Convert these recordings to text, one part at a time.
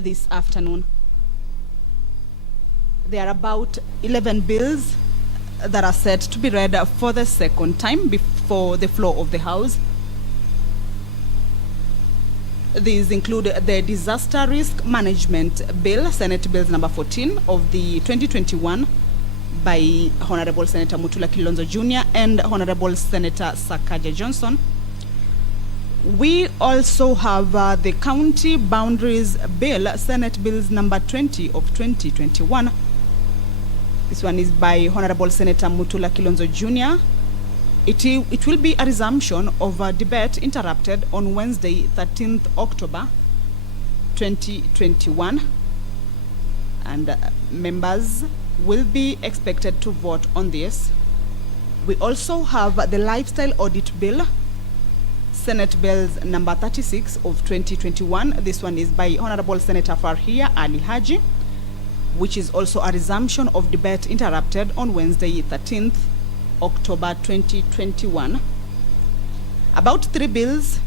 this afternoon. There are about 11 bills that are set to be read for the second time before the floor of the House. These include the Disaster Risk Management Bill, Senate Bills number 14 of the 2021 by Honorable Senator Mutula Kilonzo Jr. and Honorable Senator Sakaja Johnson. We also have the County Boundaries Bill, Senate Bills number 20 of 2021. This one is by Honorable Senator Mutula Kilonzo Jr. It will be a resumption of a debate interrupted on Wednesday, 13th October 2021. And members will be expected to vote on this. We also have the Lifestyle Audit Bill, Senate Bills number 36 of 2021. This one is by Honorable Senator Farhia Ali Haji, which is also a resumption of debate interrupted on Wednesday, 13th October 2021. About 3 bills,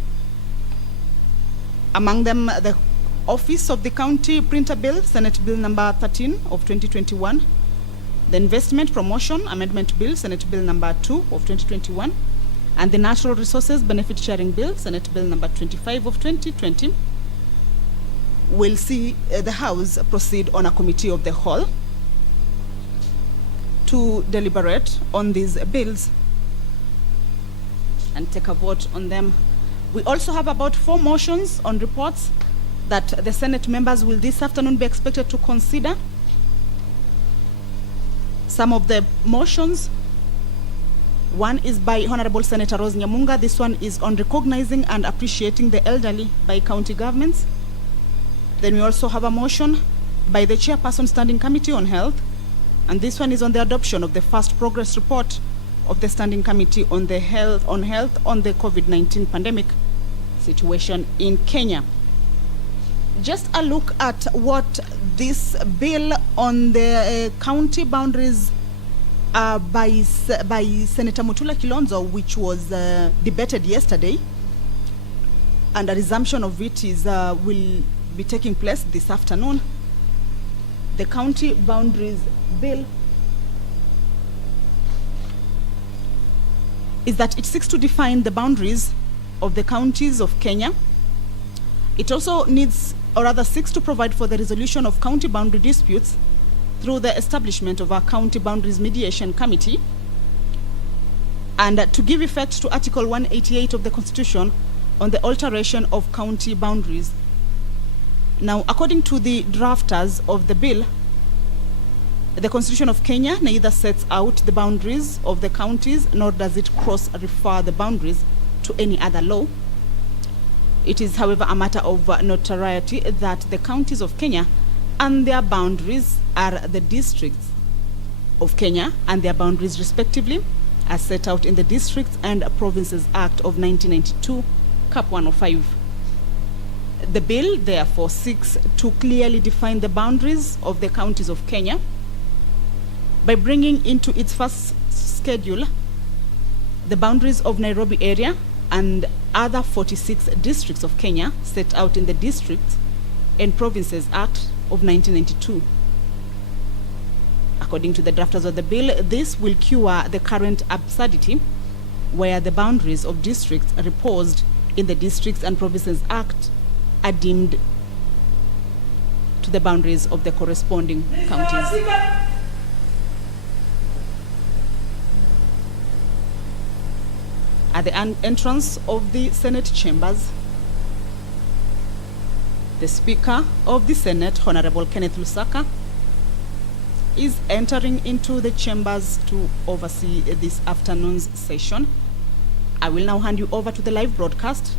among them the Office of the County Printer Bill, Senate Bill number 13 of 2021, the Investment Promotion Amendment Bill, Senate Bill number 2 of 2021, and the Natural Resources Benefit Sharing Bill, Senate Bill number 25 of 2020, will see the House proceed on a committee of the whole to deliberate on these bills and take a vote on them. We also have about 4 motions on reports that the Senate members will this afternoon be expected to consider. Some of the motions, one is by Honorable Senator Rose Nyamunga. This one is on recognizing and appreciating the elderly by county governments. Then we also have a motion by the Chairperson Standing Committee on Health, and this one is on the adoption of the first progress report of the Standing Committee on the health on the COVID-19 pandemic situation in Kenya. Just a look at what this bill on the county boundaries by Senator Mutula Kilonzo, which was debated yesterday, and a resumption of it will be taking place this afternoon. The County Boundaries Bill is that it seeks to define the boundaries of the counties of Kenya. It also needs, or rather seeks to provide for the resolution of county boundary disputes through the establishment of a County Boundaries Mediation Committee, and to give effect to Article 188 of the Constitution on the alteration of county boundaries. Now, according to the drafters of the bill, the Constitution of Kenya neither sets out the boundaries of the counties nor does it cross-refer the boundaries to any other law. It is, however, a matter of notoriety that the counties of Kenya and their boundaries are the districts of Kenya and their boundaries respectively, as set out in the Districts and Provinces Act of 1992, Cap 105. The bill, therefore, seeks to clearly define the boundaries of the counties of Kenya by bringing into its first schedule the boundaries of Nairobi area and other 46 districts of Kenya set out in the Districts and Provinces Act of 1992. According to the drafters of the bill, this will cure the current absurdity where the boundaries of districts reposed in the Districts and Provinces Act are deemed to the boundaries of the corresponding counties. At the entrance of the Senate chambers, the Speaker of the Senate, Honorable Kenneth Lusaka, is entering into the chambers to oversee this afternoon's session. I will now hand you over to the live broadcast,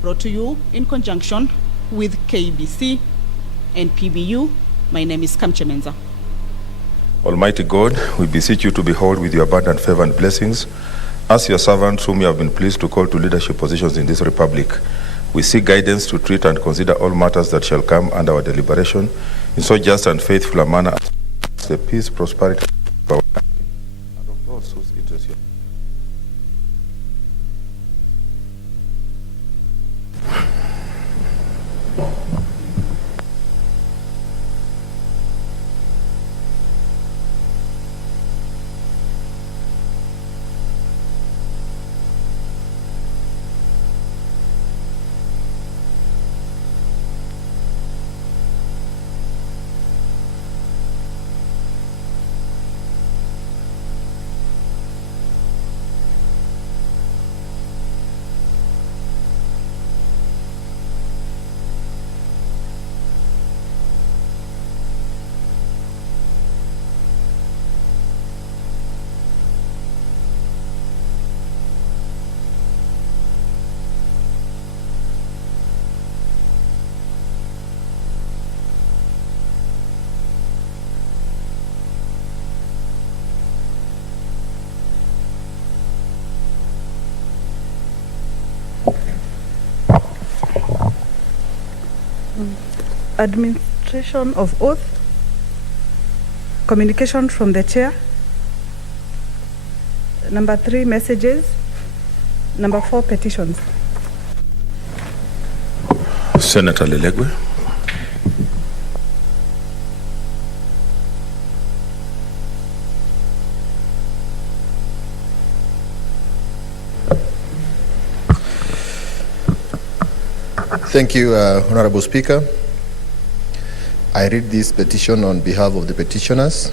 brought to you in conjunction with KBC and PBU. My name is Kamche Menza. Almighty God, we beseech you to behold with your abundant favor and blessings as your servants whom you have been pleased to call to leadership positions in this republic. We seek guidance to treat and consider all matters that shall come under our deliberation in so just and faithful a manner as the peace, prosperity of our country and of those whose interests you. Administration of oath, communication from the chair. Number 3, messages. Number 4, petitions. Senator Lelegwe. Thank you, Honorable Speaker. I read this petition on behalf of the petitioners.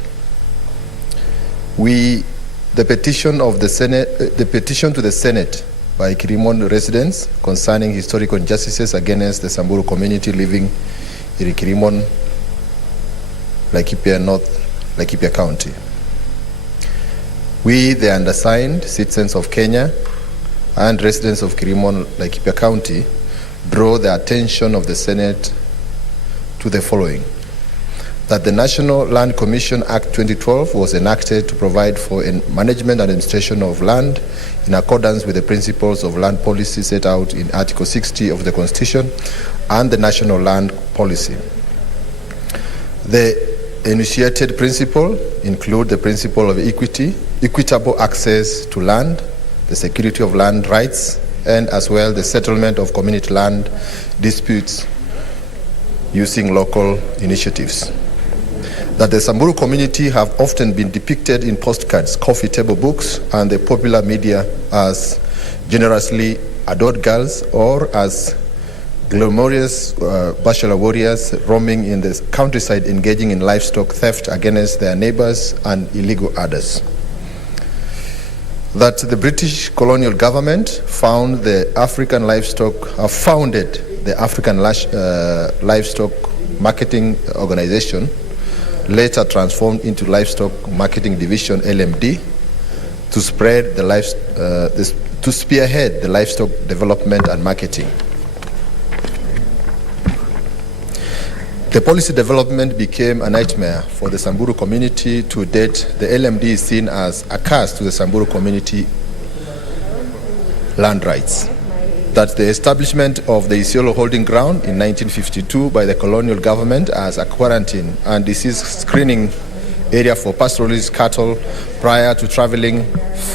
The petition to the Senate by Kirimon residents concerning historical injustices against the Samburu community living in Kirimon, Laikipia North, Laikipia County. We, the undersigned citizens of Kenya and residents of Kirimon, Laikipia County, draw the attention of the Senate to the following: that the National Land Commission Act 2012 was enacted to provide for management and administration of land in accordance with the principles of land policy set out in Article 60 of the Constitution and the National Land Policy. The enunciated principles include the principle of equitable access to land, the security of land rights, and as well the settlement of community land disputes using local initiatives. That the Samburu community have often been depicted in postcards, coffee table books, and the popular media as generously adored girls or as glamorous bachelor warriors roaming in the countryside engaging in livestock theft against their neighbors and illegal others. That the British colonial government founded the African Livestock Marketing Organization, later transformed into Livestock Marketing Division (LMD), to spearhead the livestock development and marketing. The policy development became a nightmare for the Samburu community. To date, the LMD is seen as a curse to the Samburu community land rights. That the establishment of the Isiolo holding ground in 1952 by the colonial government as a quarantine and disease screening area for pastoralist cattle prior to traveling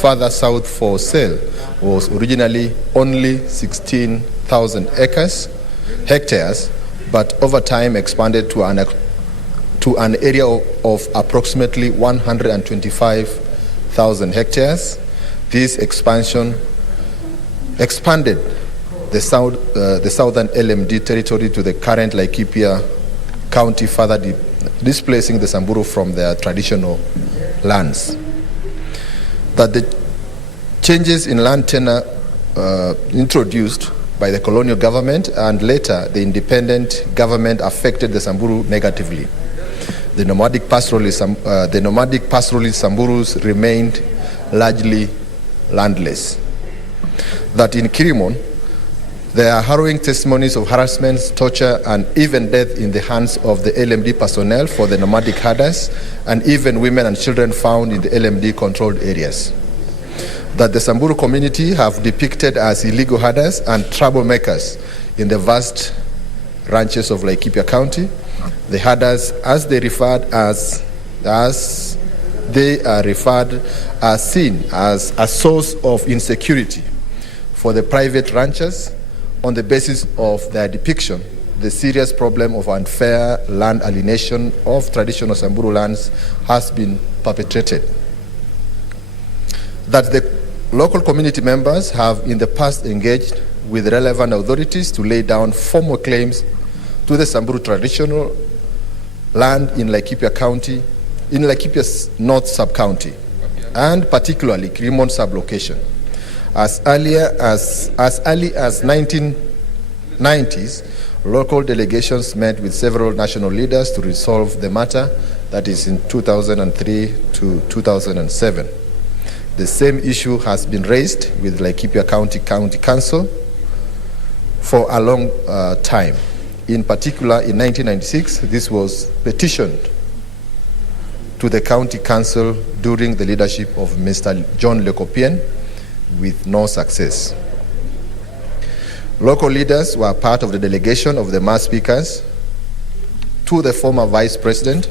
further south for sale was originally only 16,000 hectares, but over time expanded to an area of approximately 125,000 hectares. This expansion expanded the southern LMD territory to the current Laikipia County, further displacing the Samburu from their traditional lands. That the changes in land tenure introduced by the colonial government and later the independent government affected the Samburu negatively. The nomadic pastoralist Samburus remained largely landless. That in Kirimon, there are harrowing testimonies of harassments, torture, and even death in the hands of the LMD personnel for the nomadic herders, and even women and children found in the LMD-controlled areas. That the Samburu community have depicted as illegal herders and troublemakers in the vast ranches of Laikipia County. The herders, as they are seen as a source of insecurity for the private ranchers. On the basis of their depiction, the serious problem of unfair land alienation of traditional Samburu lands has been perpetrated. That the local community members have in the past engaged with relevant authorities to lay down formal claims to the Samburu traditional land in Laikipia County, in Laikipia's North Sub-County, and particularly Kirimon Sub-location. As early as 1990s, local delegations met with several national leaders to resolve the matter, that is in 2003 to 2007. The same issue has been raised with Laikipia County Council for a long time. In particular, in 1996, this was petitioned to the County Council during the leadership of Mr. John Lekopien, with no success. Local leaders were part of the delegation of the mass speakers to the former Vice President,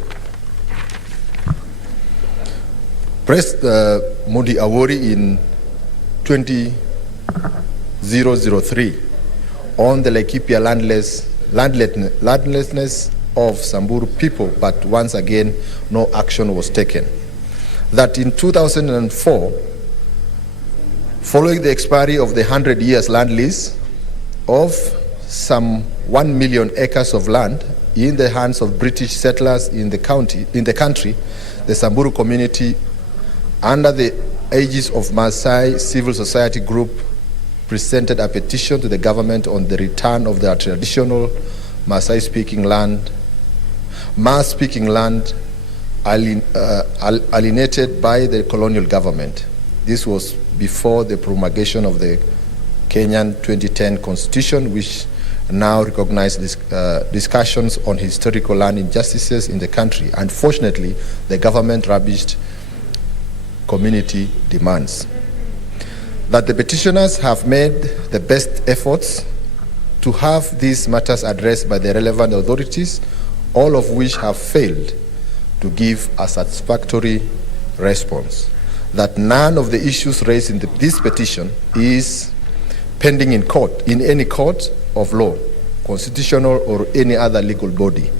Mudi Awori, in 2003 on the Laikipia landlessness of Samburu people, but once again, no action was taken. That in 2004, following the expiry of the 100 years land lease of some 1 million acres of land in the hands of British settlers in the country, the Samburu community, under the aegis of Maasai Civil Society Group, presented a petition to the government on the return of their traditional Maasai-speaking land, alienated by the colonial government. This was before the promulgation of the Kenyan 2010 Constitution, which now recognizes discussions on historical land injustices in the country. Unfortunately, the government rubbished community demands. That the petitioners have made the best efforts to have these matters addressed by the relevant authorities, all of which have failed to give a satisfactory response. That none of the issues raised in this petition is pending in court, in any court of law, constitutional or any other legal body.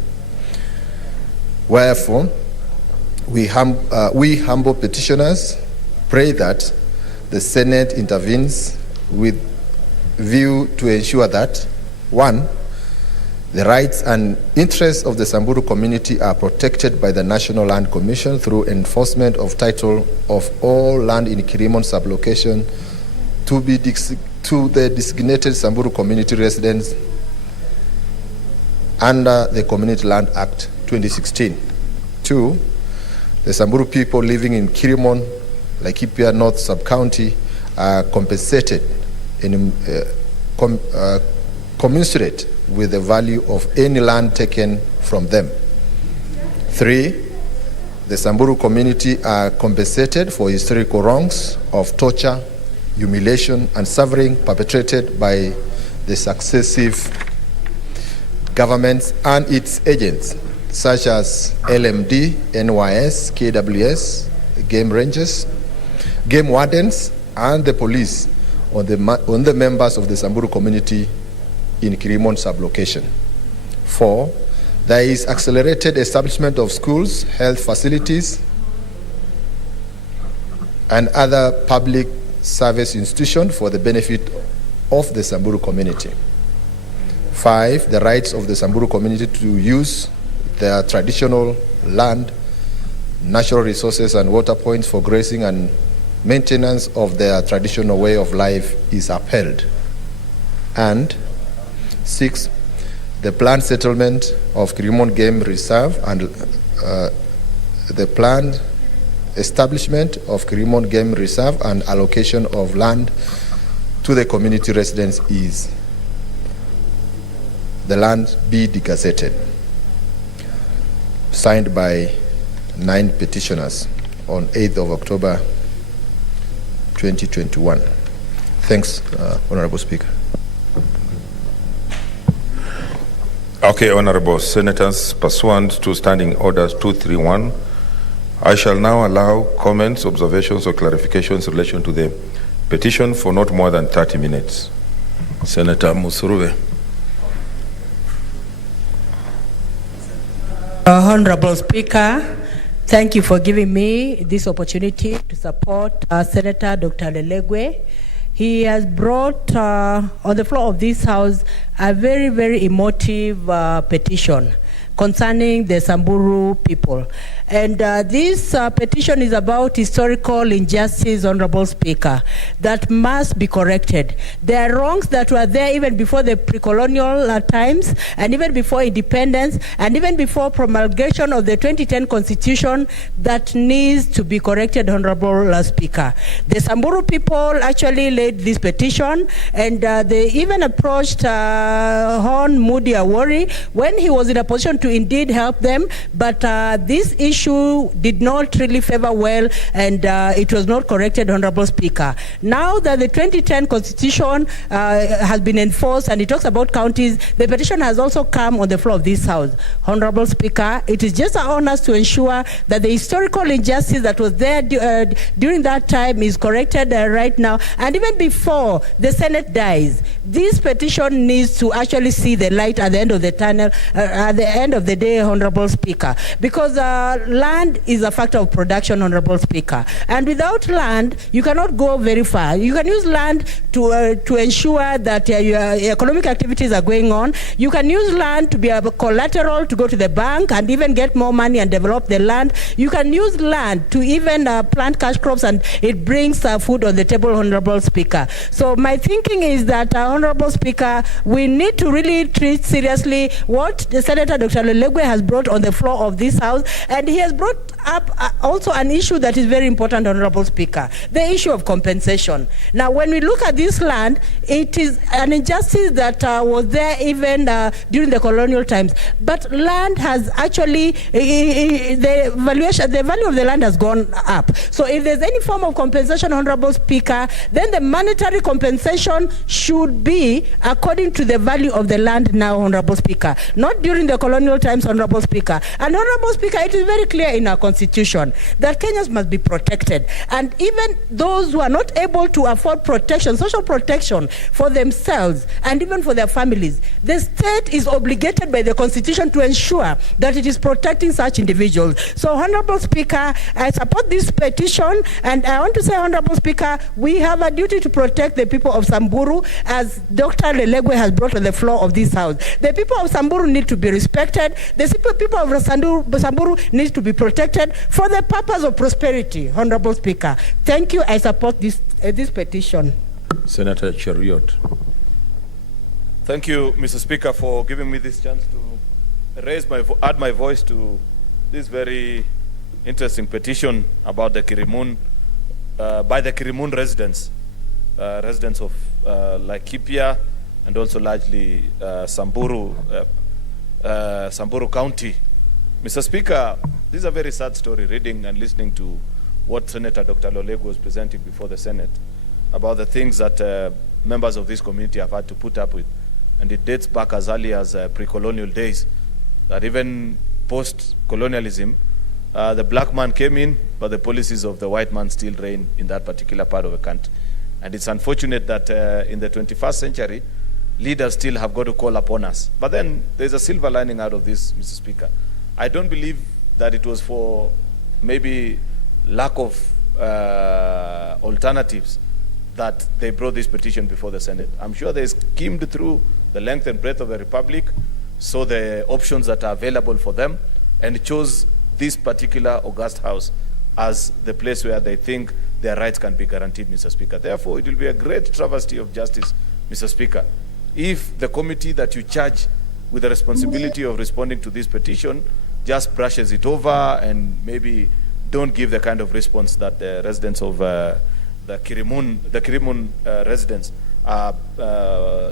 Wherefore, we humble petitioners pray that the Senate intervenes with view to ensure that, 1, the rights and interests of the Samburu community are protected by the National Land Commission through enforcement of title of all land in Kirimon sublocation to the designated Samburu community residents under the Community Land Act 2016. 2, the Samburu people living in Kirimon, Laikipia North Sub-County, are compensated in commensurate with the value of any land taken from them. 3, the Samburu community are compensated for historical wrongs of torture, humiliation, and suffering perpetrated by the successive governments and its agents, such as LMD, NYS, KWS, game rangers, game wardens, and the police on the members of the Samburu community in Kirimon sublocation. 4, there is accelerated establishment of schools, health facilities, and other public service institutions for the benefit of the Samburu community. 5, the rights of the Samburu community to use their traditional land, natural resources, and water points for grazing and maintenance of their traditional way of life is upheld. And 6, the planned settlement of Kirimon Game Reserve and the planned establishment of Kirimon Game Reserve and allocation of land to the community residents is the land be degazetted. Signed by 9 petitioners on 8th of October 2021. Thanks, Honorable Speaker. Okay, Honorable Senators, pursuant to Standing Order 231, I shall now allow comments, observations, or clarifications in relation to the petition for not more than 30 minutes. Senator Musuruve. Honorable Speaker, thank you for giving me this opportunity to support Senator Dr. Lelegwe. He has brought on the floor of this House a very, very emotive petition concerning the Samburu people. And this petition is about historical injustice, Honorable Speaker, that must be corrected. There are wrongs that were there even before the pre-colonial times, and even before independence, and even before promulgation of the 2010 Constitution that needs to be corrected, Honorable Speaker. The Samburu people actually laid this petition, and they even approached Hon Mudi Awori when he was in a position to indeed help them, but this issue issue did not really favor well, and it was not corrected, Honorable Speaker. Now that the 2010 Constitution has been enforced and it talks about counties, the petition has also come on the floor of this House. Honorable Speaker, it is just on us to ensure that the historical injustice that was there during that time is corrected right now, and even before the Senate dies. This petition needs to actually see the light at the end of the tunnel, at the end of the day, Honorable Speaker, because land is a factor of production, Honorable Speaker, and without land, you cannot go very far. You can use land to ensure that your economic activities are going on. You can use land to be a collateral to go to the bank and even get more money and develop the land. You can use land to even plant cash crops, and it brings food on the table, Honorable Speaker. So my thinking is that, Honorable Speaker, we need to really treat seriously what the Senator Dr. Lelegwe has brought on the floor of this House, and he has brought up also an issue that is very important, Honorable Speaker, the issue of compensation. Now, when we look at this land, it is an injustice that was there even during the colonial times. But land has actually, the value of the land has gone up. So if there's any form of compensation, Honorable Speaker, then the monetary compensation should be according to the value of the land now, Honorable Speaker, not during the colonial times, Honorable Speaker. And Honorable Speaker, it is very clear in our Constitution that Kenyans must be protected. And even those who are not able to afford protection, social protection for themselves and even for their families, the state is obligated by the Constitution to ensure that it is protecting such individuals. So, Honorable Speaker, I support this petition, and I want to say, Honorable Speaker, we have a duty to protect the people of Samburu, as Dr. Lelegwe has brought on the floor of this House. The people of Samburu need to be respected. The people of Samburu need to be protected for the purpose of prosperity, Honorable Speaker. Thank you. I support this petition. Senator Cheriot. Thank you, Mr. Speaker, for giving me this chance to add my voice to this very interesting petition about the Kirimun, by the Kirimun residents of Laikipia and also largely Samburu County. Mr. Speaker, this is a very sad story, reading and listening to what Senator Dr. Lelegwe was presenting before the Senate about the things that members of this community have had to put up with. And it dates back as early as pre-colonial days, that even post-colonialism, the black man came in, but the policies of the white man still reign in that particular part of the country. And it's unfortunate that in the 21st century, leaders still have got to call upon us. But then there's a silver lining out of this, Mr. Speaker. I don't believe that it was for maybe lack of alternatives that they brought this petition before the Senate. I'm sure they skimmed through the length and breadth of the Republic, saw the options that are available for them, and chose this particular august House as the place where they think their rights can be guaranteed, Mr. Speaker. Therefore, it will be a great travesty of justice, Mr. Speaker, if the committee that you charge with the responsibility of responding to this petition just brushes it over and maybe don't give the kind of response that the residents of the Kirimun residents are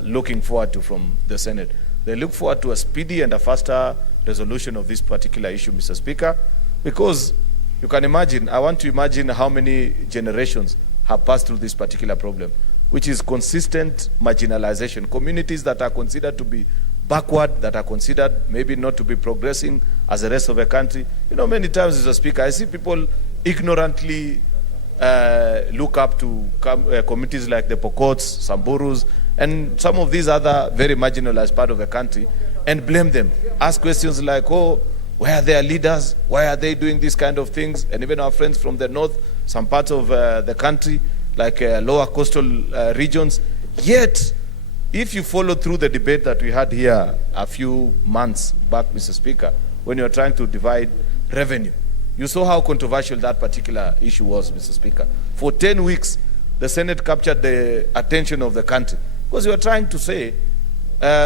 looking forward to from the Senate. They look forward to a speedy and a faster resolution of this particular issue, Mr. Speaker, because you can imagine, I want to imagine how many generations have passed through this particular problem, which is consistent marginalization. Communities that are considered to be backward, that are considered maybe not to be progressing as the rest of the country. You know, many times, Mr. Speaker, I see people ignorantly look up to communities like the Pokots, Samburus, and some of these other very marginalized part of the country, and blame them. Ask questions like, oh, where are their leaders? Why are they doing these kind of things? And even our friends from the north, some parts of the country, like lower coastal regions. Yet, if you follow through the debate that we had here a few months back, Mr. Speaker, when you were trying to divide revenue, you saw how controversial that particular issue was, Mr. Speaker. For 10 weeks, the Senate captured the attention of the country, because you were trying to say,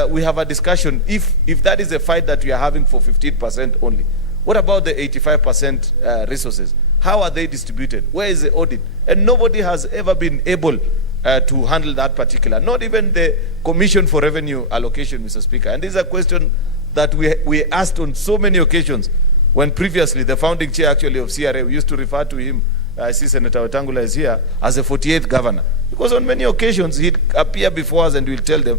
we have a discussion, if that is a fight that we are having for 15% only, what about the 85% resources? How are they distributed? Where is the audit? And nobody has ever been able to handle that particular, not even the Commission for Revenue Allocation, Mr. Speaker. And this is a question that we asked on so many occasions. when previously the founding chair actually of CRA, we used to refer to him, I see Senator Wetangula is here, as a 48th governor. Because on many occasions he'd appear before us and we'll tell them,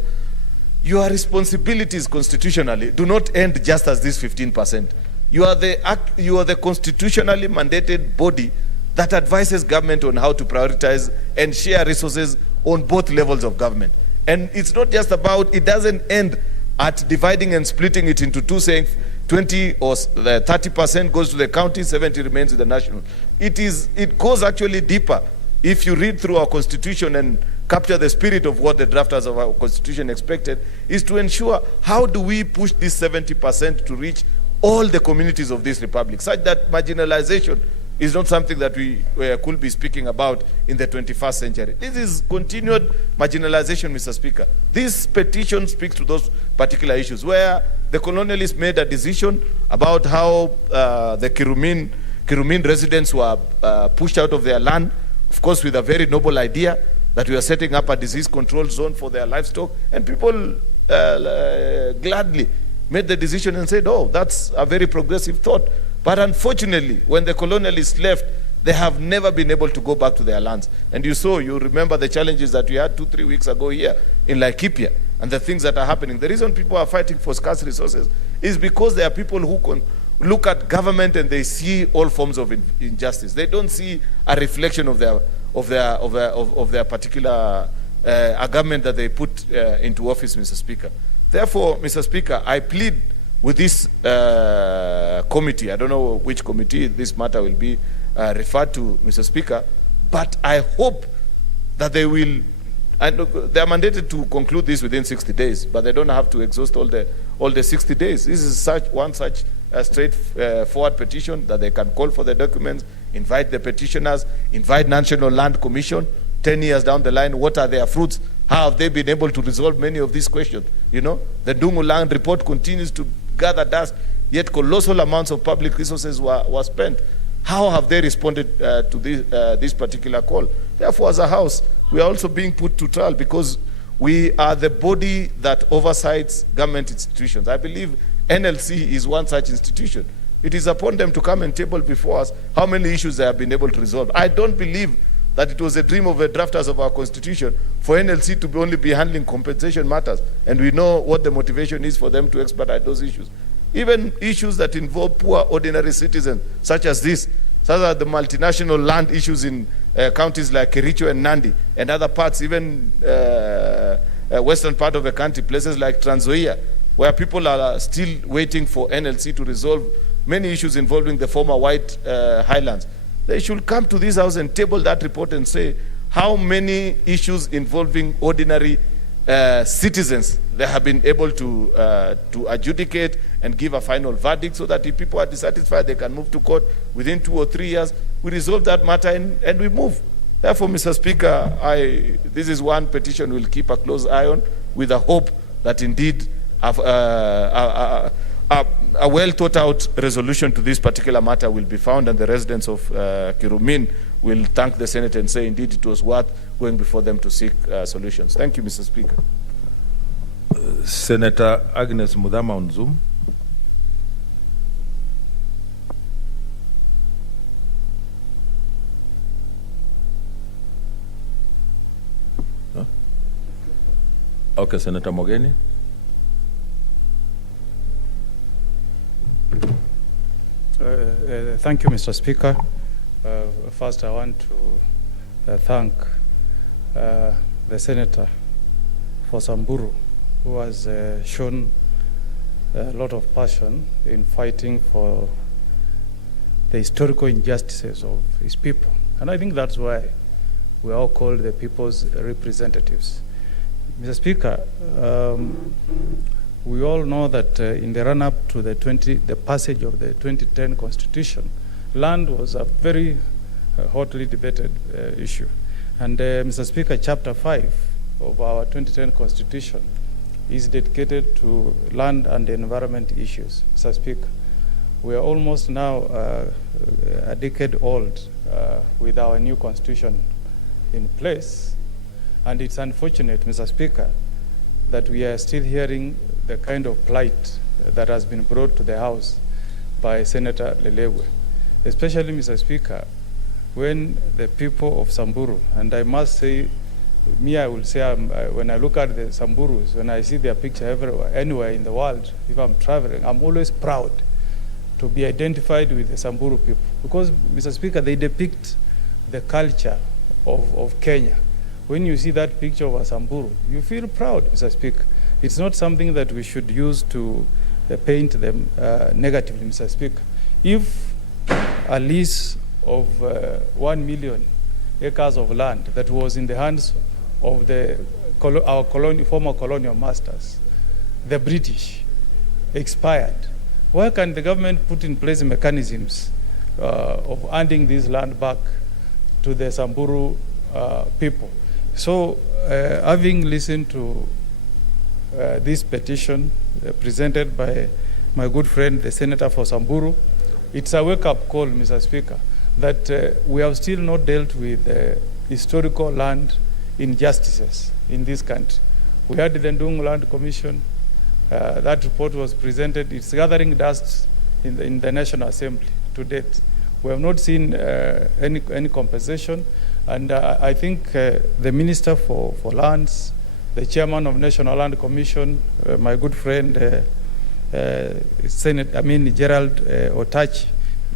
your responsibilities constitutionally do not end just as this 15%. You are the constitutionally mandated body that advises government on how to prioritize and share resources on both levels of government. And it's not just about, it doesn't end at dividing and splitting it into two, saying 20 or 30% goes to the county, 70 remains with the national. It goes actually deeper. If you read through our constitution and capture the spirit of what the drafters of our constitution expected, is to ensure how do we push this 70% to reach all the communities of this republic, such that marginalization is not something that we could be speaking about in the 21st century. This is continued marginalization, Mr. Speaker. This petition speaks to those particular issues where the colonialists made a decision about how the Kirumin residents were pushed out of their land, of course with a very noble idea that we are setting up a disease control zone for their livestock, and people gladly made the decision and said, oh, that's a very progressive thought. But unfortunately, when the colonialists left, they have never been able to go back to their lands. And you remember the challenges that we had 2-3 weeks ago here in Laikipia and the things that are happening. The reason people are fighting for scarce resources is because there are people who can look at government and they see all forms of injustice. They don't see a reflection of their particular government that they put into office, Mr. Speaker. Therefore, Mr. Speaker, I plead with this committee, I don't know which committee this matter will be referred to, Mr. Speaker, but I hope that they will, and they are mandated to conclude this within 60 days, but they don't have to exhaust all the 60 days. This is such straightforward petition that they can call for the documents, invite the petitioners, invite National Land Commission. 10 years down the line, what are their fruits? How have they been able to resolve many of these questions? You know, the Dungu Land report continues to gather dust, yet colossal amounts of public resources were spent. How have they responded to this particular call? Therefore, as a House, we are also being put to trial because we are the body that oversights government institutions. I believe NLC is one such institution. It is upon them to come and table before us how many issues they have been able to resolve. I don't believe that it was a dream of the drafters of our constitution for NLC to only be handling compensation matters. And we know what the motivation is for them to expedite those issues. Even issues that involve poor ordinary citizens, such as this, such as the multinational land issues in counties like Kericho and Nandi, and other parts, even western part of the country, places like Trans Nzoia, where people are still waiting for NLC to resolve many issues involving the former White Highlands. They should come to this House and table that report and say how many issues involving ordinary citizens they have been able to adjudicate and give a final verdict, so that if people are dissatisfied, they can move to court within 2 or 3 years. We resolve that matter and we move. Therefore, Mr. Speaker, this is one petition we'll keep a close eye on, with the hope that indeed a well thought out resolution to this particular matter will be found, and the residents of Kirumin will thank the Senate and say indeed it was worth going before them to seek solutions. Thank you, Mr. Speaker. Senator Agnes Mudhama on Zoom. No? Okay, Senator Mogeni. Thank you, Mr. Speaker. First, I want to thank the Senator for Samburu, who has shown a lot of passion in fighting for the historical injustices of his people. And I think that's why we are all called the people's representatives. Mr. Speaker, we all know that in the run-up to the passage of the 2010 Constitution, land was a very hotly debated issue. And Mr. Speaker, Chapter 5 of our 2010 Constitution is dedicated to land and environment issues. Mr. Speaker, we are almost now a decade old with our new Constitution in place. And it's unfortunate, Mr. Speaker, that we are still hearing the kind of plight that has been brought to the House by Senator Lelegwe, especially, Mr. Speaker, when the people of Samburu, and I must say, I will say, when I look at the Samburus, when I see their picture everywhere, anywhere in the world, if I'm traveling, I'm always proud to be identified with the Samburu people. Because, Mr. Speaker, they depict the culture of Kenya. When you see that picture of a Samburu, you feel proud, Mr. Speaker. It's not something that we should use to paint them negatively, Mr. Speaker. If a lease of 1 million acres of land that was in the hands of our former colonial masters, the British, expired, why can the government put in place mechanisms of handing this land back to the Samburu people? So, having listened to this petition presented by my good friend, the Senator for Samburu, it's a wake-up call, Mr. Speaker, that we have still not dealt with historical land injustices in this country. We had the Ndung Land Commission. That report was presented. It's gathering dust in the National Assembly to date. We have not seen any compensation. And I think the Minister for Lands, the Chairman of National Land Commission, my good friend, Gerald Otachi,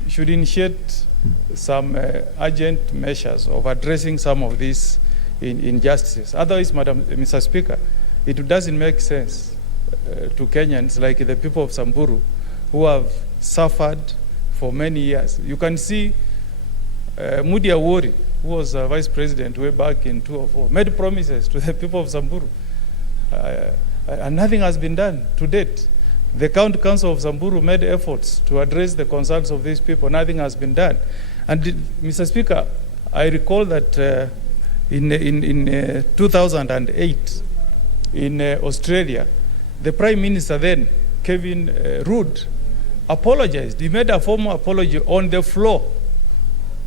should initiate some urgent measures of addressing some of these injustices. Otherwise, Mr. Speaker, it doesn't make sense to Kenyans like the people of Samburu who have suffered for many years. You can see Mudi Awori, who was vice president way back in 2004, made promises to the people of Samburu, and nothing has been done to date. The County Council of Samburu made efforts to address the concerns of these people. Nothing has been done. And Mr. Speaker, I recall that in 2008 in Australia, the Prime Minister then, Kevin Rudd, apologized. He made a formal apology on the floor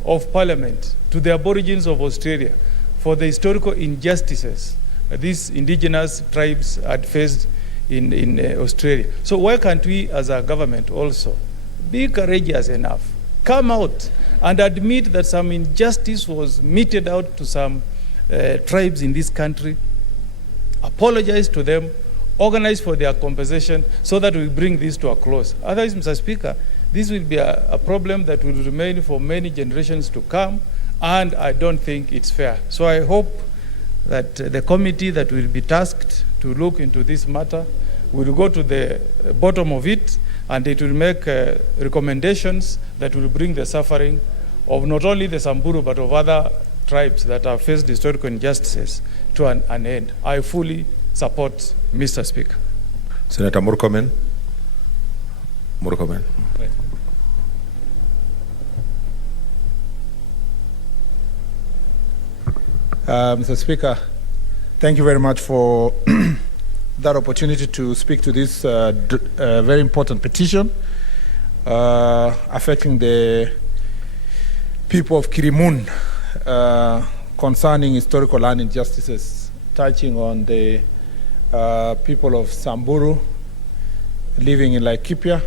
of Parliament to the Aborigines of Australia for the historical injustices these indigenous tribes had faced in Australia. So why can't we as a government also be courageous enough, come out and admit that some injustice was meted out to some tribes in this country, apologize to them, organize for their compensation so that we bring this to a close. Otherwise, Mr. Speaker, this will be a problem that will remain for many generations to come, and I don't think it's fair. So I hope that the committee that will be tasked to look into this matter will go to the bottom of it, and it will make recommendations that will bring the suffering of not only the Samburu but of other tribes that have faced historical injustices to an end. I fully support, Mr. Speaker. Senator Murkomen. Murkomen. Mr. Speaker, thank you very much for that opportunity to speak to this very important petition affecting the people of Kirimun concerning historical land injustices, touching on the people of Samburu living in Laikipia.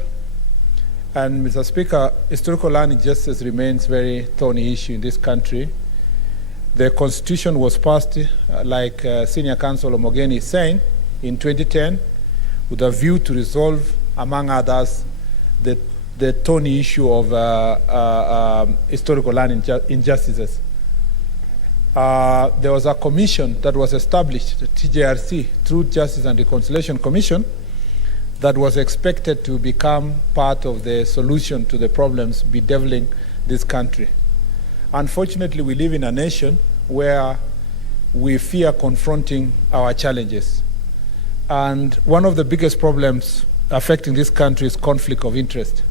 And Mr. Speaker, historical land injustice remains a very thorny issue in this country. The Constitution was passed, like Senior Counsel Omogeni is saying, in 2010, with a view to resolve, among others, the thorny issue of historical land injustices. There was a commission that was established, the TJRC, Truth, Justice and Reconciliation Commission, that was expected to become part of the solution to the problems bedeviling this country. Unfortunately, we live in a nation where we fear confronting our challenges. And one of the biggest problems affecting this country is conflict of interest.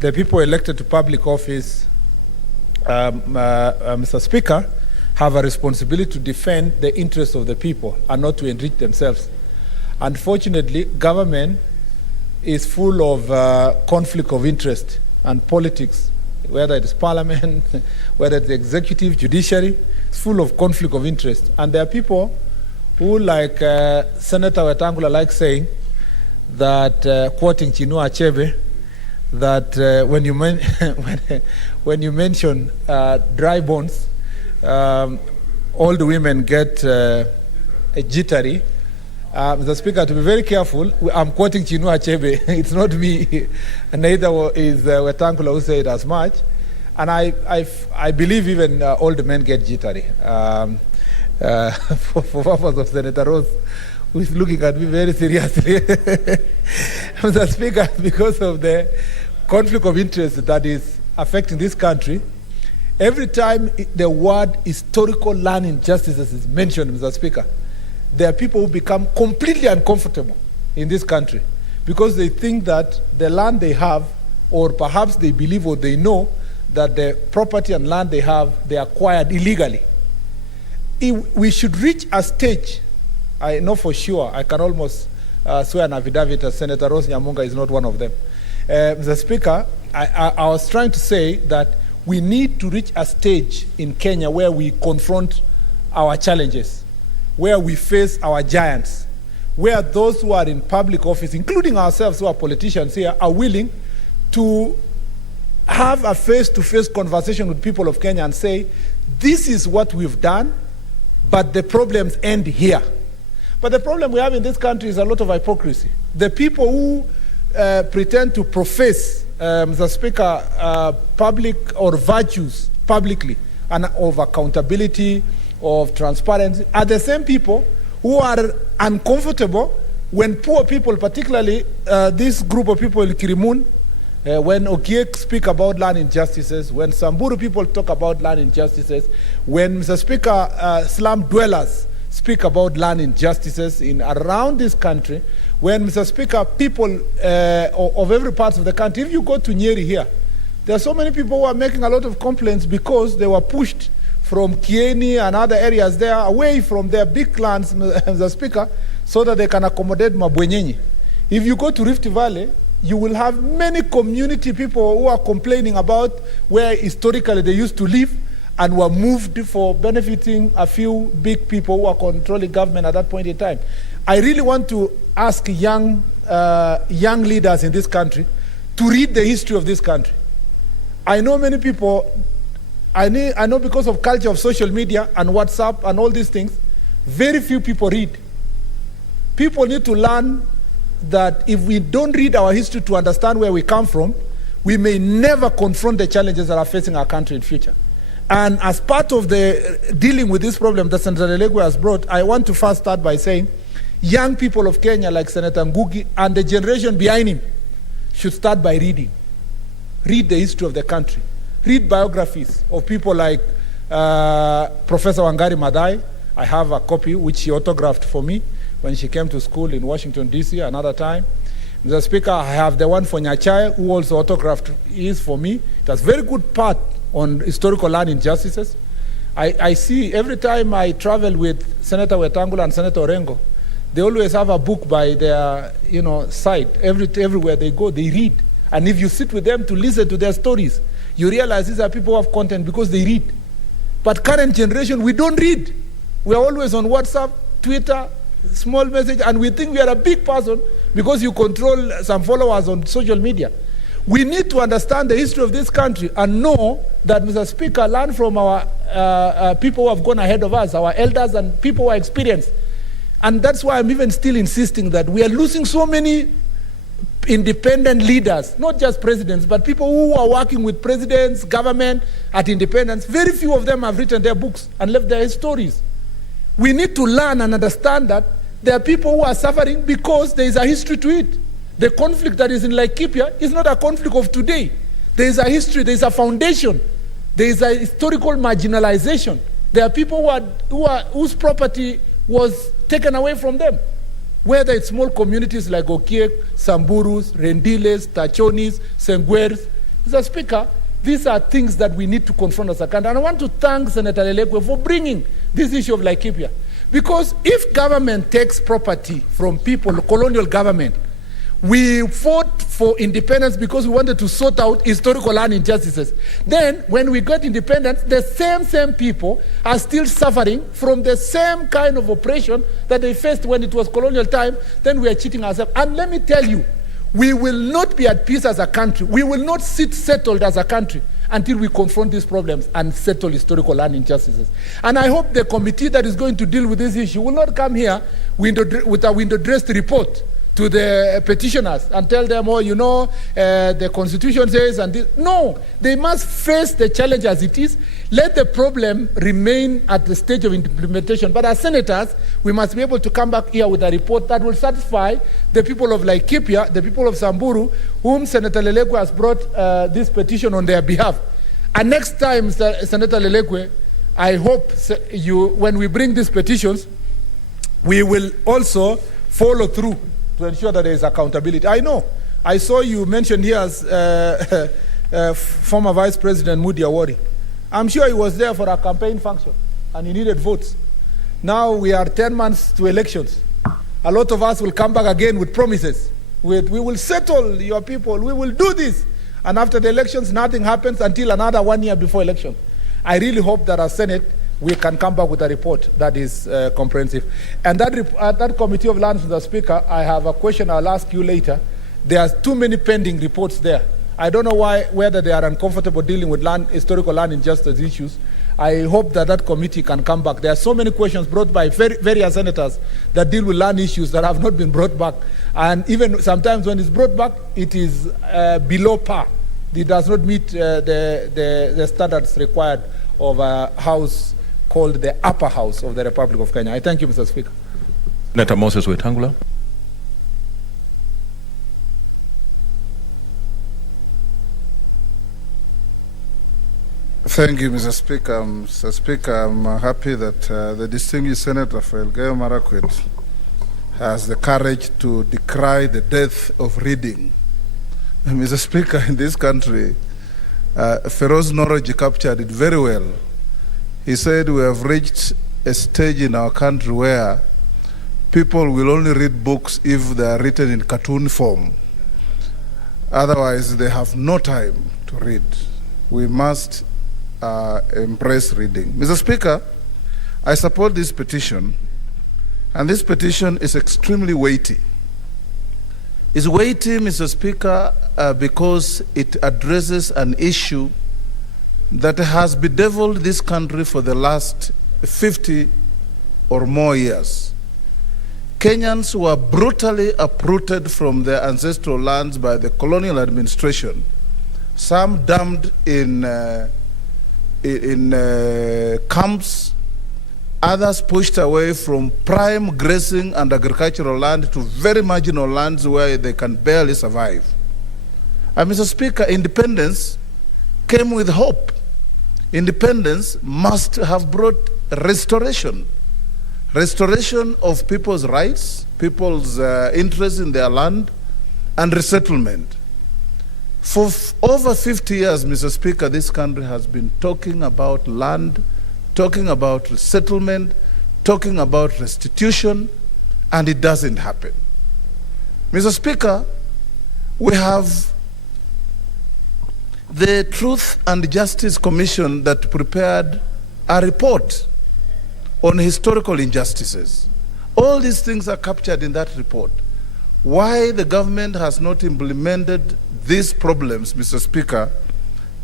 The people elected to public office, Mr. Speaker, have a responsibility to defend the interests of the people and not to enrich themselves. Unfortunately, government is full of conflict of interest and politics, whether it is parliament, whether it's the executive, judiciary, it's full of conflict of interest. And there are people who, like Senator Wetangula likes saying, that, quoting Chinua Achebe, that when you mention dry bones, all the women get jittery. Mr. Speaker, to be very careful, I'm quoting Chinua Achebe. It's not me, neither is Wetangula who said as much. And I believe even old men get jittery. For purpose of Senator Rose, who is looking at me very seriously. Mr. Speaker, because of the conflict of interest that is affecting this country, every time the word historical land injustices is mentioned, Mr. Speaker, there are people who become completely uncomfortable in this country because they think that the land they have, or perhaps they believe or they know that the property and land they have, they acquired illegally. We should reach a stage, I know for sure, I can almost swear an affidavit that Senator Rose Nyamunga is not one of them. Mr. Speaker, I was trying to say that we need to reach a stage in Kenya where we confront our challenges, where we face our giants, where those who are in public office, including ourselves who are politicians here, are willing to have a face-to-face conversation with people of Kenya and say, this is what we've done, but the problems end here. But the problem we have in this country is a lot of hypocrisy. The people who pretend to profess, Mr. Speaker, public or virtues publicly, and of accountability, of transparency, are the same people who are uncomfortable when poor people, particularly this group of people in Kirimun, when Okiek speak about land injustices, when Samburu people talk about land injustices, when, Mr. Speaker, slum dwellers speak about land injustices in around this country, when, Mr. Speaker, people of every part of the country, if you go to Nyeri here, there are so many people who are making a lot of complaints because they were pushed from Kieni and other areas there away from their big lands, Mr. Speaker, so that they can accommodate Mabwenyenyi. If you go to Rift Valley, you will have many community people who are complaining about where historically they used to live and were moved for benefiting a few big people who are controlling government at that point in time. I really want to ask young leaders in this country to read the history of this country. I know many people, I know because of culture of social media and WhatsApp and all these things, very few people read. People need to learn that if we don't read our history to understand where we come from, we may never confront the challenges that are facing our country in future. And as part of the dealing with this problem that Senator Lelegwe has brought, I want to first start by saying young people of Kenya like Senator Ngugi and the generation behind him should start by reading. Read the history of the country. Read biographies of people like Professor Wangari Maathai. I have a copy which she autographed for me when she came to school in Washington, D.C. another time. Mr. Speaker, I have the one for Nyachai, who also autographed his for me. It has very good part on historical land injustices. I see every time I travel with Senator Wetangula and Senator Orengo, they always have a book by their side. Everywhere they go, they read. And if you sit with them to listen to their stories, you realize these are people who have content because they read. But current generation, we don't read. We are always on WhatsApp, Twitter, small message, and we think we are a big person because you control some followers on social media. We need to understand the history of this country and know that, Mr. Speaker, learn from our people who have gone ahead of us, our elders and people who are experienced. And that's why I'm even still insisting that we are losing so many independent leaders, not just presidents, but people who are working with presidents, government at independence. Very few of them have written their books and left their stories. We need to learn and understand that there are people who are suffering because there is a history to it. The conflict that is in Laikipia is not a conflict of today. There is a history, there is a foundation, there is a historical marginalization. There are people whose property was taken away from them, whether it's small communities like Okiek, Samburus, Rendiles, Tachonis, Sengwers. Mr. Speaker, these are things that we need to confront as a country. And I want to thank Senator Lelegwe for bringing this issue of Laikipia. Because if government takes property from people, colonial government, we fought for independence because we wanted to sort out historical land injustices. Then, when we got independence, the same people are still suffering from the same kind of oppression that they faced when it was colonial time. Then we are cheating ourselves. And let me tell you, We will not be at peace as a country. We will not sit settled as a country until we confront these problems and settle historical land injustices. And I hope the committee that is going to deal with this issue will not come here with a window-dressed report to the petitioners and tell them, oh, you know, the Constitution says, and this. No, they must face the challenge as it is. Let the problem remain at the stage of implementation. But as senators, we must be able to come back here with a report that will satisfy the people of Laikipia, the people of Samburu, whom Senator Lelegwe has brought this petition on their behalf. And next time, Senator Lelegwe, I hope when we bring these petitions, we will also follow through to ensure that there is accountability. I know. I saw you mentioned here as former Vice President Moody Awori. I'm sure he was there for a campaign function and he needed votes. Now we are 10 months to elections. A lot of us will come back again with promises. We will settle your people. We will do this. And after the elections, nothing happens until another 1 year before election. I really hope that as Senate, we can come back with a report that is comprehensive. And that Committee of Lands, Mr. Speaker, I have a question I'll ask you later. There are too many pending reports there. I don't know whether they are uncomfortable dealing with historical land injustice issues. I hope that committee can come back. There are so many questions brought by various senators that deal with land issues that have not been brought back. And even sometimes when it's brought back, it is below par. It does not meet the standards required of a house called the Upper House of the Republic of Kenya. I thank you, Mr. Speaker. Senator Moses Wetangula. Thank you, Mr. Speaker. Mr. Speaker, I'm happy that the distinguished Senator Elgeyo Marakwet has the courage to decry the death of reading. Mr. Speaker, in this country, Feroz Noroji captured it very well. He said we have reached a stage in our country where people will only read books if they are written in cartoon form. Otherwise, they have no time to read. We must embrace reading. Mr. Speaker, I support this petition, and this petition is extremely weighty. It's weighty, Mr. Speaker, because it addresses an issue that has bedeviled this country for the last 50 or more years. Kenyans were brutally uprooted from their ancestral lands by the colonial administration, some dumped in camps, others pushed away from prime grazing and agricultural land to very marginal lands where they can barely survive. And Mr. Speaker, independence came with hope. Independence must have brought restoration of people's rights, people's interest in their land, and resettlement. For over 50 years, Mr. Speaker, this country has been talking about land, talking about resettlement, talking about restitution, and it doesn't happen. Mr. Speaker, we have the Truth and Justice Commission that prepared a report on historical injustices. All these things are captured in that report. Why the government has not implemented these problems, Mr. Speaker,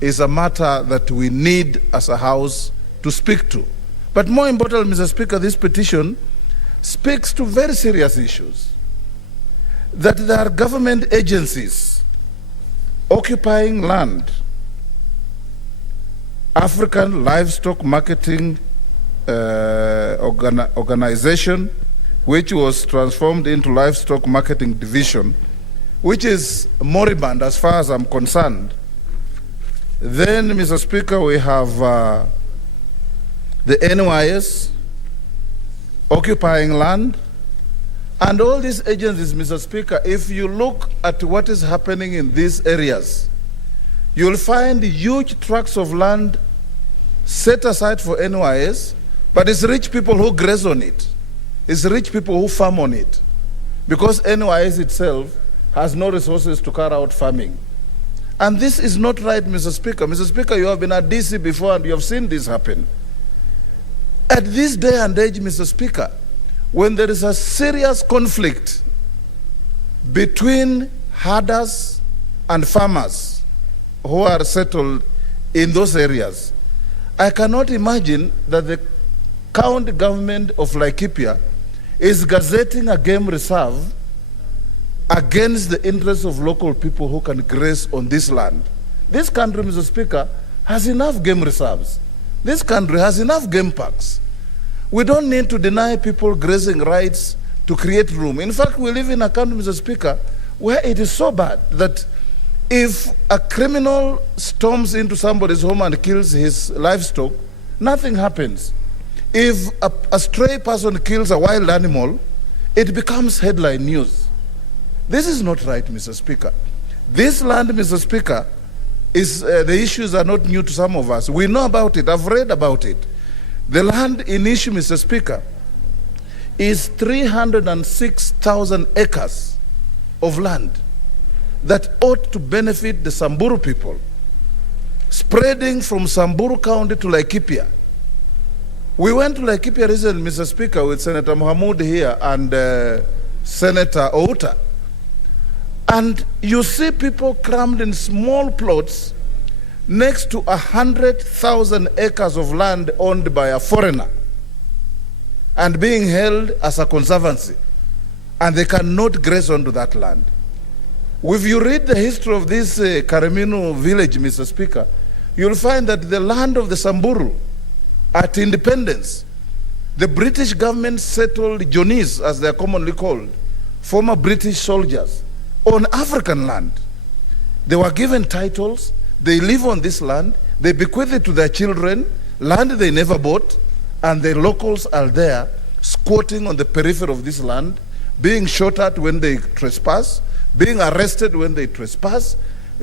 is a matter that we need as a House to speak to. But more importantly, Mr. Speaker, this petition speaks to very serious issues. That there are government agencies occupying land. African Livestock Marketing Organization, which was transformed into Livestock Marketing Division, which is moribund as far as I'm concerned. Then, Mr. Speaker, we have the NYS occupying land. And all these agencies, Mr. Speaker, if you look at what is happening in these areas, you'll find huge tracts of land set aside for NYS, but it's rich people who graze on it. It's rich people who farm on it. Because NYS itself has no resources to carry out farming. And this is not right, Mr. Speaker. Mr. Speaker, you have been at DC before and you have seen this happen. At this day and age, Mr. Speaker, when there is a serious conflict between herders and farmers who are settled in those areas. I cannot imagine that the county government of Laikipia is gazetting a game reserve against the interests of local people who can graze on this land. This country, Mr. Speaker, has enough game reserves. This country has enough game parks. We don't need to deny people grazing rights to create room. In fact, we live in a country, Mr. Speaker, where it is so bad that if a criminal storms into somebody's home and kills his livestock, nothing happens. If a stray person kills a wild animal, it becomes headline news. This is not right, Mr. Speaker. This land, Mr. Speaker, the issues are not new to some of us. We know about it. I've read about it. The land in issue, Mr. Speaker, is 306,000 acres of land that ought to benefit the Samburu people, spreading from Samburu County to Laikipia. We went to Laikipia recently, Mr. Speaker, with Senator Mohamud here and Senator Outa. And you see people crammed in small plots next to 100,000 acres of land owned by a foreigner and being held as a conservancy, and they cannot graze onto that land. If you read the history of this Karaminu village, Mr. Speaker, you'll find that the land of the Samburu, at independence, the British government settled Johnnies, as they are commonly called, former British soldiers, on African land. They were given titles, they live on this land, they bequeath it to their children, land they never bought, and the locals are there squatting on the periphery of this land, being shot at when they trespass, being arrested when they trespass,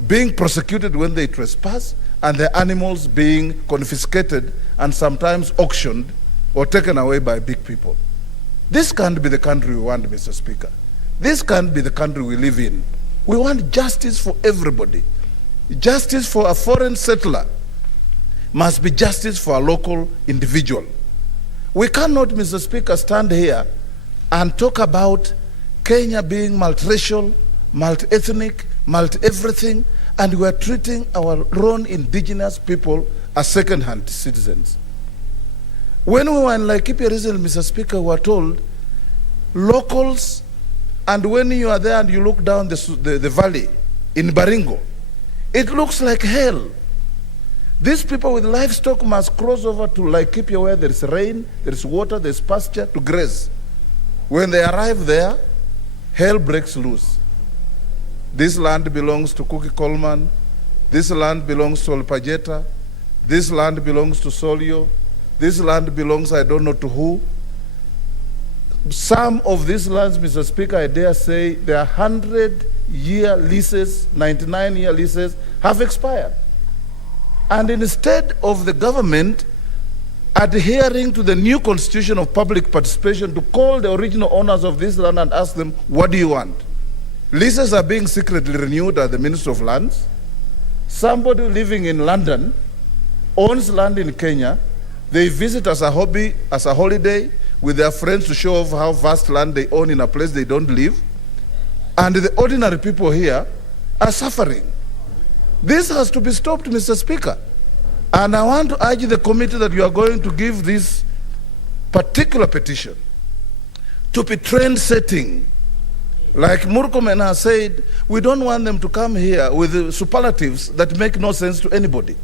being prosecuted when they trespass, and the animals being confiscated and sometimes auctioned or taken away by big people. This can't be the country we want, Mr. Speaker. This can't be the country we live in. We want justice for everybody. Justice for a foreign settler must be justice for a local individual. We cannot, Mr. Speaker, stand here and talk about Kenya being multiracial, multi-ethnic, multi-everything, and we are treating our own indigenous people as second-hand citizens. When we were in Laikipia recently, Mr. Speaker, we were told locals, and when you are there and you look down the valley in Baringo, it looks like hell. These people with livestock must cross over to Laikipia where there is rain, there is water, there is pasture to graze. When they arrive there, hell breaks loose. This land belongs to Kuki Coleman. This land belongs to Olpajeta. This land belongs to Solio. This land belongs, I don't know to who. Some of these lands, Mr. Speaker, I dare say, their 100-year leases, 99-year leases have expired. And instead of the government adhering to the new constitution of public participation to call the original owners of this land and ask them, what do you want? Leases are being secretly renewed at the Ministry of Lands. Somebody living in London owns land in Kenya. They visit as a hobby, as a holiday, with their friends to show off how vast land they own in a place they don't live. And the ordinary people here are suffering. This has to be stopped, Mr. Speaker. And I want to urge the committee that you are going to give this particular petition to be trend-setting. Like Murkomen has said, we don't want them to come here with superlatives that make no sense to anybody.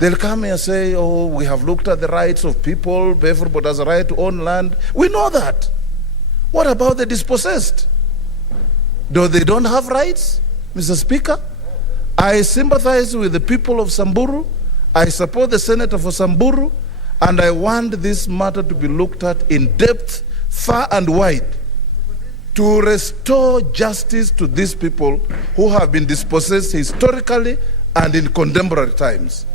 They'll come here and say, oh, we have looked at the rights of people, everybody has a right to own land. We know that. What about the dispossessed? Do they don't have rights, Mr. Speaker? I sympathize with the people of Samburu. I support the senator for Samburu, and I want this matter to be looked at in depth, far and wide, to restore justice to these people who have been dispossessed historically and in contemporary times.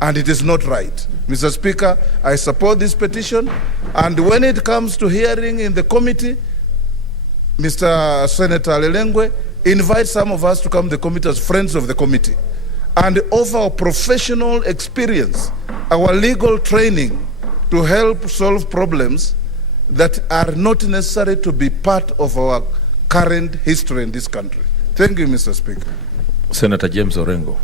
And it is not right. Mr. Speaker, I support this petition, and when it comes to hearing in the committee, Mr. Senator Lelengwe, invite some of us to come to the committee as friends of the committee and offer our professional experience, our legal training to help solve problems that are not necessary to be part of our current history in this country. Thank you, Mr. Speaker. Senator James Orengo.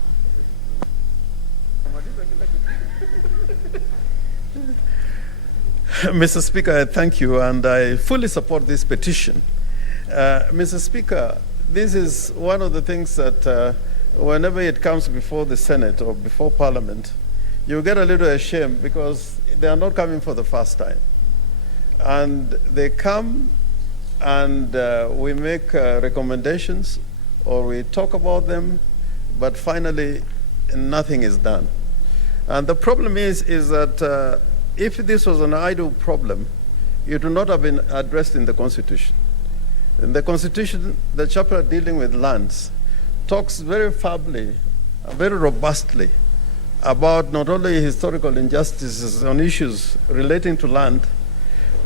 Mr. Speaker, I thank you, and I fully support this petition. Mr. Speaker, this is one of the things that whenever it comes before the Senate or before Parliament, you get a little ashamed because they are not coming for the first time. And they come and we make recommendations or we talk about them, but finally nothing is done. And the problem is that if this was an idle problem, it would not have been addressed in the Constitution. In the Constitution, the chapter dealing with lands talks very firmly, very robustly about not only historical injustices on issues relating to land,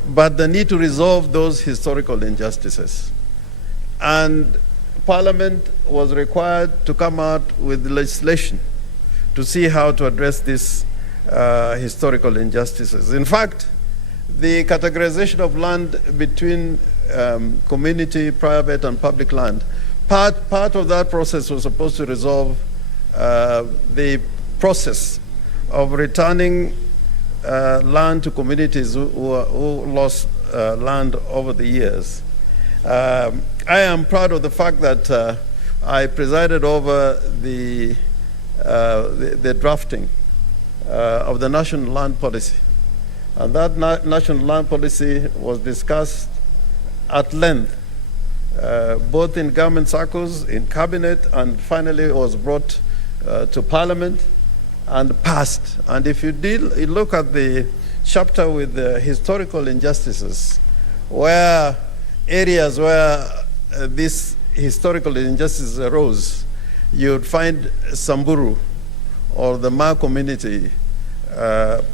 but the need to resolve those historical injustices. And Parliament was required to come out with legislation to see how to address these historical injustices. In fact, the categorization of land between community, private, and public land, part of that process was supposed to resolve the process of returning land to communities who lost land over the years. I am proud of the fact that I presided over the drafting of the national land policy. And that national land policy was discussed at length, both in government circles, in cabinet, and finally it was brought to Parliament and passed. And if you look at the chapter with the historical injustices, where areas where these historical injustices arose, you'd find Samburu or the Ma community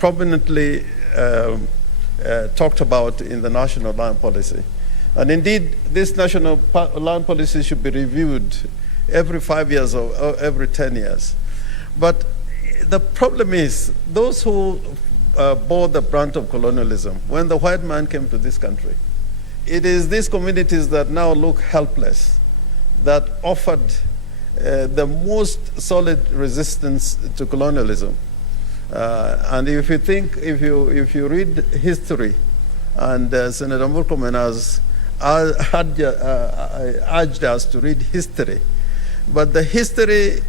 prominently talked about in the national land policy. And indeed, this national land policy should be reviewed every 5 years or every 10 years. But the problem is, those who bore the brunt of colonialism, when the white man came to this country, it is these communities that now look helpless, that offered the most solid resistance to colonialism. And if you read history, and Senator Murkomen has urged us to read history, but the history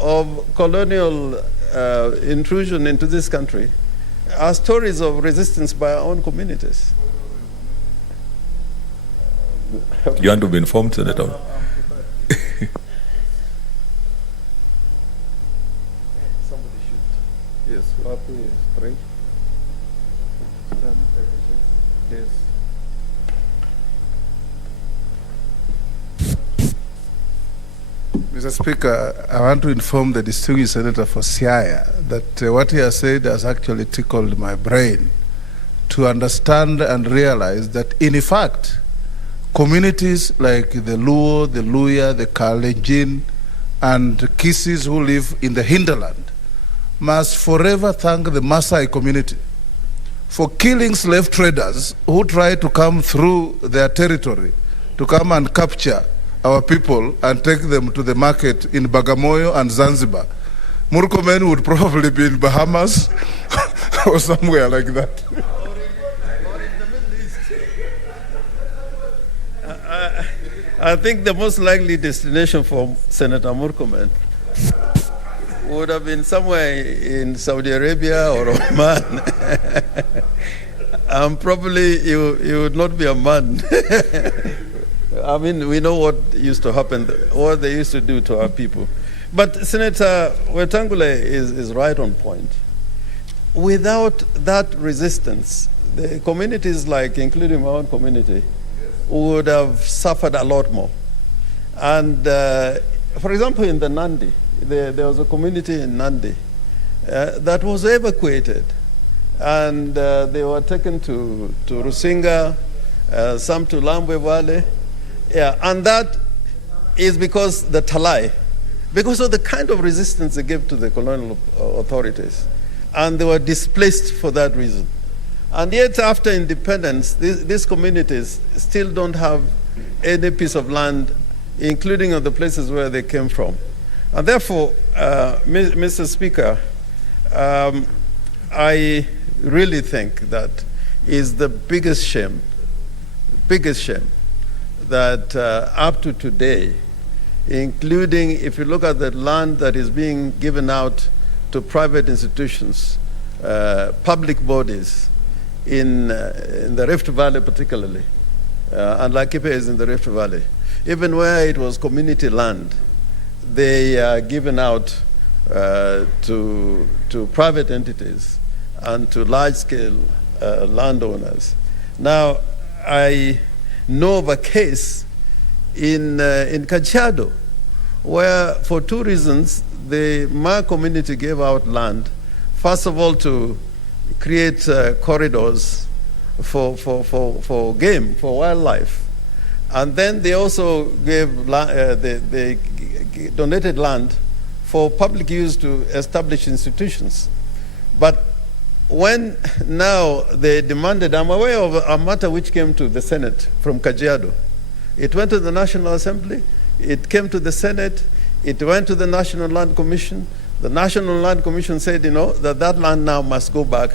of colonial intrusion into this country are stories of resistance by our own communities. You want to be informed, Senator? Somebody should. Yes, happy is straight. Yes. Mr. Speaker, I want to inform the distinguished Senator for Siaya that what he has said has actually tickled my brain to understand and realize that, in fact, communities like the Luo, the Luya, the Kalenjin, and Kisis who live in the hinterland must forever thank the Maasai community for killing slave traders who tried to come through their territory to come and capture our people and take them to the market in Bagamoyo and Zanzibar. Murkomen would probably be in Bahamas or somewhere like that. Or in the Middle East. I think the most likely destination for Senator Murkomen would have been somewhere in Saudi Arabia or Oman. And probably he would not be a man. I mean, we know what used to happen, what they used to do to our people. But Senator Wetangula is right on point. Without that resistance, the communities like, including my own community, would have suffered a lot more. And for example, in the Nandi, there was a community in Nandi that was evacuated. And they were taken to Rusinga, some to Lambwe Valley. Yeah, and that is because the Talai, because of the kind of resistance they gave to the colonial authorities. And they were displaced for that reason. And yet after independence, these communities still don't have any piece of land including of the places where they came from. And therefore, Mr. Speaker, I really think that is the biggest shame that up to today, including if you look at the land that is being given out to private institutions, public bodies in the Rift Valley particularly, and Laikipia is in the Rift Valley, even where it was community land, they are given out to private entities and to large-scale landowners. Now, I know of a case in Kajiado where, for two reasons, the Ma community gave out land, first of all, to create corridors for game, for wildlife. And then they also gave they donated land for public use to establish institutions. But when now they demanded, I'm aware of a matter which came to the Senate from Kajiado. It went to the National Assembly, it came to the Senate, it went to the National Land Commission. The National Land Commission said, that land now must go back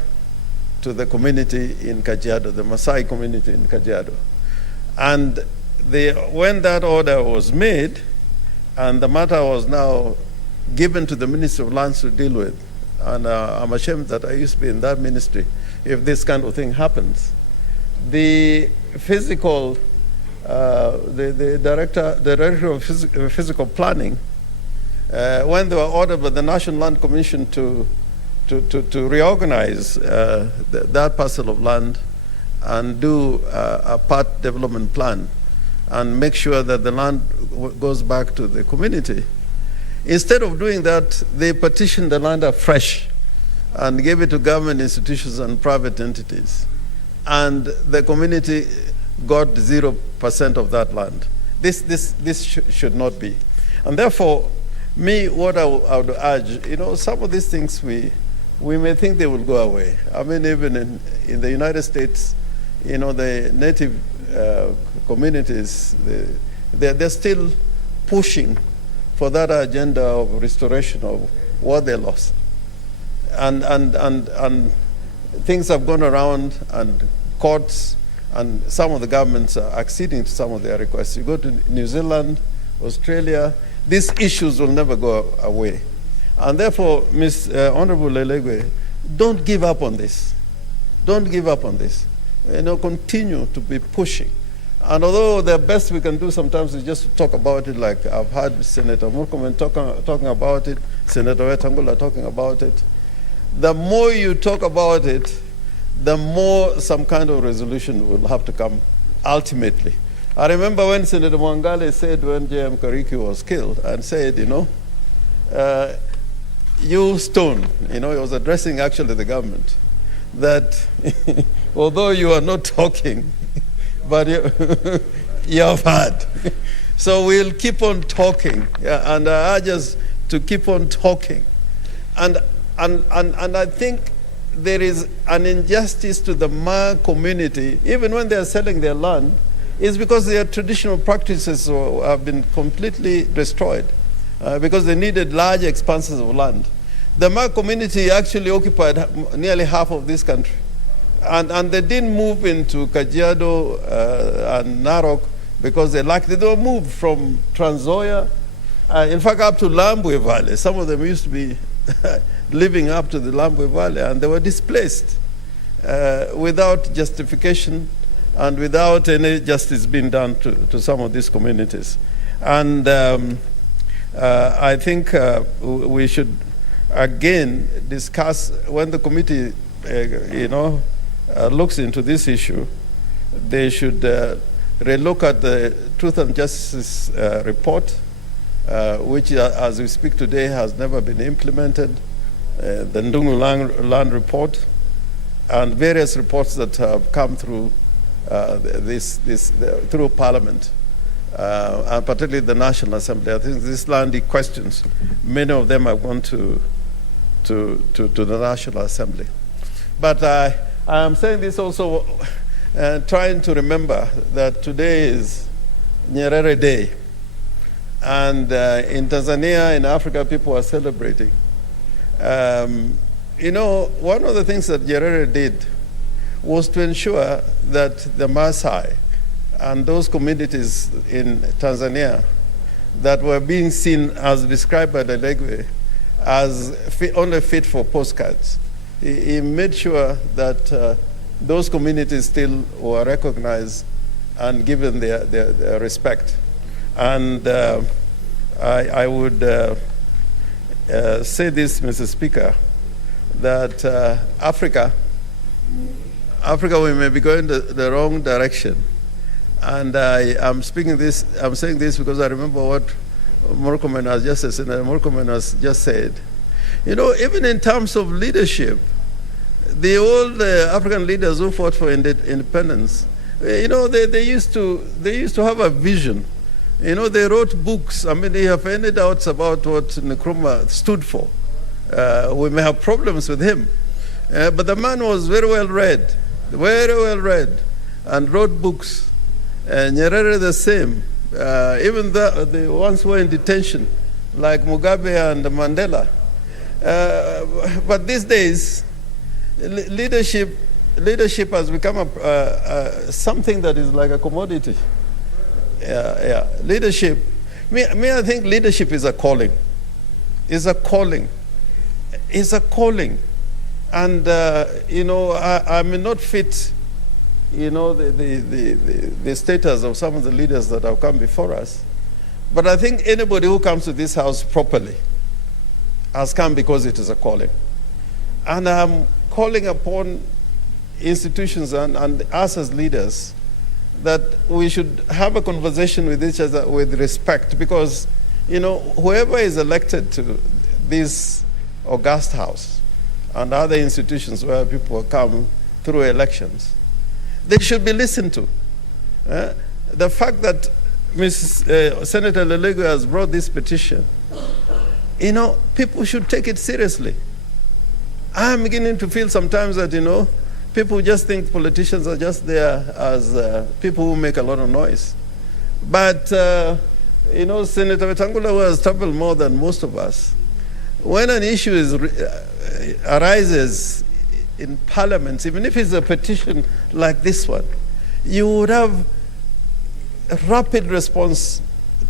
to the community in Kajiado, the Maasai community in Kajiado. And when that order was made, and the matter was now given to the Ministry of Lands to deal with, and I'm ashamed that I used to be in that ministry if this kind of thing happens. The director of physical planning, when they were ordered by the National Land Commission to reorganize that parcel of land and do a part development plan and make sure that the land goes back to the community, instead of doing that, they petitioned the land afresh and gave it to government institutions and private entities. And the community got 0% of that land. This should not be. And therefore, what I would urge, some of these things we may think they will go away. I mean, even in the United States, the native communities, they're still pushing for that agenda of restoration of what they lost. And things have gone around, and courts and some of the governments are acceding to some of their requests. You go to New Zealand, Australia, these issues will never go away. And therefore, Honorable Lelegwe, don't give up on this. Don't give up on this. Continue to be pushing. And although the best we can do sometimes is just to talk about it, like I've heard Senator Murkomen talking about it, Senator Wetangula talking about it, the more you talk about it, the more some kind of resolution will have to come ultimately. I remember when Senator Mwangale said, when J.M. Kariki was killed, and said, you Stone, he was addressing actually the government, that although you are not talking, but you have heard. So we'll keep on talking, and I urge us to keep on talking. And I think there is an injustice to the Ma community, even when they are selling their land, is because their traditional practices have been completely destroyed, because they needed large expanses of land. The Ma community actually occupied nearly half of this country. And they didn't move into Kajiado and Narok because they were moved from Trans Nzoia, in fact, up to Lambwe Valley. Some of them used to be living up to the Lambwe Valley, and they were displaced without justification and without any justice being done to some of these communities. And I think we should again discuss, when the committee looks into this issue, they should relook at the Truth and Justice report, which, as we speak today, has never been implemented, the Ndungu land report, and various reports that have come through through Parliament, and particularly the National Assembly. I think these land questions, many of them have gone to the National Assembly. But I am saying this also trying to remember that today is Nyerere Day. And in Tanzania, in Africa, people are celebrating. You know, one of the things that Nyerere did was to ensure that the Maasai and those communities in Tanzania that were being seen as described by the Legwe as only fit for postcards. He made sure that those communities still were recognized and given their respect. And I would say this, Mr. Speaker, that Africa, we may be going the wrong direction. And I'm saying this because I remember what Murkomen has just said. You know, even in terms of leadership, the old African leaders who fought for independence, you know, they used to have a vision. You know, they wrote books. I mean, they have any doubts about what Nkrumah stood for. We may have problems with him. But the man was very well read, and wrote books. Nyerere the same. Even the ones who were in detention, like Mugabe and Mandela. But these days, leadership has become something that is like a commodity. Leadership. I think leadership is a calling. It's a calling. And, you know, I may not fit, you know, the status of some of the leaders that have come before us. But I think anybody who comes to this house properly has come because it is a calling. And I'm calling upon institutions and us as leaders that we should have a conversation with each other with respect, because, you know, whoever is elected to this august house and other institutions where people come through elections, they should be listened to. The fact that Senator Lelegwe has brought this petition, you know, people should take it seriously. I'm beginning to feel sometimes that, you know, people just think politicians are just there as people who make a lot of noise. But, you know, Senator Wetangula, who has traveled more than most of us, when an issue arises in parliament, even if it's a petition like this one, you would have a rapid response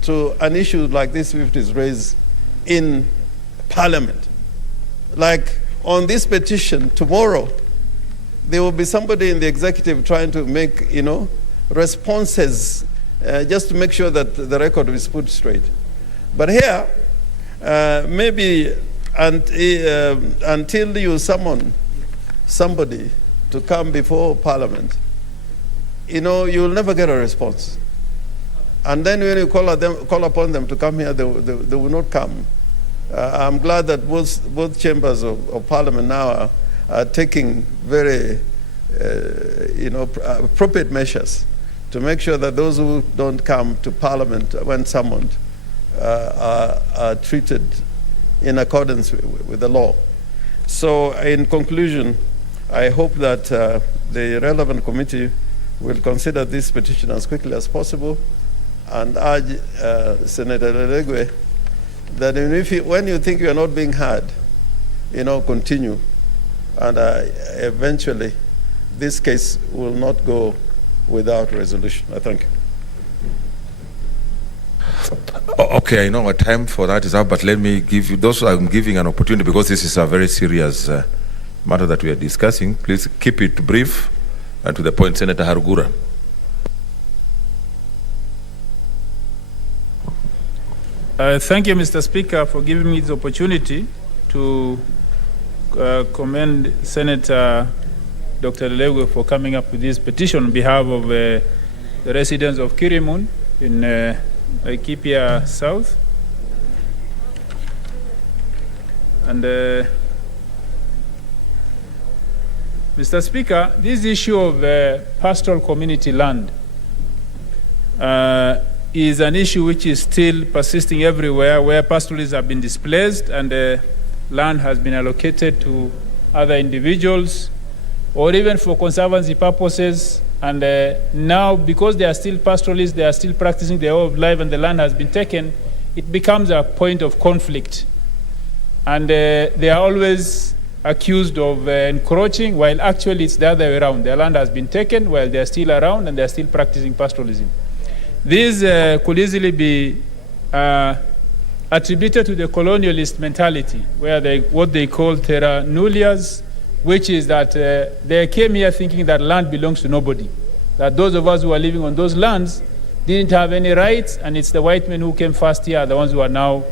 to an issue like this if it is raised in parliament. Like on this petition, tomorrow, there will be somebody in the executive trying to make, you know, responses just to make sure that the record is put straight. But here, maybe until you summon somebody to come before parliament, you know, you will never get a response. And then when you call upon them to come here, they will not come. I'm glad that both chambers of parliament now are taking very, you know, appropriate measures to make sure that those who don't come to parliament when summoned are treated in accordance with the law. So in conclusion, I hope that the relevant committee will consider this petition as quickly as possible and urge Senator Lelegwe that when you think you are not being heard, you know, continue. And eventually, this case will not go without resolution. I thank you. Okay, I know our time for that is up, but let me give you, those I'm giving an opportunity because this is a very serious matter that we are discussing. Please keep it brief and to the point. Senator Harugura. Thank you, Mr. Speaker, for giving me the opportunity to commend Senator Dr. Lelegwe for coming up with this petition on behalf of the residents of Kirimun in Laikipia South. And Mr. Speaker, this issue of pastoral community land is an issue which is still persisting everywhere, where pastoralists have been displaced and land has been allocated to other individuals, or even for conservancy purposes. And now, because they are still pastoralists, they are still practicing their way of life, and the land has been taken, it becomes a point of conflict. And they are always accused of encroaching, while actually it's the other way around. Their land has been taken while they're still around and they're still practicing pastoralism. This could easily be attributed to the colonialist mentality, where what they call terra nullius, which is that they came here thinking that land belongs to nobody, that those of us who are living on those lands didn't have any rights, and it's the white men who came first here, the ones who are now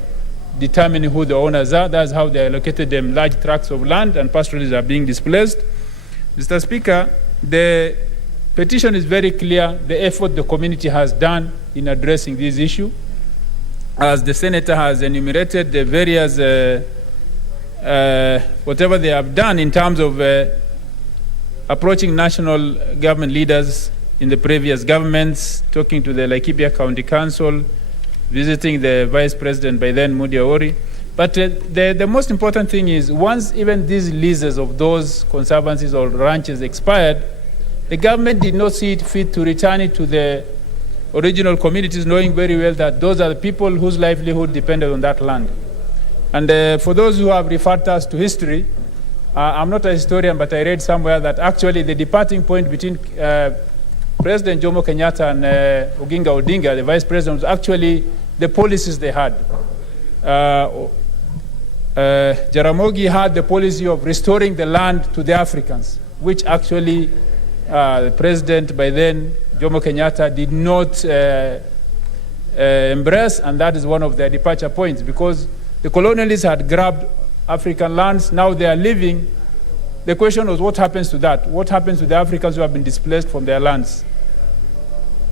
determining who the owners are. That's how they allocated them large tracts of land, and pastoralists are being displaced. Mr. Speaker, the petition is very clear, the effort the community has done in addressing this issue. As the Senator has enumerated the various, whatever they have done in terms of approaching national government leaders in the previous governments, talking to the Laikipia County Council, visiting the Vice President by then, Mudi Awori. But the most important thing is, once even these leases of those conservancies or ranches expired, the government did not see it fit to return it to the original communities, knowing very well that those are the people whose livelihood depended on that land. And for those who have referred us to history, I'm not a historian, but I read somewhere that actually the departing point between President Jomo Kenyatta and Oginga Odinga, the vice president, was actually the policies they had. Jaramogi had the policy of restoring the land to the Africans, which actually the president by then, Jomo Kenyatta, did not embrace, and that is one of their departure points, because the colonialists had grabbed African lands, now they are leaving. The question was, what happens to that? What happens to the Africans who have been displaced from their lands?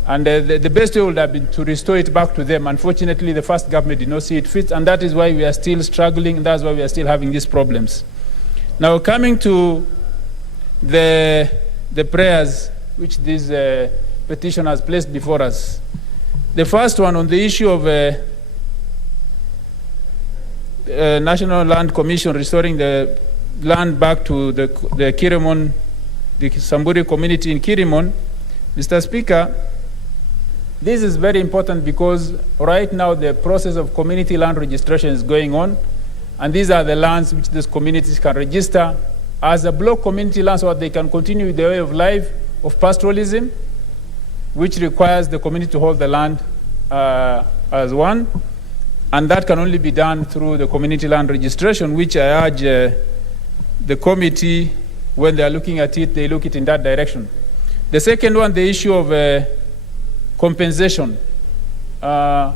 And the best way would have been to restore it back to them. Unfortunately, the first government did not see it fit, and that is why we are still struggling, and that's why we are still having these problems. Now, coming to the prayers which this petition has placed before us. The first one on the issue of National Land Commission restoring the land back to the Kirimon, the Samburu community in Kirimon. Mr. Speaker, this is very important because right now the process of community land registration is going on, and these are the lands which these communities can register as a block community land so that they can continue with the way of life of pastoralism, which requires the community to hold the land as one. And that can only be done through the community land registration, which I urge the committee, when they are looking at it, they look it in that direction. The second one, the issue of compensation. I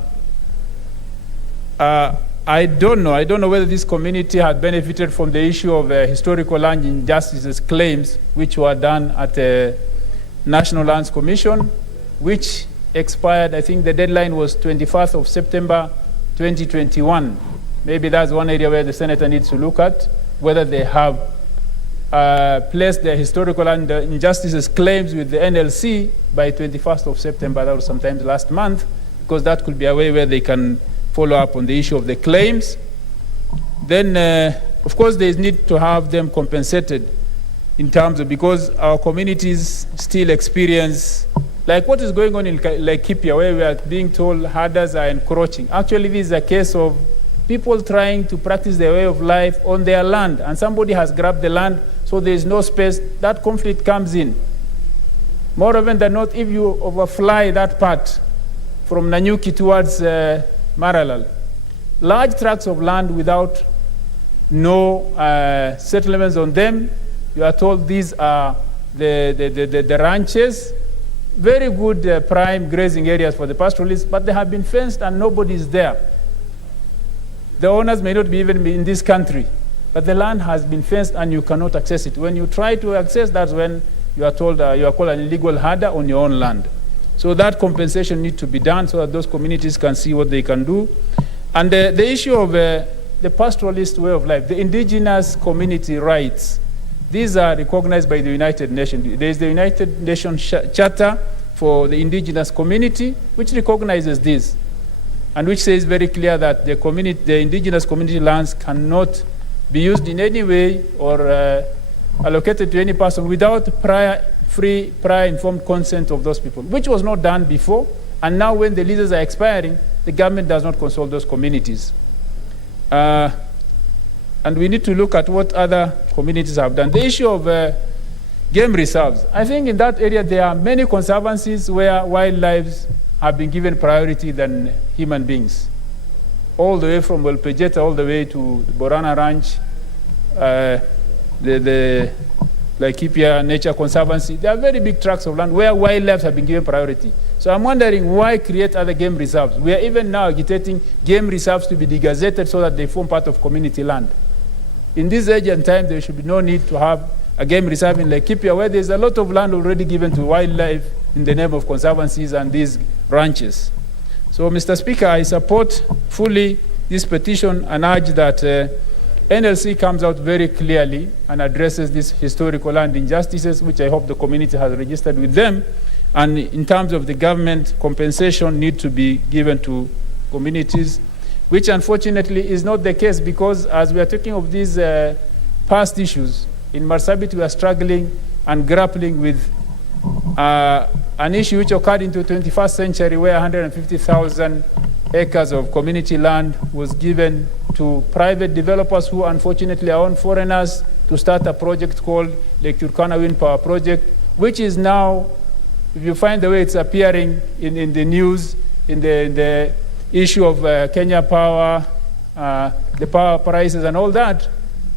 don't know whether this community had benefited from the issue of historical land injustices claims, which were done at the National Lands Commission, which expired, I think the deadline was 21st of September 2021. Maybe that's one area where the Senator needs to look at, whether they have placed their historical and injustices claims with the NLC by 21st of September, that was sometimes last month, because that could be a way where they can follow up on the issue of the claims. Then, of course, there is need to have them compensated in terms of, because our communities still experience, like what is going on in Laikipia, where we are being told herders are encroaching. Actually, this is a case of people trying to practice their way of life on their land, and somebody has grabbed the land, so there is no space. That conflict comes in. More often than not, if you overfly that part from Nanyuki towards Maralal, large tracts of land without no settlements on them, you are told these are the ranches, very good prime grazing areas for the pastoralists, but they have been fenced and nobody is there. The owners may not be even in this country, but the land has been fenced and you cannot access it. When you try to access, that's when you are told you are called an illegal herder on your own land. So that compensation needs to be done so that those communities can see what they can do. And the issue of the pastoralist way of life, the indigenous community rights, these are recognized by the United Nations. There is the United Nations Charter for the indigenous community, which recognizes this, and which says very clear that the indigenous community lands cannot be used in any way or allocated to any person without prior free, prior informed consent of those people, which was not done before. And now when the leases are expiring, the government does not consult those communities. And we need to look at what other communities have done. The issue of game reserves. I think in that area there are many conservancies where wildlife have been given priority than human beings. All the way from Welpejeta all the way to the Borana Ranch, the Laikipia Nature Conservancy. There are very big tracts of land where wildlife have been given priority. So I'm wondering why create other game reserves? We are even now agitating game reserves to be degazetted so that they form part of community land. In this age and time, there should be no need to have a game reserve in Laikipia where there's a lot of land already given to wildlife in the name of conservancies and these ranches. So, Mr. Speaker, I support fully this petition and urge that NLC comes out very clearly and addresses these historical land injustices, which I hope the community has registered with them. And in terms of the government, compensation need to be given to communities, which unfortunately is not the case because as we are talking of these past issues, in Marsabit we are struggling and grappling with an issue which occurred into the 21st century where 150,000 acres of community land was given to private developers who unfortunately are on foreigners to start a project called Lake Turkana Wind Power Project, which is now, if you find the way it's appearing in the news, in the issue of Kenya Power, the power prices and all that,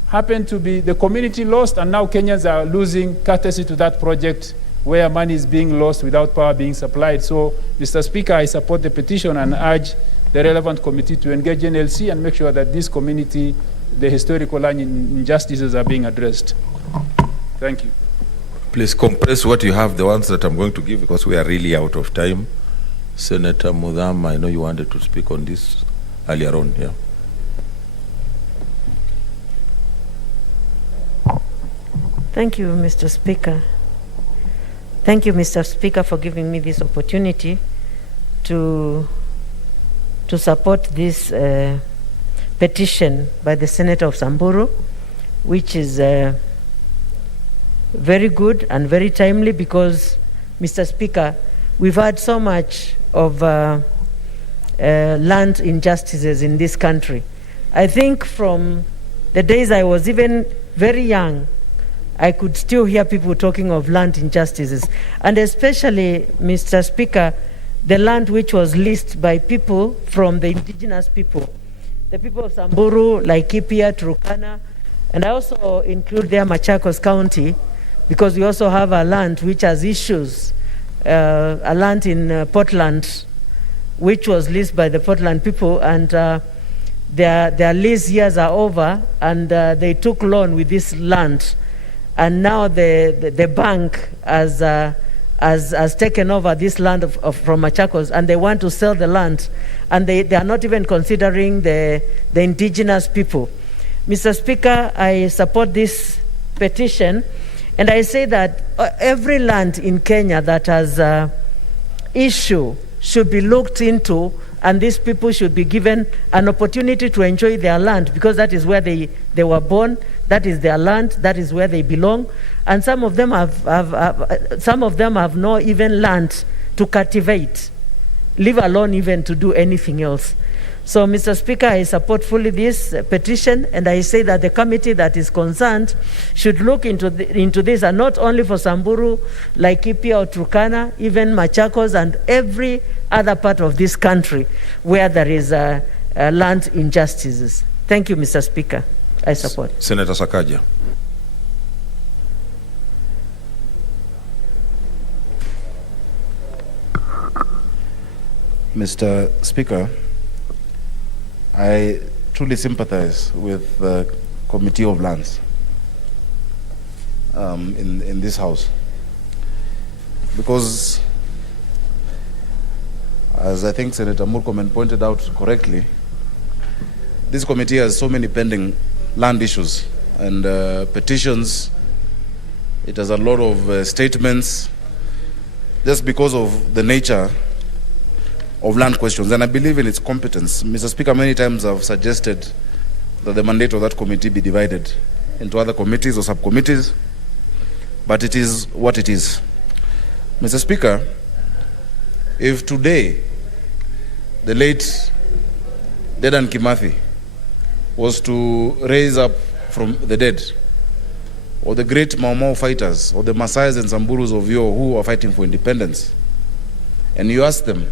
happened to be the community lost, and now Kenyans are losing courtesy to that project where money is being lost without power being supplied. So, Mr. Speaker, I support the petition and urge the relevant committee to engage NLC and make sure that this community, the historical land injustices are being addressed. Thank you. Please compress what you have, the ones that I'm going to give, because we are really out of time. Senator Mudhama, I know you wanted to speak on this earlier on here. Thank you, Mr. Speaker. Thank you, Mr. Speaker, for giving me this opportunity to support this petition by the Senator of Samburu, which is very good and very timely because, Mr. Speaker, we've had so much of land injustices in this country. I think from the days I was even very young, I could still hear people talking of land injustices. And especially, Mr. Speaker, the land which was leased by people from the indigenous people. The people of Samburu, Laikipia, Turkana, and I also include there Machakos County, because we also have a land which has issues, a land in Portland, which was leased by the Portland people, and their lease years are over, and they took loan with this land. And now the bank has taken over this land from Machakos, and they want to sell the land, and they are not even considering the indigenous people. Mr. Speaker, I support this petition, and I say that every land in Kenya that has issue should be looked into, and these people should be given an opportunity to enjoy their land, because that is where they were born. That is their land. That is where they belong. And some of them have no even land to cultivate, leave alone even to do anything else. So, Mr. Speaker, I support fully this petition, and I say that the committee that is concerned should look into this, and not only for Samburu, Laikipia or Turkana, even Machakos and every other part of this country where there is land injustices. Thank you, Mr. Speaker. I support. Senator Sakaja. Mr. Speaker, I truly sympathize with the Committee of Lands in this House, because, as I think Senator Murkomen pointed out correctly, this committee has so many pending land issues and petitions. It has a lot of statements just because of the nature of land questions, and I believe in its competence. Mr. Speaker, many times I've suggested that the mandate of that committee be divided into other committees or subcommittees but it is what it is. Mr. Speaker, if today the late Dedan Kimathi was to raise up from the dead, or the great Mau Mau fighters, or the Masais and Samburus of yore who are fighting for independence, and you ask them,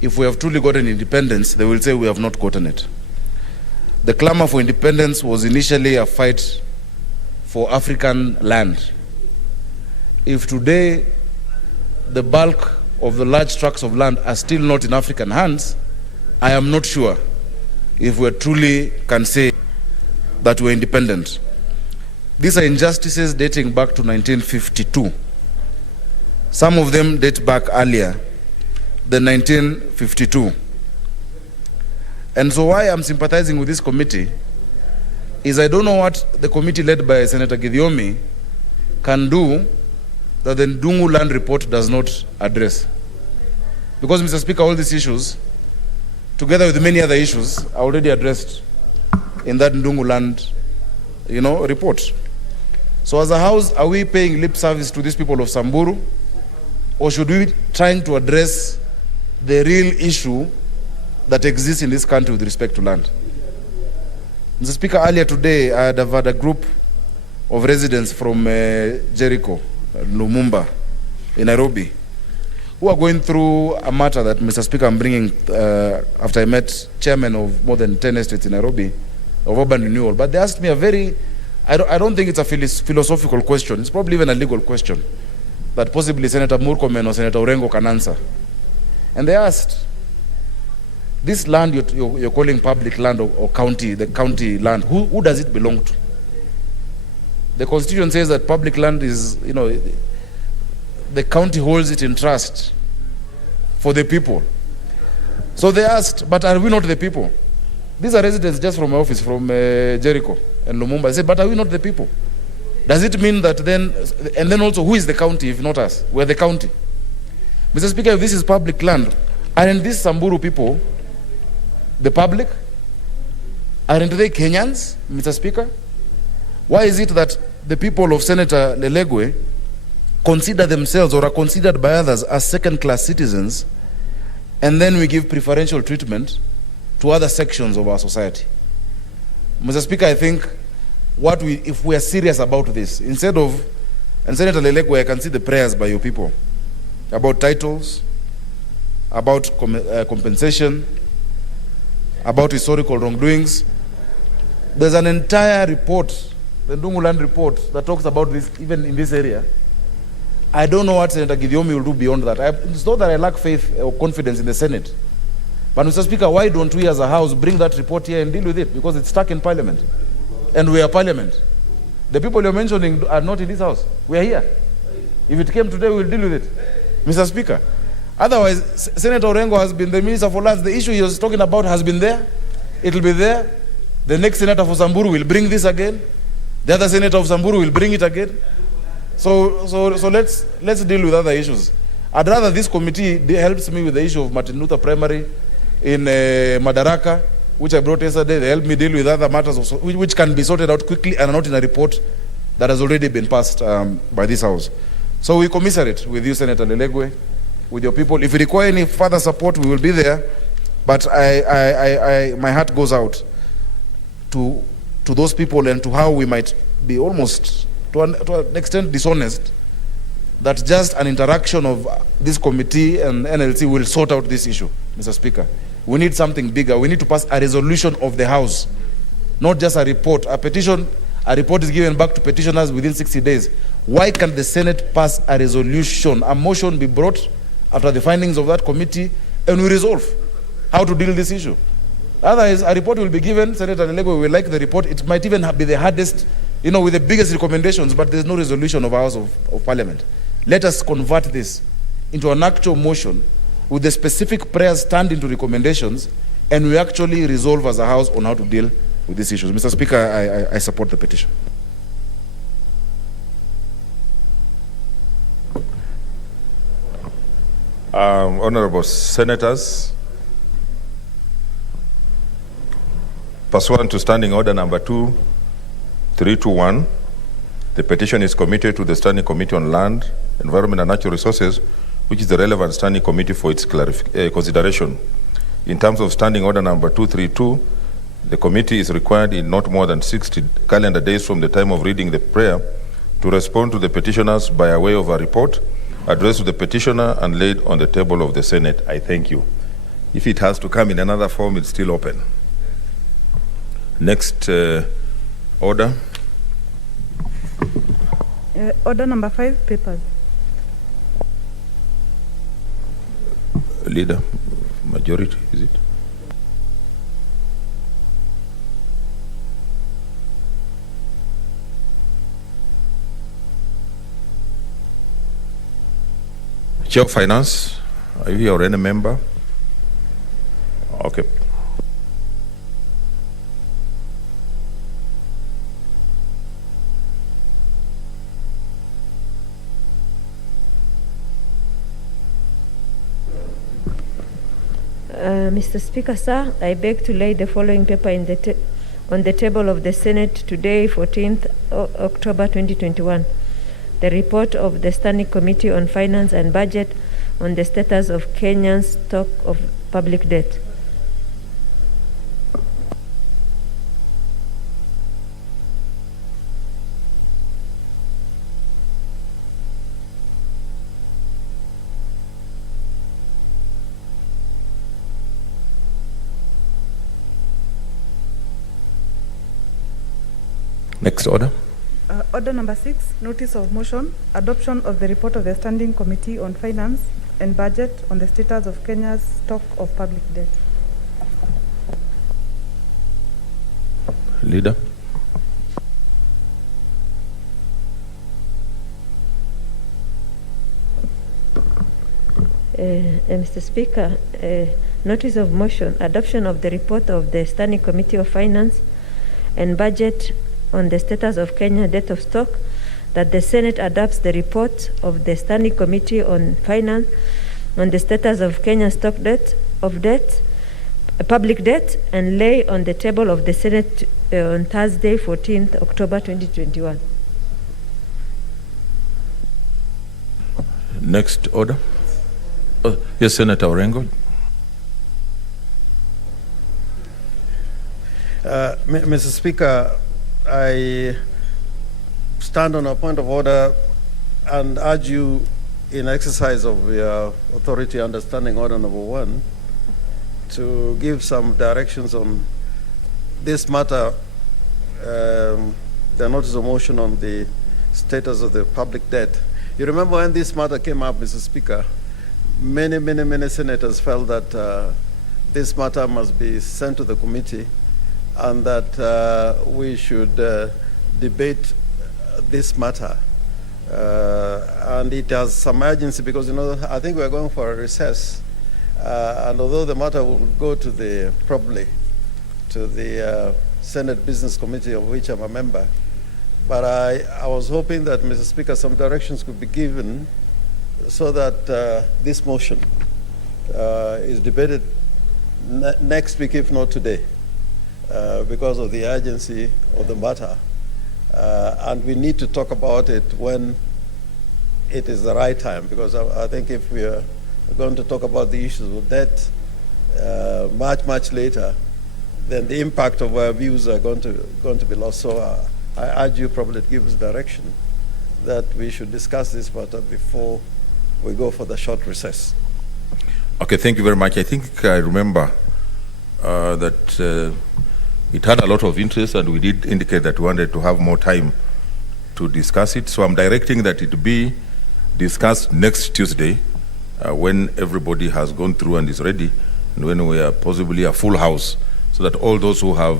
if we have truly gotten independence, they will say we have not gotten it. The clamor for independence was initially a fight for African land. If today the bulk of the large tracts of land are still not in African hands, I am not sure if we truly can say that we're independent. These are injustices dating back to 1952. Some of them date back earlier than 1952. And so why I'm sympathizing with this committee is I don't know what the committee led by Senator Gidiomi can do that the Ndungu land report does not address. Because, Mr. Speaker, all these issues, together with many other issues, are already addressed in that Ndungu land, report. So as a House, are we paying lip service to these people of Samburu, or should we be trying to address the real issue that exists in this country with respect to land? Mr. Speaker, earlier today, I had a group of residents from Jericho, Lumumba, in Nairobi, who are going through a matter that, Mr. Speaker, I'm bringing after I met chairman of more than 10 estates in Nairobi of urban renewal. But they asked me a very, I don't think it's a philosophical question. It's probably even a legal question that possibly Senator Murkomen or Senator Orengo can answer. And they asked, this land you're calling public land or county, the county land, who does it belong to? The Constitution says that public land is, the county holds it in trust for the people. So they asked, but are we not the people? These are residents just from my office, from Jericho and Lumumba. They said, but are we not the people? Does it mean that then, and then also, who is the county if not us? We're the county. Mr. Speaker, if this is public land, aren't these Samburu people the public? Aren't they Kenyans, Mr. Speaker? Why is it that the people of Senator Lelegwe consider themselves or are considered by others as second-class citizens, and then we give preferential treatment to other sections of our society? Mr. Speaker, I think if we are serious about this, instead of, and Senator Lelegwe, I can see the prayers by your people about titles, about compensation, about historical wrongdoings. There's an entire report, the Ndungu Land report, that talks about this, even in this area. I don't know what Senator Gidiomi will do beyond that. It's not that I lack faith or confidence in the Senate. But, Mr. Speaker, why don't we as a House bring that report here and deal with it? Because it's stuck in Parliament. And we are Parliament. The people you're mentioning are not in this House. We are here. If it came today, we'll deal with it, Mr. Speaker. Otherwise, Senator Orengo has been the Minister for Lands. The issue he was talking about has been there. It will be there. The next Senator for Samburu will bring this again. The other Senator of Samburu will bring it again. So let's deal with other issues. I'd rather this committee helps me with the issue of Martin Luther Primary in Madaraka, which I brought yesterday. They help me deal with other matters also, which can be sorted out quickly and not in a report that has already been passed by this House. So we commiserate with you, Senator Lelegwe, with your people. If you require any further support, we will be there. But my heart goes out to those people and to how we might be almost, to an extent, dishonest, that just an interaction of this committee and NLC will sort out this issue, Mr. Speaker. We need something bigger. We need to pass a resolution of the House, not just a report. A report is given back to petitioners within 60 days. Why can't the Senate pass a resolution, a motion be brought after the findings of that committee, and we resolve how to deal with this issue? Otherwise, a report will be given. Senator Lelegwe will like the report. It might even be the hardest, with the biggest recommendations, but there's no resolution of House of Parliament. Let us convert this into an actual motion with the specific prayers turned into recommendations, and we actually resolve as a House on how to deal with these issues. Mr. Speaker, I support the petition. Honorable Senators, pursuant to Standing Order number 2321, The petition is committed to the Standing Committee on Land, Environment and Natural Resources, which is the relevant standing committee for its consideration. In terms of Standing Order number 232, the committee is required in not more than 60 calendar days from the time of reading the prayer to respond to the petitioners by way of a report addressed to the petitioner and laid on the table of the Senate. I thank you. If it has to come in another form, it's still open. Next order. Order number 5, papers. Leader, majority, is it? Chair of Finance, are you here or any member? Okay. Mr. Speaker, sir, I beg to lay the following paper on the table of the Senate today, 14th October 2021. The report of the Standing Committee on Finance and Budget on the status of Kenya's stock of public debt. Next order. Order number 6, notice of motion, adoption of the report of the Standing Committee on Finance and Budget on the status of Kenya's stock of public debt. Leader. Mr. Speaker, notice of motion, adoption of the report of the Standing Committee of Finance and Budget on the status of Kenya debt of stock, that the Senate adopts the report of the Standing Committee on Finance on the status of Kenya stock public debt, and lay on the table of the Senate on Thursday, 14th October 2021. Next order. Yes, Senator Orengo. Mr. Speaker, I stand on a point of order and urge you, in exercise of your authority understanding order number 1, to give some directions on this matter, the notice of motion on the status of the public debt. You remember when this matter came up, Mr. Speaker, many senators felt that this matter must be sent to the committee and that we should debate this matter. And it has some urgency because, you know, I think we're going for a recess. And although the matter will go to probably to the Senate Business Committee, of which I'm a member, but I was hoping that, Mr. Speaker, some directions could be given so that this motion is debated next week, if not today. Because of the urgency of the matter. And we need to talk about it when it is the right time, because I think if we are going to talk about the issues of debt much later, then the impact of our views are going to be lost. So I urge you probably to give us direction that we should discuss this matter before we go for the short recess. Okay, thank you very much. I think I remember that it had a lot of interest, and we did indicate that we wanted to have more time to discuss it. So I'm directing that it be discussed next Tuesday when everybody has gone through and is ready, and when we are possibly a full house, so that all those who have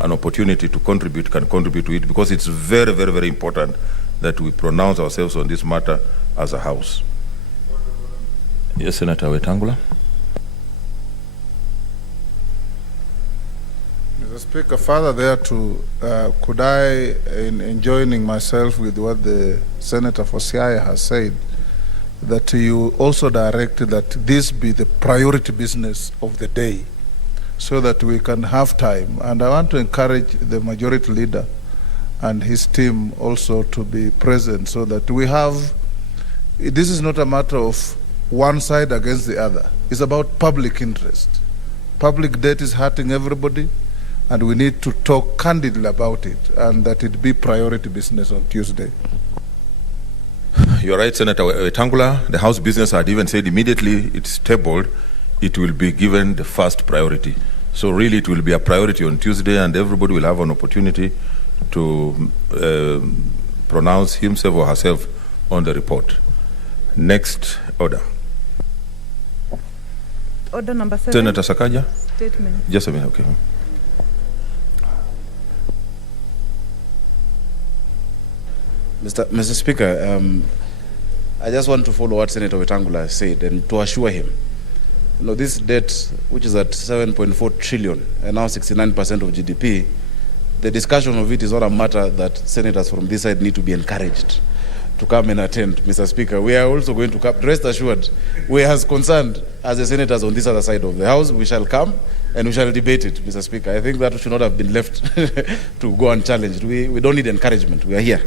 an opportunity to contribute can contribute to it, because it's very important that we pronounce ourselves on this matter as a house. Yes, Senator Wetangula. Mr. Speaker, further there could I, in joining myself with what the Senator for Siaya has said, that you also directed that this be the priority business of the day so that we can have time. And I want to encourage the majority leader and his team also to be present so that we have, this is not a matter of one side against the other. It's about public interest. Public debt is hurting everybody, and we need to talk candidly about it, and that it be priority business on Tuesday. You're right, Senator Wetangula. The House Business had even said immediately it's tabled, it will be given the first priority. So really it will be a priority on Tuesday, and everybody will have an opportunity to pronounce himself or herself on the report. Next order. Order number 7. Senator Sakaja. Statement. Just a minute, okay. Mr. Speaker, I just want to follow what Senator Wetangula said and to assure him, this debt, which is at 7.4 trillion and now 69% of GDP, the discussion of it is not a matter that senators from this side need to be encouraged to come and attend, Mr. Speaker. We are also going to come. Rest assured, we are as concerned as the senators on this other side of the House. We shall come and we shall debate it, Mr. Speaker. I think that should not have been left to go unchallenged. We don't need encouragement. We are here.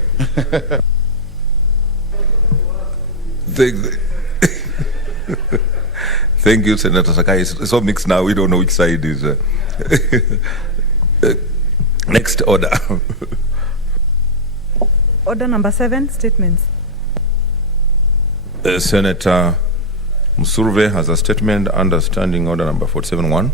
Thank you, Senator Sakai. It's so mixed now, we don't know which side is. Next order. Order number 7, statements. Senator Msurve has a statement under Standing Order number 47-1.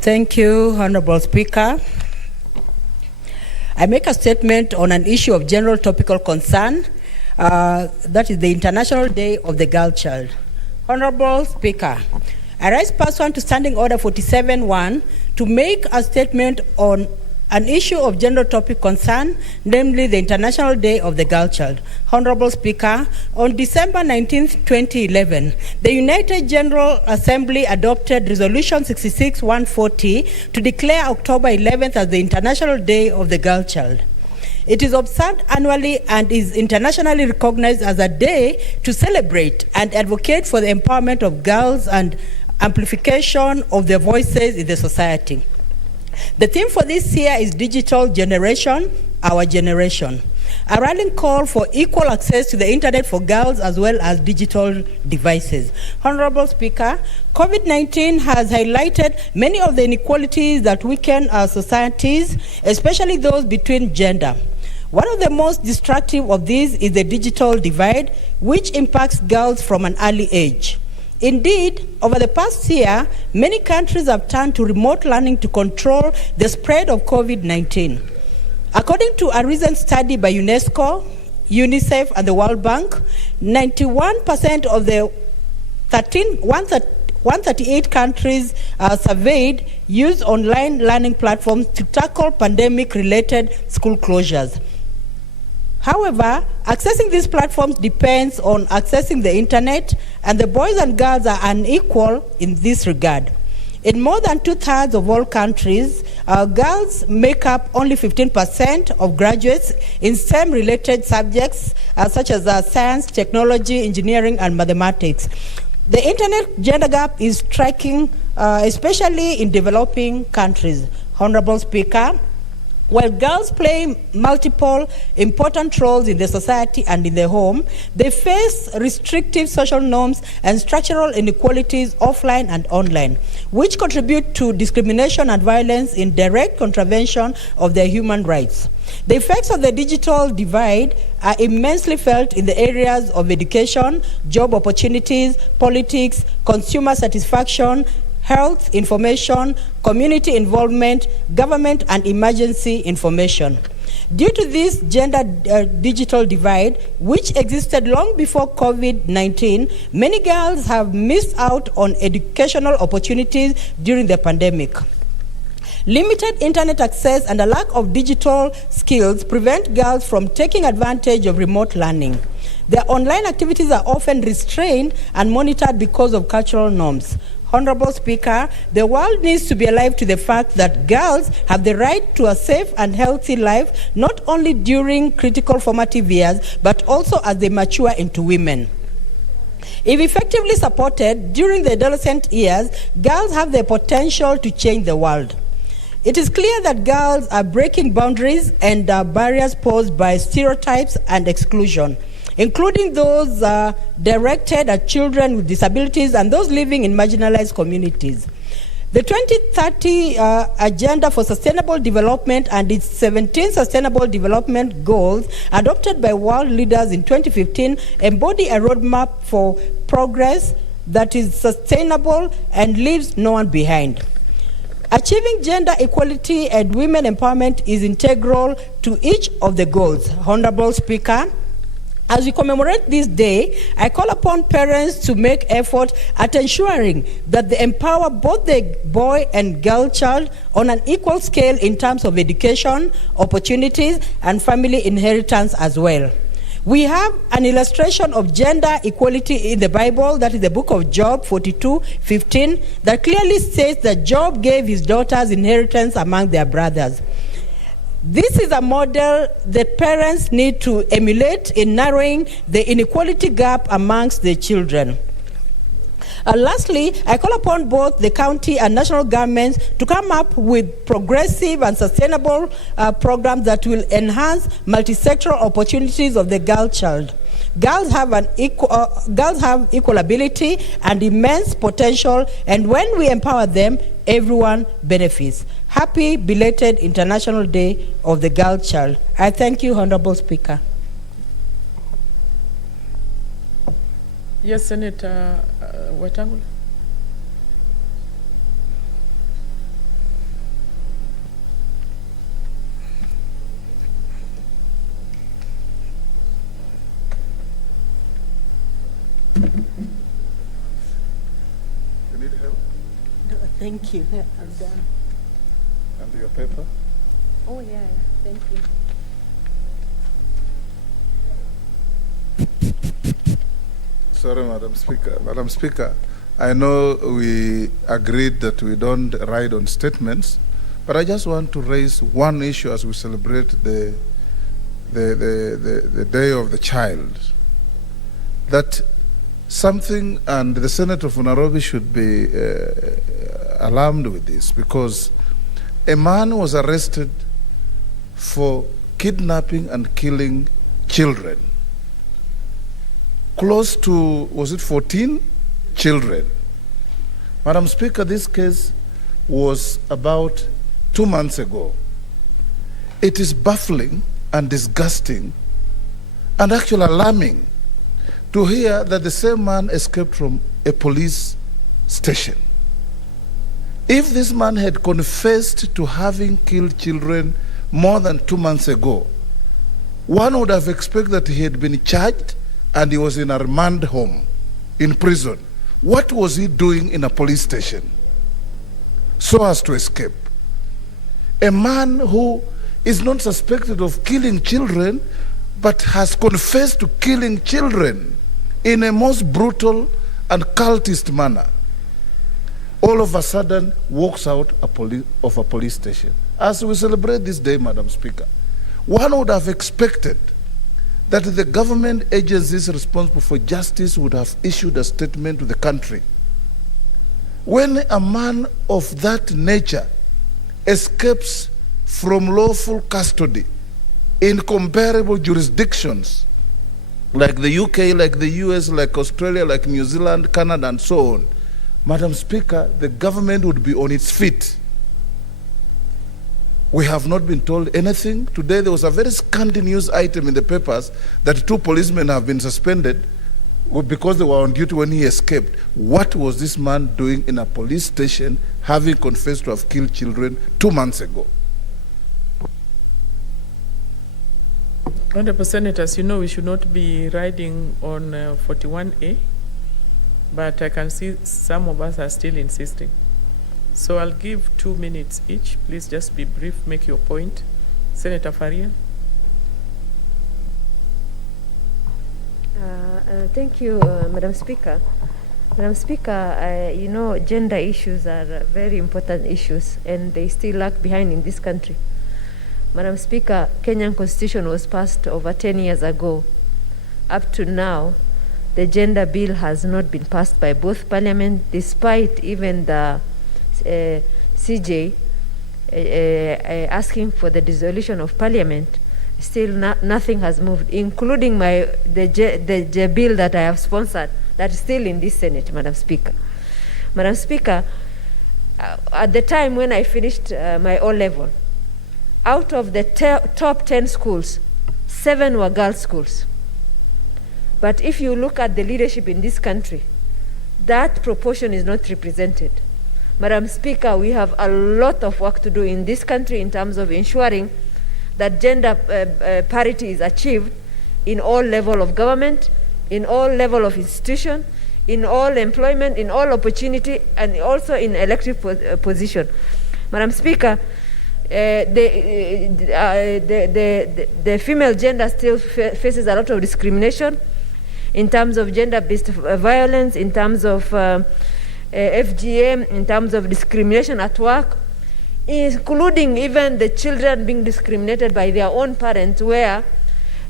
Thank you, Honorable Speaker. I make a statement on an issue of general topical concern, that is the International Day of the Girl Child. Honorable Speaker, I rise pursuant to Standing Order 47-1 to make a statement on an issue of general topic concern, namely the International Day of the Girl Child. Honorable Speaker, on December 19, 2011, the United General Assembly adopted Resolution 66-140 to declare October 11th as the International Day of the Girl Child. It is observed annually and is internationally recognized as a day to celebrate and advocate for the empowerment of girls and amplification of their voices in the society. The theme for this year is Digital Generation, Our Generation, a rallying call for equal access to the internet for girls as well as digital devices. Honorable Speaker, COVID-19 has highlighted many of the inequalities that weaken our societies, especially those between gender. One of the most destructive of these is the digital divide, which impacts girls from an early age. Indeed, over the past year, many countries have turned to remote learning to control the spread of COVID-19. According to a recent study by UNESCO, UNICEF, and the World Bank, 91% of the 138 countries surveyed use online learning platforms to tackle pandemic-related school closures. However, accessing these platforms depends on accessing the internet, and the boys and girls are unequal in this regard. In more than 2/3 of all countries, girls make up only 15% of graduates in STEM-related subjects such as science, technology, engineering, and mathematics. The internet gender gap is striking, especially in developing countries. Honorable Speaker, while girls play multiple important roles in the society and in the home, they face restrictive social norms and structural inequalities offline and online, which contribute to discrimination and violence in direct contravention of their human rights. The effects of the digital divide are immensely felt in the areas of education, job opportunities, politics, consumer satisfaction, health information, community involvement, government, and emergency information. Due to this gender digital divide, which existed long before COVID-19, many girls have missed out on educational opportunities during the pandemic. Limited internet access and a lack of digital skills prevent girls from taking advantage of remote learning. Their online activities are often restrained and monitored because of cultural norms. Honorable Speaker, the world needs to be alive to the fact that girls have the right to a safe and healthy life, not only during critical formative years, but also as they mature into women. If effectively supported during the adolescent years, girls have the potential to change the world. It is clear that girls are breaking boundaries and barriers posed by stereotypes and exclusion, including those directed at children with disabilities and those living in marginalized communities. The 2030 Agenda for Sustainable Development and its 17 Sustainable Development Goals, adopted by world leaders in 2015, embody a roadmap for progress that is sustainable and leaves no one behind. Achieving gender equality and women empowerment is integral to each of the goals. Honorable Speaker, as we commemorate this day, I call upon parents to make effort at ensuring that they empower both the boy and girl child on an equal scale in terms of education, opportunities, and family inheritance as well. We have an illustration of gender equality in the Bible, that is the book of Job 42:15, that clearly states that Job gave his daughters inheritance among their brothers. This is a model that parents need to emulate in narrowing the inequality gap amongst the children. Lastly, I call upon both the county and national governments to come up with progressive and sustainable programs that will enhance multi-sectoral opportunities of the girl child. Girls have equal ability and immense potential, and when we empower them, everyone benefits. Happy belated International Day of the Girl Child. I thank you, Honorable Speaker. Yes, Senator Wetangula. You need help? No, thank you. I'm done. And your paper? Oh, yeah. Thank you. Sorry, Madam Speaker. Madam Speaker, I know we agreed that we don't ride on statements, but I just want to raise one issue as we celebrate the Day of the Child. That something, and the Senator of Nairobi should be alarmed with this, because a man was arrested for kidnapping and killing children. Close to, was it 14 children? Madam Speaker, this case was about 2 months ago. It is baffling and disgusting and actually alarming to hear that the same man escaped from a police station. If this man had confessed to having killed children more than 2 months ago, one would have expected that he had been charged and he was in a remand home, in prison. What was he doing in a police station so as to escape? A man who is not suspected of killing children, but has confessed to killing children in a most brutal and cultist manner, all of a sudden walks out of a police station. As we celebrate this day, Madam Speaker, one would have expected that the government agencies responsible for justice would have issued a statement to the country. When a man of that nature escapes from lawful custody in comparable jurisdictions, like the UK, like the US, like Australia, like New Zealand, Canada, and so on, Madam Speaker, the government would be on its feet. We have not been told anything. Today there was a very scanty news item in the papers that 2 policemen have been suspended because they were on duty when he escaped. What was this man doing in a police station having confessed to have killed children 2 months ago? Honorable Senators, you know we should not be riding on 41A, but I can see some of us are still insisting. So I'll give 2 minutes each. Please just be brief, make your point. Senator Faria. Thank you, Madam Speaker. Madam Speaker, you know, gender issues are very important issues and they still lag behind in this country. Madam Speaker, Kenyan Constitution was passed over 10 years ago. Up to now, the gender bill has not been passed by both parliament, despite even the CJ asking for the dissolution of parliament. Still nothing has moved, including the bill that I have sponsored that is still in this Senate, Madam Speaker. Madam Speaker, at the time when I finished my O-level, out of the top 10 schools, 7 were girls' schools. But if you look at the leadership in this country, that proportion is not represented. Madam Speaker, we have a lot of work to do in this country in terms of ensuring that gender parity is achieved in all levels of government, in all levels of institution, in all employment, in all opportunity, and also in elective position. Madam Speaker, the female gender still faces a lot of discrimination in terms of gender-based violence, in terms of FGM, in terms of discrimination at work, including even the children being discriminated by their own parents, where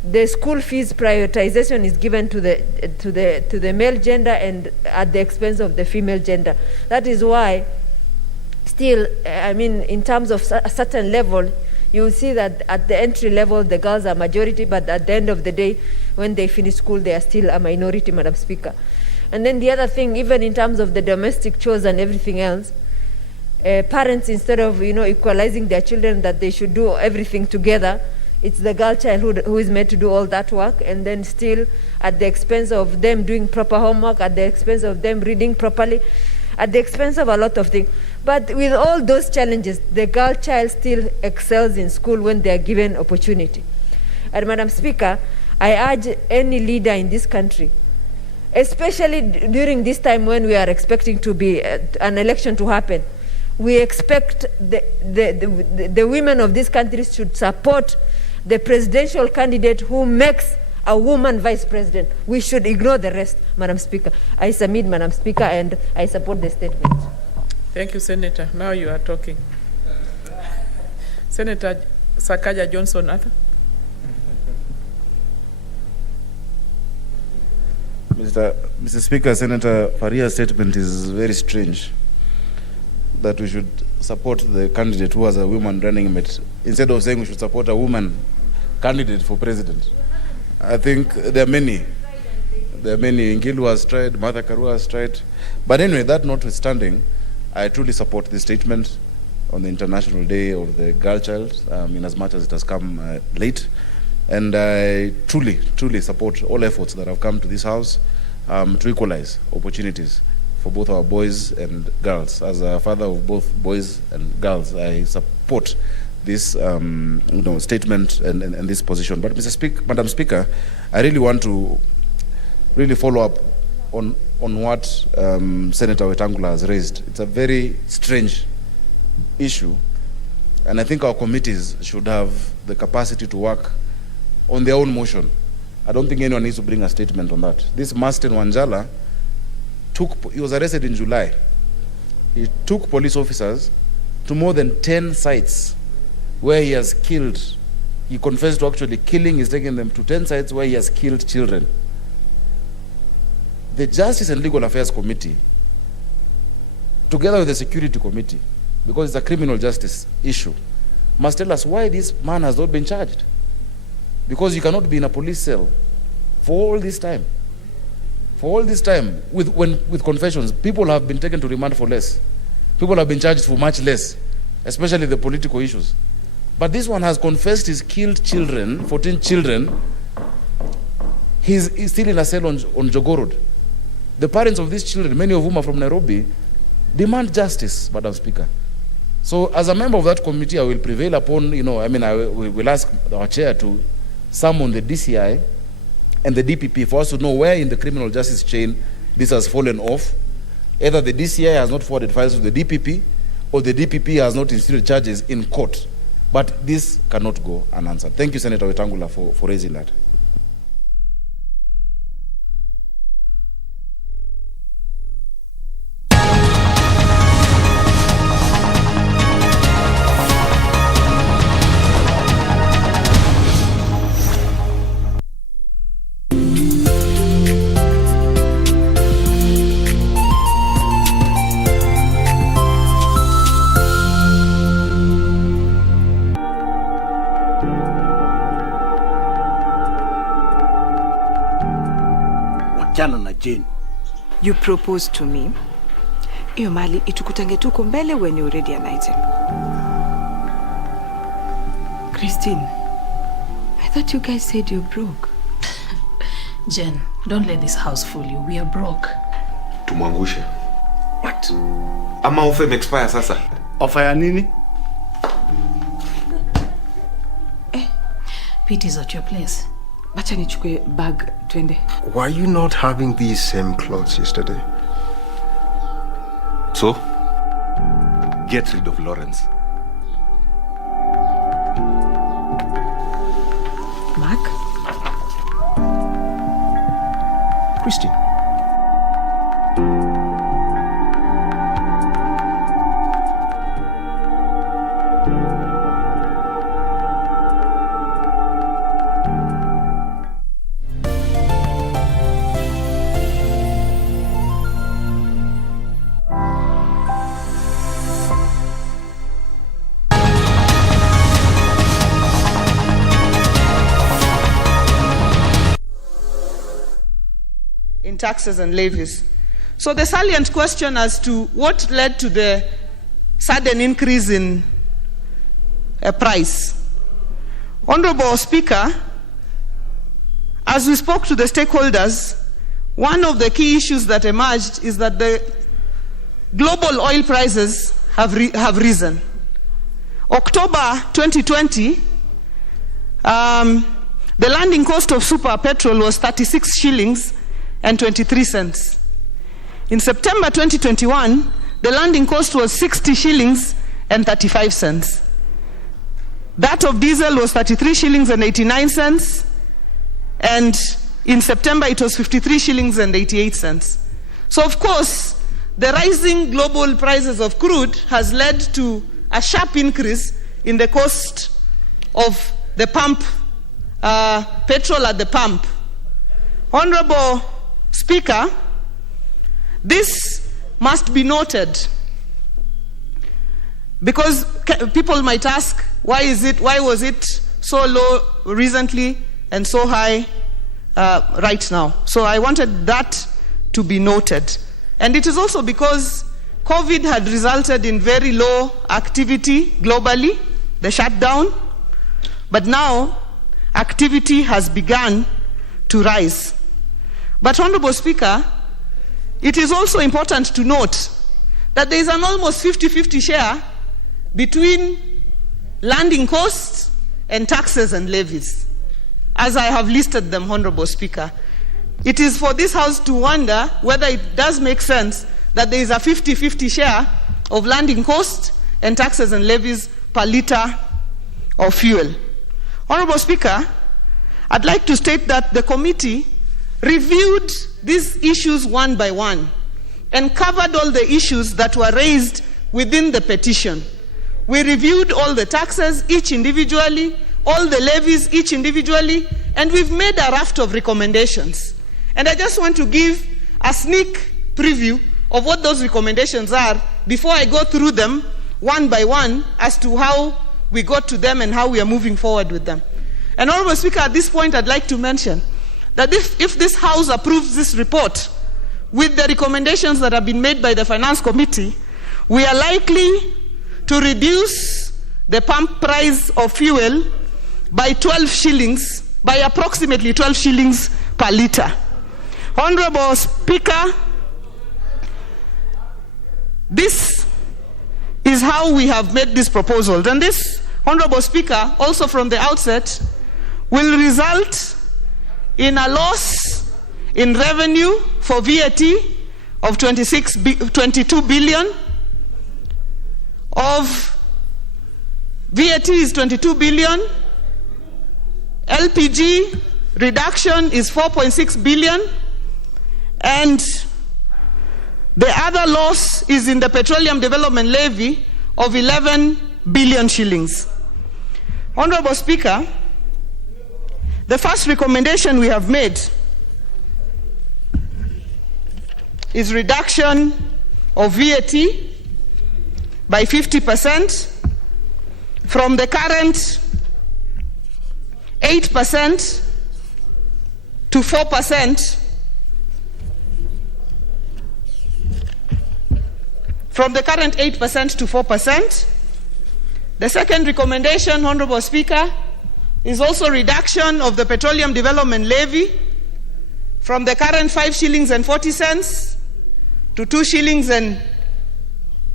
the school fees prioritization is given to the male gender and at the expense of the female gender. That is why still, I mean, in terms of a certain level, you will see that at the entry level, the girls are majority, but at the end of the day, when they finish school, they are still a minority, Madam Speaker. And then the other thing, even in terms of the domestic chores and everything else, parents, instead of, you know, equalizing their children that they should do everything together, it's the girl child who is made to do all that work, and then still at the expense of them doing proper homework, at the expense of them reading properly, at the expense of a lot of things. But with all those challenges, the girl child still excels in school when they are given opportunity. And Madam Speaker, I urge any leader in this country, especially during this time when we are expecting to be an election to happen, we expect the women of this country should support the presidential candidate who makes a woman vice president. We should ignore the rest, Madam Speaker. I submit, Madam Speaker, and I support the statement. Thank you, Senator. Now you are talking. Senator Sakaja Johnson Arthur. Mr. Speaker, Senator Faria's statement is very strange, that we should support the candidate who has a woman running mate, instead of saying we should support a woman candidate for president. I think there are many. There are many. Ngilu has tried, Martha Karua has tried. But anyway, that notwithstanding, I truly support this statement on the International Day of the Girl Child, in as much as it has come late. And I truly, truly support all efforts that have come to this House to equalize opportunities for both our boys and girls. As a father of both boys and girls, I support this statement and this position. But Madam Speaker, I really want to follow up on what Senator Wetangula has raised. It's a very strange issue, and I think our committees should have the capacity to work on their own motion. I don't think anyone needs to bring a statement on that. This Masten Wanjala he was arrested in July. He took police officers to more than 10 sites where he has killed. He confessed to actually killing. He's taken them to 10 sites where he has killed children. The Justice and Legal Affairs Committee, together with the Security Committee, because it's a criminal justice issue, must tell us why this man has not been charged. Because you cannot be in a police cell for all this time. For all this time, with confessions, people have been taken to remand for less. People have been charged for much less, especially the political issues. But this one has confessed he's killed children, 14 children. He's still in a cell on Jogoo Road. The parents of these children, many of whom are from Nairobi, demand justice, Madam Speaker. So as a member of that committee, I will prevail upon, we will ask our chair to summon the DCI and the DPP for us to know where in the criminal justice chain this has fallen off. Either the DCI has not forwarded files to the DPP, or the DPP has not instituted charges in court. But this cannot go unanswered. Thank you, Senator Wetangula, for raising that. wachana na Jane. You proposed to me. Iyo mali itukutange tuko mbele when you're already an item. Christine, I thought you guys said you're broke. Jen, don't let this house fool you. We are broke. Tumwangushe. What? Ama offer expire sasa. Offer ya nini? Pete is at your place. Bacha nichukue bag twende. Were you not having these same clothes yesterday? So, get rid of Lawrence. Mark? Christine. In taxes and levies. So the salient question as to what led to the sudden increase in price. Honorable Speaker, as we spoke to the stakeholders, one of the key issues that emerged is that the global oil prices have risen. October 2020, the landing cost of super petrol was 36 shillings and 23 cents. In September 2021, the landing cost was 60 shillings and 35 cents. That of diesel was 33 shillings and 89 cents, and in September it was 53 shillings and 88 cents. So of course, the rising global prices of crude has led to a sharp increase in the cost of the pump, petrol at the pump. Honorable Speaker, this must be noted because people might ask, why was it so low recently and so high right now? So I wanted that to be noted. And it is also because COVID had resulted in very low activity globally, the shutdown, but now activity has begun to rise. But Honorable Speaker, it is also important to note that there is an almost 50-50 share between landing costs and taxes and levies, as I have listed them, Honorable Speaker. It is for this House to wonder whether it does make sense that there is a 50-50 share of landing costs and taxes and levies per litre of fuel. Honorable Speaker, I'd like to state that the committee reviewed these issues one by one and covered all the issues that were raised within the petition. We reviewed all the taxes, each individually, all the levies, each individually, and we've made a raft of recommendations. And I just want to give a sneak preview of what those recommendations are before I go through them one by one as to how we got to them and how we are moving forward with them. And Honorable Speaker, at this point I'd like to mention that if this House approves this report with the recommendations that have been made by the Finance Committee, we are likely to reduce the pump price of fuel by 12 shillings, by approximately 12 shillings per litre. Honorable Speaker, this is how we have made this proposal. And this, Honorable Speaker, also from the outset, will result in a loss in revenue for VAT of 22 billion, of VAT is 22 billion, LPG reduction is 4.6 billion, and the other loss is in the Petroleum Development Levy of 11 billion shillings. Honorable Speaker, the first recommendation we have made is reduction of VAT by 50% from the current 8% to 4% from the current 8% to 4%. The second recommendation, Honorable Speaker, is also reduction of the Petroleum Development Levy from the current 5 shillings and 40 cents to 2 shillings and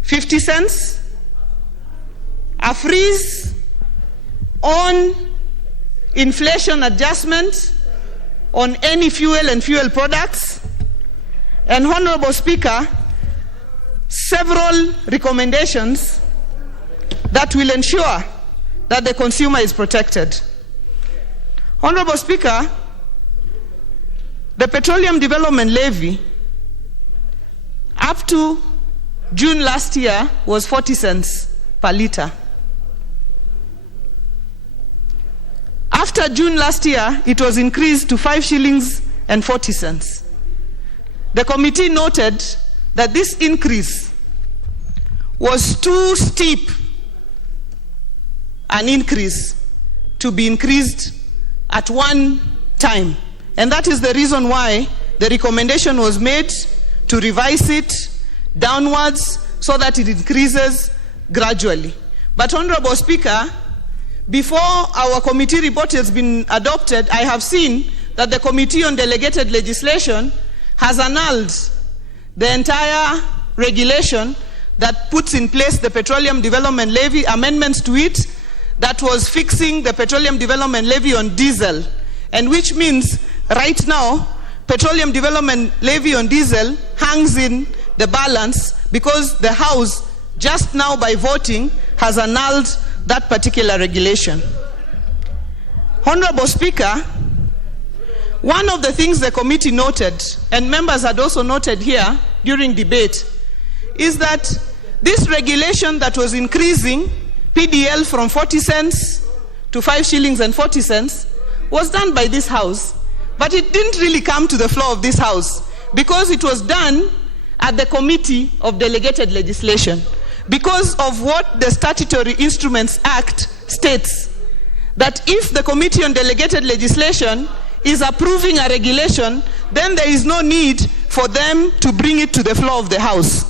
50 cents. A freeze on inflation adjustment on any fuel and fuel products. And Honorable Speaker, several recommendations that will ensure that the consumer is protected. Honorable Speaker, the Petroleum Development Levy up to June last year was 40 cents per litre. After June last year, it was increased to 5 shillings and 40 cents. The committee noted that this increase was too steep an increase to be increased at one time. And that is the reason why the recommendation was made to revise it downwards so that it increases gradually. But Honorable Speaker, before our committee report has been adopted, I have seen that the Committee on Delegated Legislation has annulled the entire regulation that puts in place the Petroleum Development Levy, amendments to it that was fixing the Petroleum Development Levy on diesel, and which means right now Petroleum Development Levy on diesel hangs in the balance because the House just now by voting has annulled that particular regulation. Honorable Speaker, one of the things the committee noted, and members had also noted here during debate, is that this regulation that was increasing PDL from 40 cents to 5 shillings and 40 cents was done by this House, but it didn't really come to the floor of this House because it was done at the Committee of Delegated Legislation because of what the Statutory Instruments Act states, that if the Committee on Delegated Legislation is approving a regulation, then there is no need for them to bring it to the floor of the House.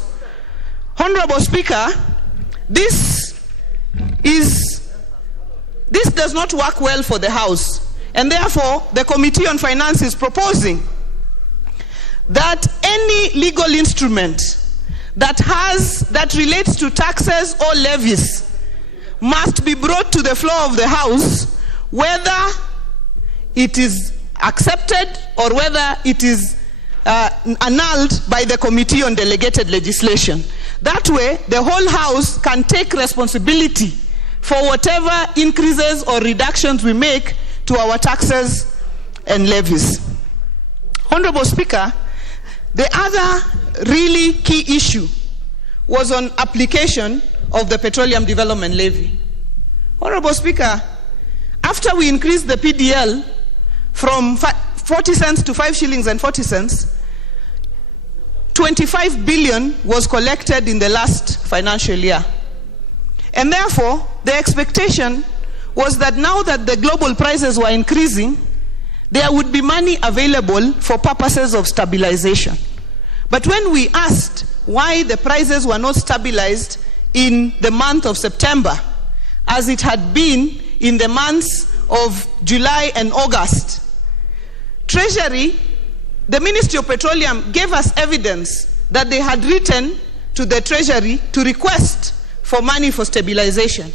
Honorable Speaker, this does not work well for the House, and therefore the Committee on Finance is proposing that any legal instrument that relates to taxes or levies must be brought to the floor of the House, whether it is accepted or whether it is annulled by the Committee on Delegated Legislation. That way, the whole House can take responsibility for whatever increases or reductions we make to our taxes and levies. Honorable Speaker, the other really key issue was on application of the Petroleum Development Levy. Honorable Speaker, after we increased the PDL from 40 cents to 5 shillings and 40 cents, 25 billion was collected in the last financial year. And therefore, the expectation was that now that the global prices were increasing, there would be money available for purposes of stabilization. But when we asked why the prices were not stabilized in the month of September, as it had been in the months of July and August, Treasury, the Ministry of Petroleum, gave us evidence that they had written to the Treasury to request for money for stabilization.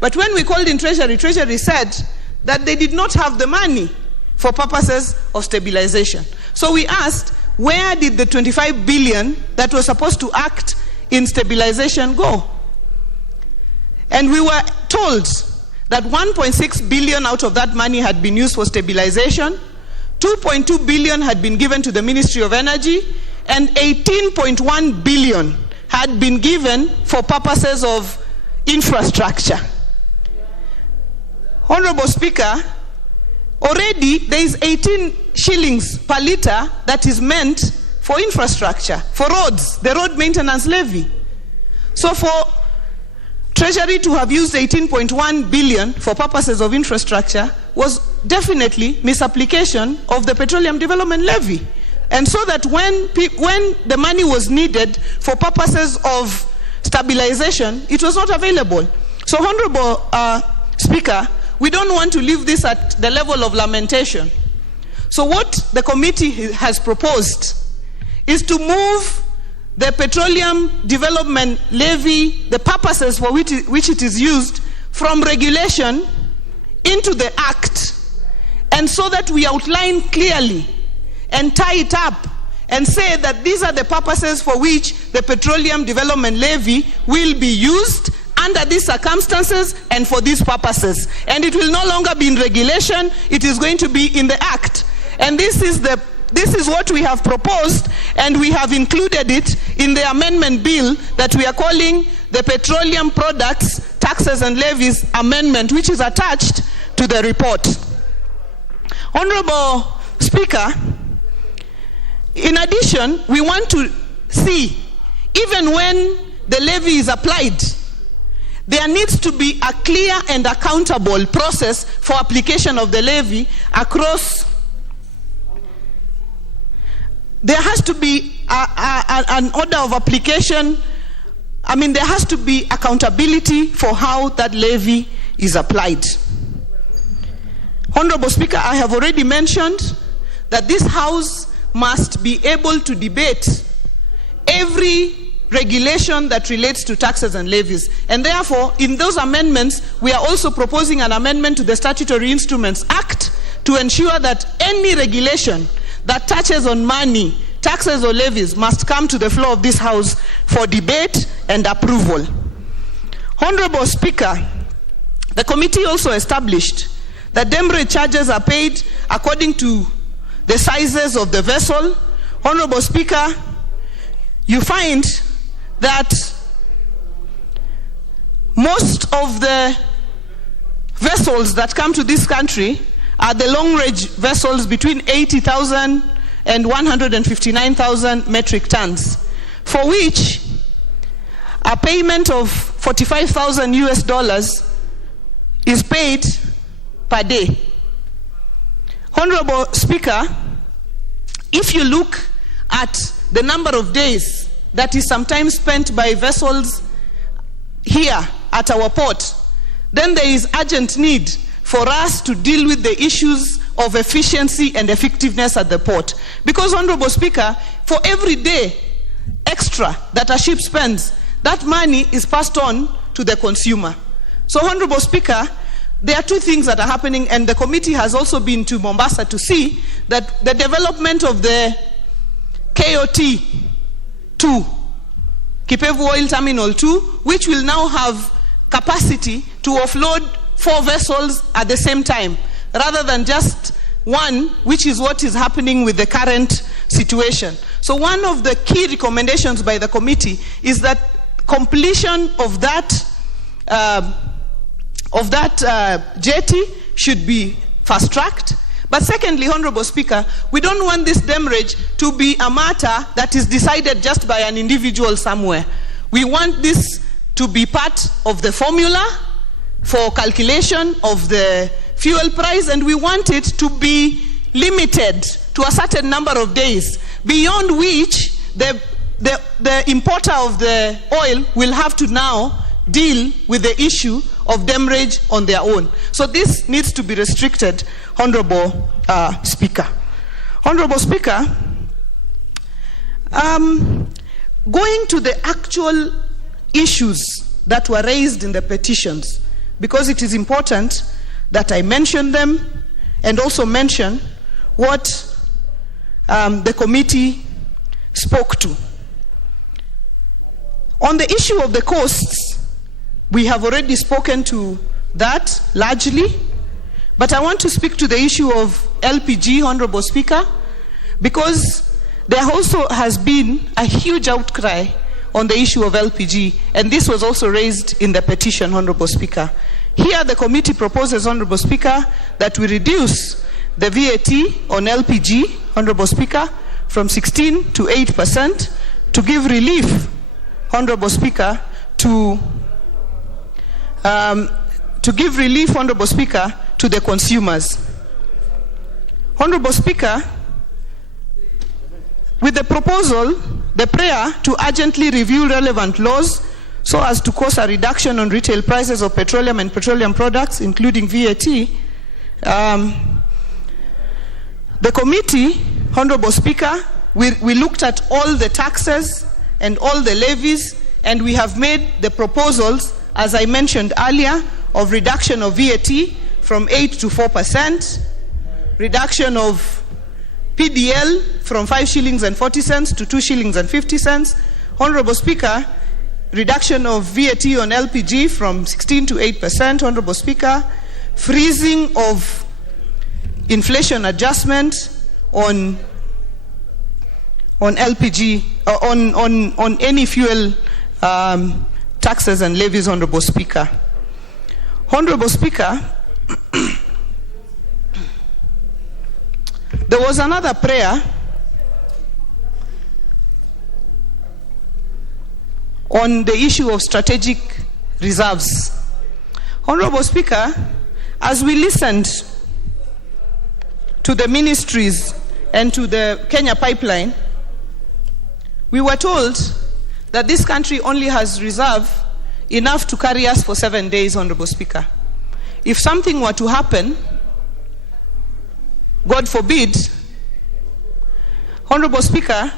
But when we called in Treasury, Treasury said that they did not have the money for purposes of stabilization. So we asked, where did the 25 billion that was supposed to act in stabilization go? And we were told that 1.6 billion out of that money had been used for stabilization, 2.2 billion had been given to the Ministry of Energy, and 18.1 billion had been given for purposes of infrastructure. Honorable Speaker, already there is 18 shillings per litre that is meant for infrastructure, for roads, the road maintenance levy. So for Treasury to have used 18.1 billion for purposes of infrastructure was definitely misapplication of the Petroleum Development Levy. And so that when the money was needed for purposes of stabilization, it was not available. So, Honorable Speaker, we don't want to leave this at the level of lamentation. So what the committee has proposed is to move the Petroleum Development Levy, the purposes for which it is used, from regulation into the Act, and so that we outline clearly and tie it up and say that these are the purposes for which the Petroleum Development Levy will be used under these circumstances and for these purposes. And it will no longer be in regulation, it is going to be in the Act. And this is what we have proposed, and we have included it in the amendment bill that we are calling the Petroleum Products, Taxes and Levies Amendment, which is attached to the report. Honorable Speaker, in addition, we want to see, even when the levy is applied, there needs to be a clear and accountable process for application of the levy across. There has to be an order of application. I mean, there has to be accountability for how that levy is applied. Honorable Speaker, I have already mentioned that this House must be able to debate every regulation that relates to taxes and levies. And therefore, in those amendments, we are also proposing an amendment to the Statutory Instruments Act to ensure that any regulation that touches on money, taxes or levies must come to the floor of this House for debate and approval. Honorable Speaker, the committee also established that demurrage charges are paid according to the sizes of the vessel. Honorable Speaker, you find that most of the vessels that come to this country are the long-range vessels between 80,000 and 159,000 metric tons, for which a payment of $45,000 is paid per day. Honorable Speaker, if you look at the number of days that is sometimes spent by vessels here at our port, then there is urgent need for us to deal with the issues of efficiency and effectiveness at the port. Because, Honorable Speaker, for every day extra that a ship spends, that money is passed on to the consumer. So, Honorable Speaker, there are two things that are happening, and the committee has also been to Mombasa to see that the development of the KOT 2, Kipevu Oil Terminal 2, which will now have capacity to offload 4 vessels at the same time, rather than just one, which is what is happening with the current situation. So one of the key recommendations by the committee is that completion of that jetty should be fast-tracked. But secondly, Honorable Speaker, we don't want this demurrage to be a matter that is decided just by an individual somewhere. We want this to be part of the formula for calculation of the fuel price, and we want it to be limited to a certain number of days, beyond which the importer of the oil will have to now deal with the issue of demurrage on their own. So this needs to be restricted, Honorable Speaker. Honorable Speaker, going to the actual issues that were raised in the petitions, because it is important that I mention them and also mention what the committee spoke to. On the issue of the costs, we have already spoken to that largely, but I want to speak to the issue of LPG, Honorable Speaker, because there also has been a huge outcry on the issue of LPG, and this was also raised in the petition, Honorable Speaker. Here the committee proposes, Honorable Speaker, that we reduce the VAT on LPG, Honorable Speaker, from 16 to 8% to give relief, Honorable Speaker, to give relief, Honorable Speaker, to the consumers. Honorable Speaker, with the proposal, the prayer to urgently review relevant laws so as to cause a reduction on retail prices of petroleum and petroleum products, including VAT, the committee, Honorable Speaker, we looked at all the taxes and all the levies, and we have made the proposals, as I mentioned earlier, of reduction of VAT from 8 to 4%, reduction of PDL from 5 shillings and 40 cents to 2 shillings and 50 cents. Honorable Speaker, reduction of VAT on LPG from 16 to 8%. Honorable Speaker, freezing of inflation adjustment on LPG, on any fuel taxes and levies, Honorable Speaker. Honorable Speaker, there was another prayer on the issue of strategic reserves. Honorable Speaker, as we listened to the ministries and to the Kenya pipeline, we were told that this country only has reserve enough to carry us for 7 days, Honorable Speaker. If something were to happen, God forbid, Honorable Speaker,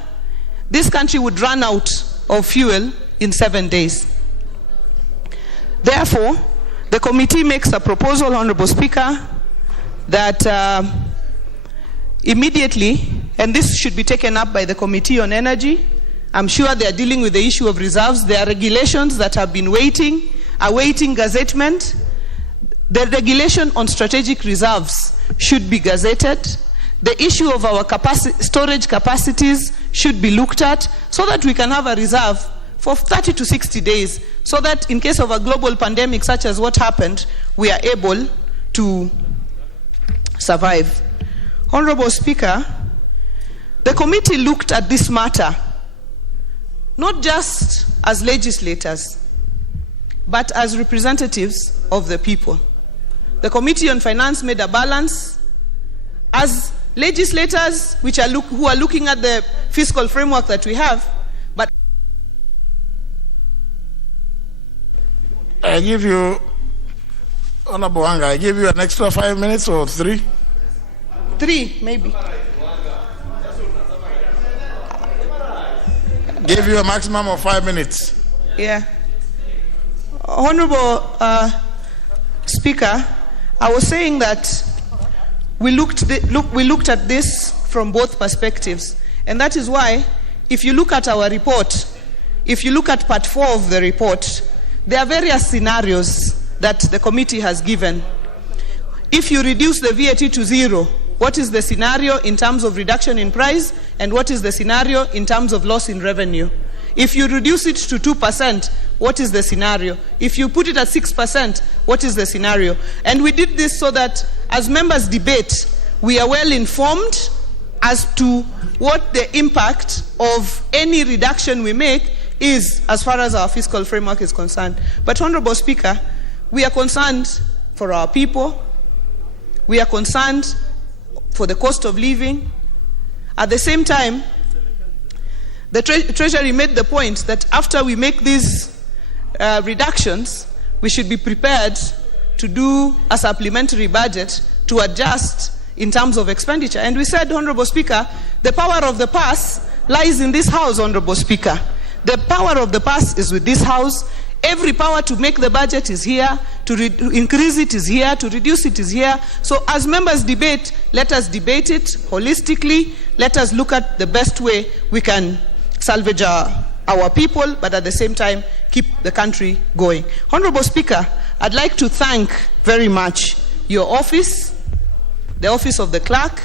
this country would run out of fuel in 7 days. Therefore, the committee makes a proposal, Honorable Speaker, that immediately, and this should be taken up by the Committee on Energy. I'm sure they are dealing with the issue of reserves. There are regulations that have been awaiting gazettement. The regulation on strategic reserves should be gazetted. The issue of our storage capacities should be looked at so that we can have a reserve for 30 to 60 days, so that in case of a global pandemic such as what happened, we are able to survive. Honorable Speaker, the committee looked at this matter not just as legislators, but as representatives of the people. The Committee on Finance made a balance. As legislators who are looking at the fiscal framework that we have, but I give you, Honorable Wanga, I give you an extra 5 minutes or 3? 3, maybe. Give you a maximum of 5 minutes. Yeah. Honorable Speaker, I was saying that we looked at this from both perspectives, and that is why, if you look at our report, if you look at part 4 of the report, there are various scenarios that the committee has given. If you reduce the VAT to 0, what is the scenario in terms of reduction in price, and what is the scenario in terms of loss in revenue? If you reduce it to 2%, what is the scenario? If you put it at 6%, what is the scenario? And we did this so that as members debate, we are well informed as to what the impact of any reduction we make is as far as our fiscal framework is concerned. But Honorable Speaker, we are concerned for our people. We are concerned for the cost of living. At the same time, the Treasury made the point that after we make these reductions, we should be prepared to do a supplementary budget to adjust in terms of expenditure. And we said, Honorable Speaker, the power of the purse lies in this House, Honorable Speaker. The power of the purse is with this House. Every power to make the budget is here, to increase it is here, to reduce it is here. So as members debate, let us debate it holistically. Let us look at the best way we can salvage our people, but at the same time, keep the country going. Honorable Speaker, I'd like to thank very much your office, the office of the clerk,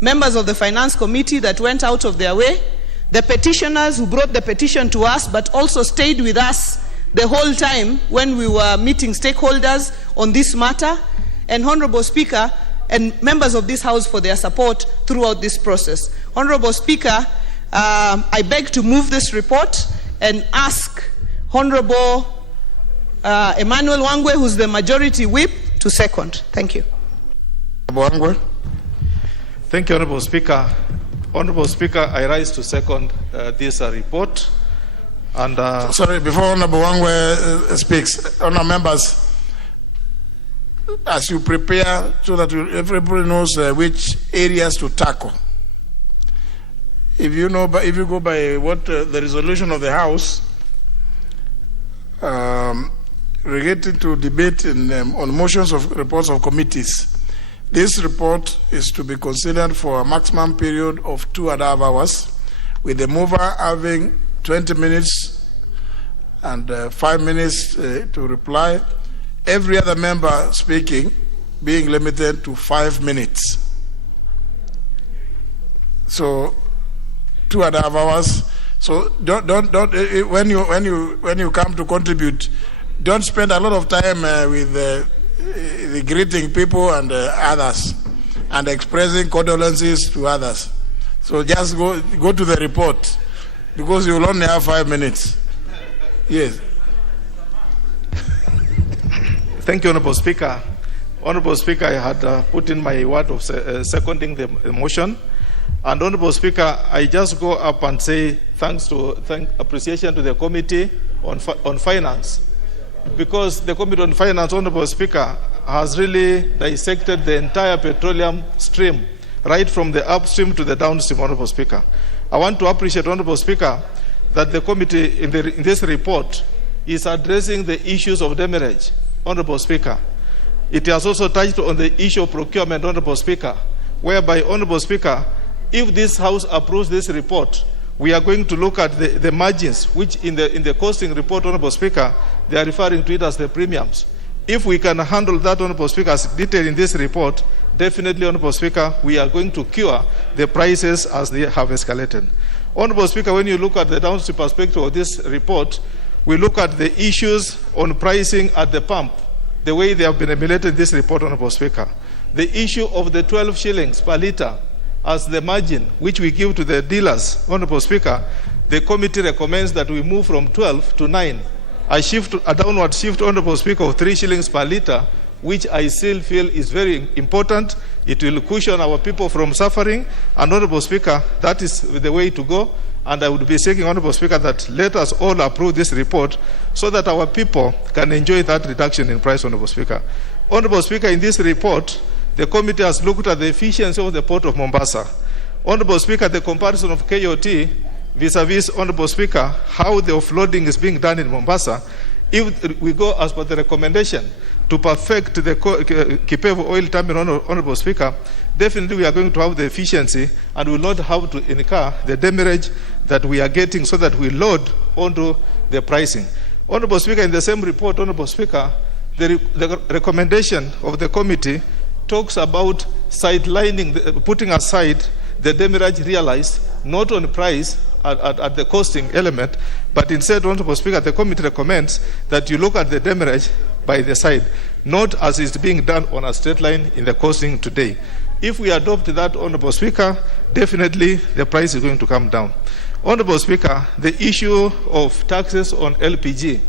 members of the Finance Committee that went out of their way, the petitioners who brought the petition to us, but also stayed with us the whole time when we were meeting stakeholders on this matter, and Honorable Speaker and members of this House for their support throughout this process. Honorable Speaker, I beg to move this report and ask Honorable Emmanuel Wangwe, who's the majority whip, to second. Thank you. Wangwe. Thank you, Honorable Speaker. Honorable Speaker, I rise to second this report. And sorry, before Honorable Wangwe speaks, Honorable members, as you prepare so that everybody knows which areas to tackle. If you go by what the resolution of the House related to debate on motions of reports of committees, this report is to be considered for a maximum period of 2.5 hours, with the mover having 20 minutes and 5 minutes to reply. Every other member speaking being limited to 5 minutes. So 2.5 hours. So don't when you come to contribute, don't spend a lot of time with the greeting people and others and expressing condolences to others. So just go to the report, because you will only have 5 minutes. Yes. Thank you, Honorable Speaker. Honorable Speaker, I had put in my word of seconding the motion. And Honorable Speaker, I just go up and say appreciation to the Committee on Finance, because the Committee on Finance, Honorable Speaker, has really dissected the entire petroleum stream, right from the upstream to the downstream, Honorable Speaker. I want to appreciate, Honorable Speaker, that the committee in this report is addressing the issues of demurrage, Honorable Speaker. It has also touched on the issue of procurement, Honorable Speaker, whereby, Honorable Speaker, if this House approves this report, we are going to look at the margins, which in the costing report, Honorable Speaker, they are referring to it as the premiums. If we can handle that, Honorable Speaker, as detailed in this report, definitely, Honorable Speaker, we are going to cure the prices as they have escalated. Honorable Speaker, when you look at the downstream perspective of this report, we look at the issues on pricing at the pump, the way they have been emulated in this report, Honorable Speaker. The issue of the 12 shillings per litre as the margin which we give to the dealers, Honorable Speaker, the committee recommends that we move from 12 to 9, a downward shift, Honorable Speaker, of 3 shillings per litre, which I still feel is very important. It will cushion our people from suffering. And Honorable Speaker, that is the way to go. And I would be seeking, Honorable Speaker, that let us all approve this report so that our people can enjoy that reduction in price, Honorable Speaker. Honorable Speaker, in this report, the committee has looked at the efficiency of the Port of Mombasa. Honorable Speaker, the comparison of KOT vis-a-vis, Honorable Speaker, how the offloading is being done in Mombasa. If we go as per the recommendation to perfect the Kipevu oil terminal, Honorable Speaker, definitely we are going to have the efficiency and will not have to incur the demurrage that we are getting, so that we load onto the pricing. Honorable Speaker, in the same report, Honorable Speaker, the recommendation of the committee talks about sidelining, putting aside the demurrage realized not on price at the costing element, but instead, Honorable Speaker, the committee recommends that you look at the demurrage by the side, not as is being done on a straight line in the costing today. If we adopt that, Honorable Speaker, definitely the price is going to come down. Honorable Speaker, the issue of taxes on LPG,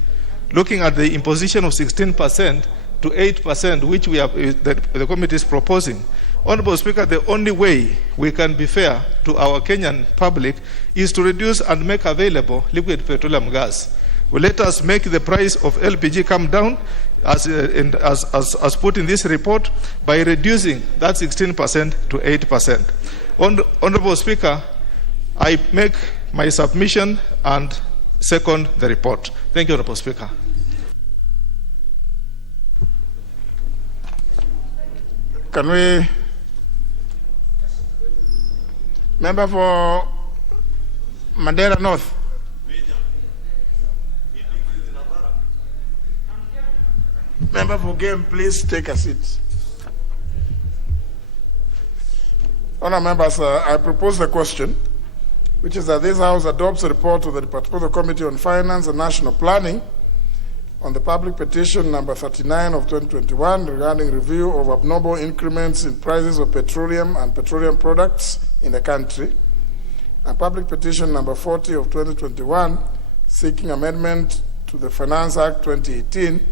looking at the imposition of 16% to 8%, which the committee is proposing. Honorable Speaker, the only way we can be fair to our Kenyan public is to reduce and make available liquid petroleum gas. Well, let us make the price of LPG come down as put in this report by reducing that 16% to 8%. Honorable Speaker, I make my submission and second the report. Thank you, Honorable Speaker. Can we... Member for Mandera North. Member for Game, please take a seat. Honourable members, I propose the question, which is that this House adopts a report of the Petroleum Committee on Finance and National Planning on the public petition number 39 of 2021 regarding review of abnormal increments in prices of petroleum and petroleum products in the country, and public petition number 40 of 2021 seeking amendment to the Finance Act 2018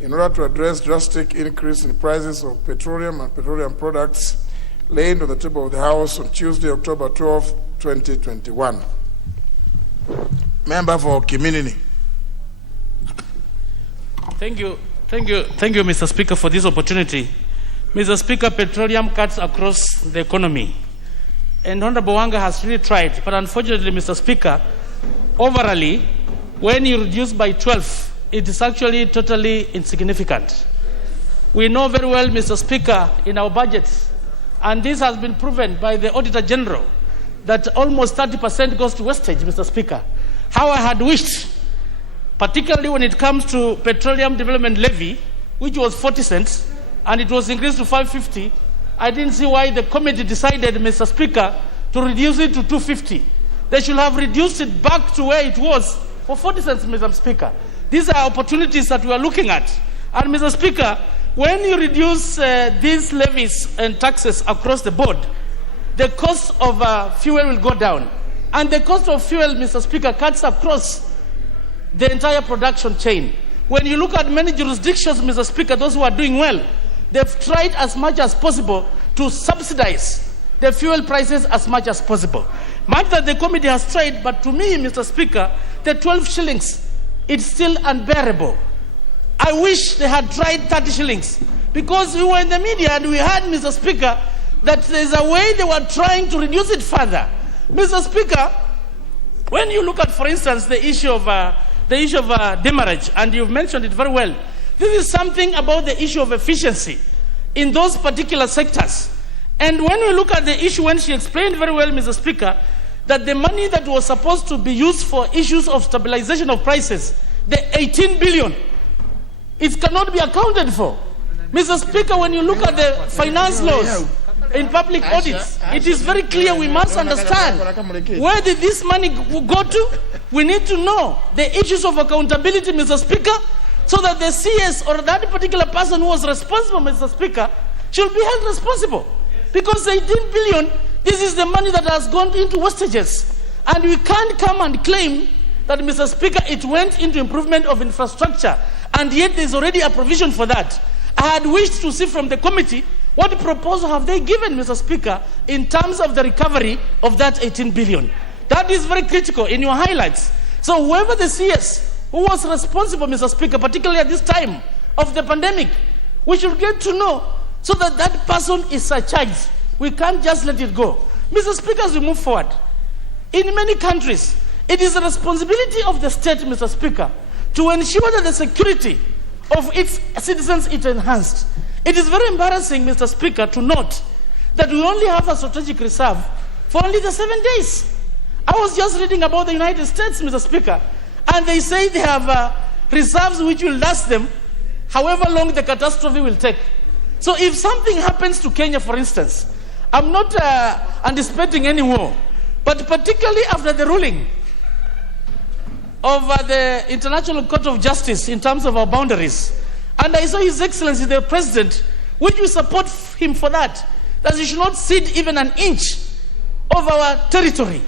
in order to address drastic increase in prices of petroleum and petroleum products laid on the table of the House on Tuesday, October 12, 2021. Member for Kiminini. Thank you, Mr. Speaker, for this opportunity. Mr. Speaker, petroleum cuts across the economy. And Honorable Wanga has really tried, but unfortunately, Mr. Speaker, overall, when you reduce by 12, it is actually totally insignificant. We know very well, Mr. Speaker, in our budgets, and this has been proven by the Auditor General, that almost 30% goes to wastage, Mr. Speaker. How I had wished, particularly when it comes to Petroleum Development Levy, which was 40 cents, and it was increased to 550, I didn't see why the committee decided, Mr. Speaker, to reduce it to 250. They should have reduced it back to where it was for 40 cents, Mr. Speaker. These are opportunities that we are looking at. And Mr. Speaker, when you reduce these levies and taxes across the board, the cost of fuel will go down. And the cost of fuel, Mr. Speaker, cuts across the entire production chain. When you look at many jurisdictions, Mr. Speaker, those who are doing well, they've tried as much as possible to subsidize the fuel prices as much as possible. Much that the committee has tried, but to me, Mr. Speaker, the 12 shillings, it's still unbearable. I wish they had tried 30 shillings, because we were in the media and we heard, Mr. Speaker, that there's a way they were trying to reduce it further. Mr. Speaker, when you look at, for instance, the issue of demurrage, and you've mentioned it very well, this is something about the issue of efficiency in those particular sectors. And when we look at the issue, when she explained very well, Mr. Speaker, that the money that was supposed to be used for issues of stabilization of prices, the 18 billion, it cannot be accounted for. Mr. Speaker, when you look at the finance laws in public audits, it is very clear we must understand where did this money go to. We need to know the issues of accountability, Mr. Speaker, so that the CS or that particular person who was responsible, Mr. Speaker, should be held responsible. Because the 18 billion, this is the money that has gone into wastages. And we can't come and claim that, Mr. Speaker, it went into improvement of infrastructure, and yet there's already a provision for that. I had wished to see from the committee what proposal have they given, Mr. Speaker, in terms of the recovery of that 18 billion. That is very critical in your highlights. So whoever the CS who was responsible, Mr. Speaker, particularly at this time of the pandemic, we should get to know so that that person is charged. We can't just let it go. Mr. Speaker, as we move forward, in many countries, it is the responsibility of the state, Mr. Speaker, to ensure that the security of its citizens is enhanced. It is very embarrassing, Mr. Speaker, to note that we only have a strategic reserve for only the 7 days. I was just reading about the United States, Mr. Speaker, and they say they have reserves which will last them however long the catastrophe will take. So if something happens to Kenya, for instance, I'm not anticipating any war, but particularly after the ruling of the International Court of Justice in terms of our boundaries, and I saw His Excellency the President, which we support him for that he should not cede even an inch of our territory.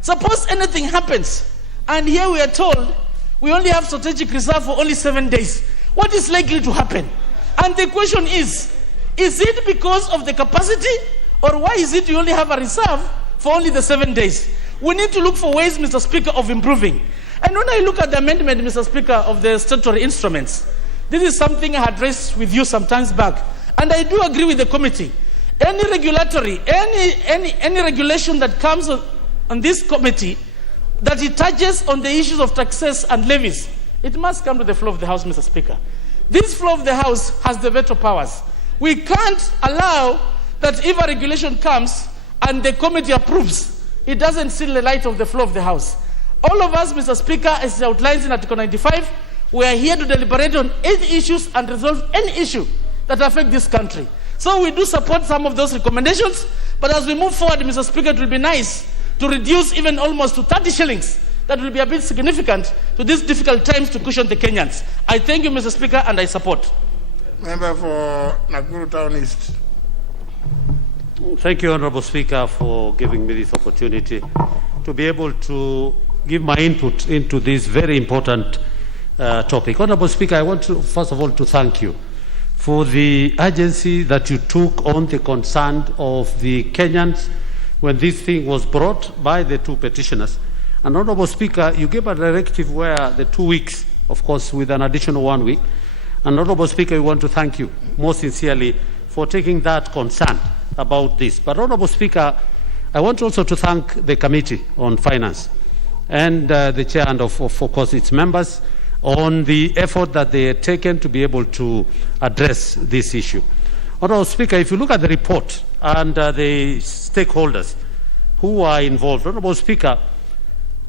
Suppose anything happens, and here we are told we only have strategic reserve for only 7 days. What is likely to happen? And the question is it because of the capacity, or why is it you only have a reserve for only the 7 days? We need to look for ways, Mr. Speaker, of improving. And when I look at the amendment, Mr. Speaker, of the statutory instruments, this is something I had raised with you some times back, and I do agree with the committee. Any regulatory, any regulation that comes on this committee that it touches on the issues of taxes and levies, it must come to the floor of the House, Mr. Speaker. This floor of the House has the veto powers. We can't allow that if a regulation comes and the committee approves, it doesn't see the light of the floor of the House. All of us, Mr. Speaker, as outlined in Article 95, we are here to deliberate on any issues and resolve any issue that affect this country. So we do support some of those recommendations, but as we move forward, Mr. Speaker, it will be nice to reduce even almost to 30 shillings. That will be a bit significant to these difficult times to cushion the Kenyans. I thank you, Mr. Speaker, and I support. Member for Nakuru Town East. Thank you, Honorable Speaker, for giving me this opportunity to be able to give my input into this very important topic. Honorable Speaker, I want to, first of all, to thank you for the urgency that you took on the concern of the Kenyans when this thing was brought by the two petitioners. And Honorable Speaker, you gave a directive where the 2 weeks, of course, with an additional 1 week. And Honorable Speaker, we want to thank you most sincerely for taking that concern about this. But Honorable Speaker, I want also to thank the Committee on Finance and the Chair and of course its members on the effort that they had taken to be able to address this issue. Honorable Speaker, if you look at the report and the stakeholders who are involved, Honorable Speaker,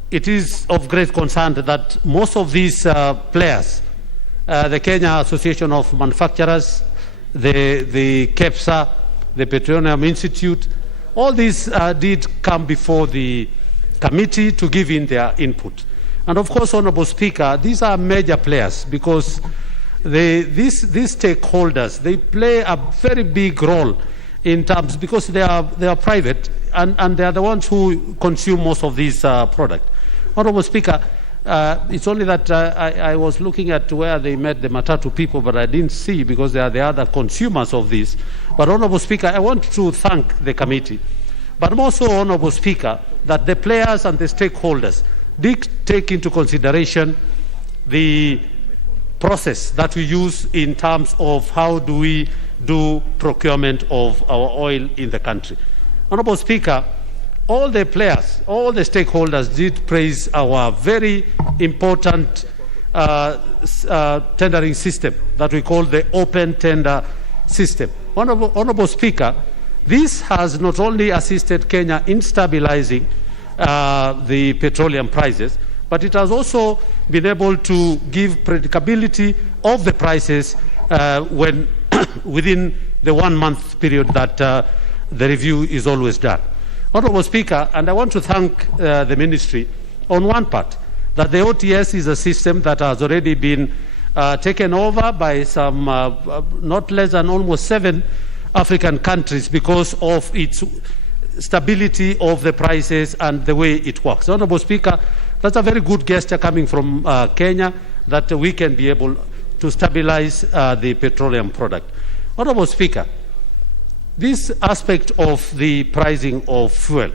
it is of great concern that most of these players, the Kenya Association of Manufacturers, the KEPSA, the Petroleum Institute, all these did come before the committee to give in their input. And of course, Honorable Speaker, these are major players because these stakeholders, they play a very big role in terms, because they are private and they are the ones who consume most of these products. Honorable Speaker, it's only that I was looking at where they met the Matatu people, but I didn't see because they are the other consumers of this. But Honorable Speaker, I want to thank the committee, but also, Honorable Speaker, that the players and the stakeholders did take into consideration the process that we use in terms of how do we do procurement of our oil in the country. Honorable Speaker, all the players, all the stakeholders did praise our very important tendering system that we call the open tender system. Honorable Speaker, this has not only assisted Kenya in stabilizing the petroleum prices, but it has also been able to give predictability of the prices when within the 1 month period that the review is always done. Honorable Speaker, and I want to thank the ministry on one part, that the OTS is a system that has already been taken over by some not less than almost 7 African countries because of its stability of the prices and the way it works. Honorable Speaker, that's a very good gesture coming from Kenya, that we can be able to stabilize the petroleum product. Honorable Speaker, this aspect of the pricing of fuel,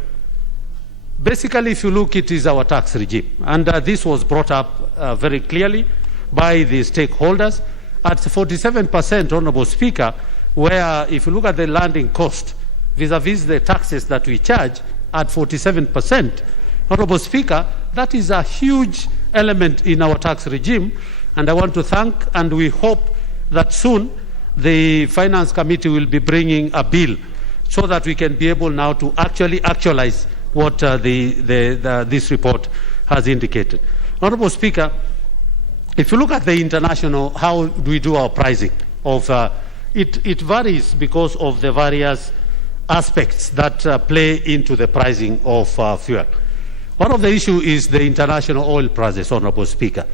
basically, if you look, it is our tax regime. And this was brought up very clearly by the stakeholders at 47%, Honorable Speaker, where if you look at the landing cost vis-a-vis the taxes that we charge at 47%, Honorable Speaker, that is a huge element in our tax regime. And I want to thank, and we hope that soon the Finance Committee will be bringing a bill so that we can be able now to actually actualize what this report has indicated. Honorable Speaker, if you look at the international, how do we do our pricing of it varies because of the various aspects that play into the pricing of fuel. One of the issues is the international oil prices, Honorable Speaker.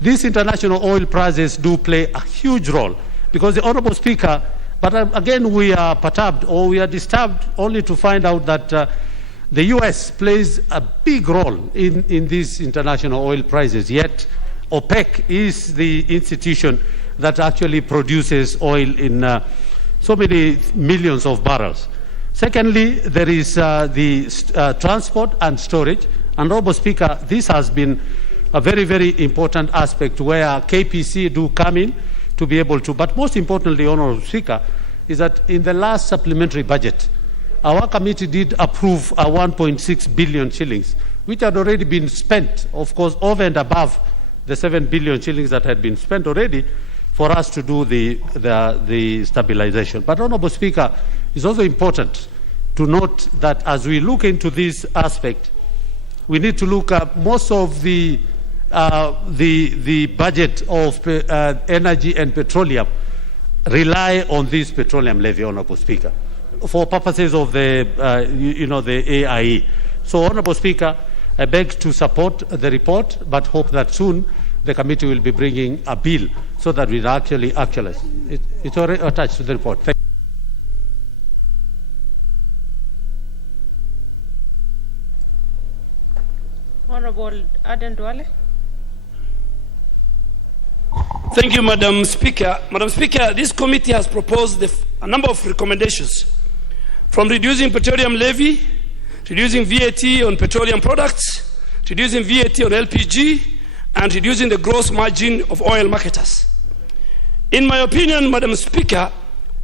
These international oil prices do play a huge role because the Honorable Speaker, but again we are perturbed or we are disturbed only to find out that the US plays a big role in these international oil prices, yet OPEC is the institution that actually produces oil in so many millions of barrels. Secondly, there is the transport and storage. And Honorable Speaker, this has been a very, very important aspect where KPC do come in to be able to. But most importantly, Honorable Speaker, is that in the last supplementary budget, our committee did approve a 1.6 billion shillings, which had already been spent, of course, over and above the 7 billion shillings that had been spent already for us to do the stabilization. But Honorable Speaker, it's also important to note that as we look into this aspect, we need to look at most of the budget of energy and petroleum rely on this petroleum levy, Honorable Speaker, for purposes of the the AIE. So, Honorable Speaker, I beg to support the report, but hope that soon the committee will be bringing a bill so that we actually actualize. It's already attached to the report. Thank you. Honorable Aden Duale. Thank you, Madam Speaker. Madam Speaker, this committee has proposed a number of recommendations, from reducing petroleum levy, reducing VAT on petroleum products, reducing VAT on LPG, and reducing the gross margin of oil marketers. In my opinion, Madam Speaker,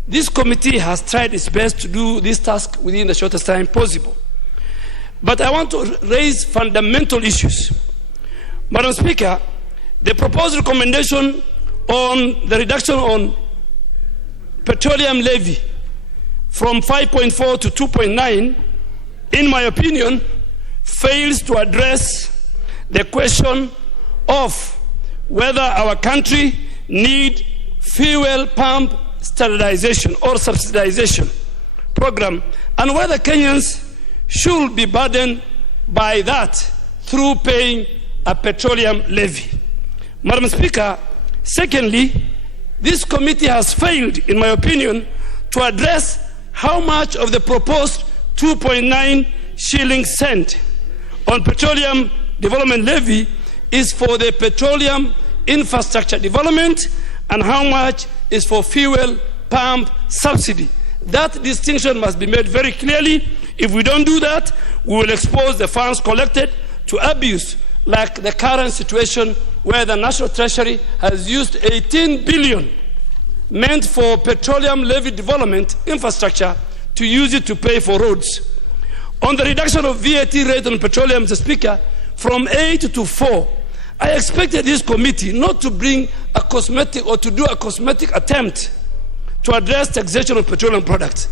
this committee has tried its best to do this task within the shortest time possible. But I want to raise fundamental issues. Madam Speaker, the proposed recommendation on the reduction on petroleum levy from 5.4 to 2.9, in my opinion, fails to address the question of whether our country needs fuel pump standardization or subsidization program, and whether Kenyans should be burdened by that through paying a petroleum levy. Madam Speaker, secondly, this committee has failed, in my opinion, to address how much of the proposed 2.9 shilling cent on petroleum development levy is for the petroleum infrastructure development and how much is for fuel pump subsidy. That distinction must be made very clearly. If we don't do that, we will expose the funds collected to abuse, like the current situation where the National Treasury has used 18 billion meant for petroleum levy development infrastructure to use it to pay for roads. On the reduction of VAT rate on petroleum, Mr. Speaker, from 8 to 4, I expected this committee not to bring a cosmetic or to do a cosmetic attempt to address taxation of petroleum products.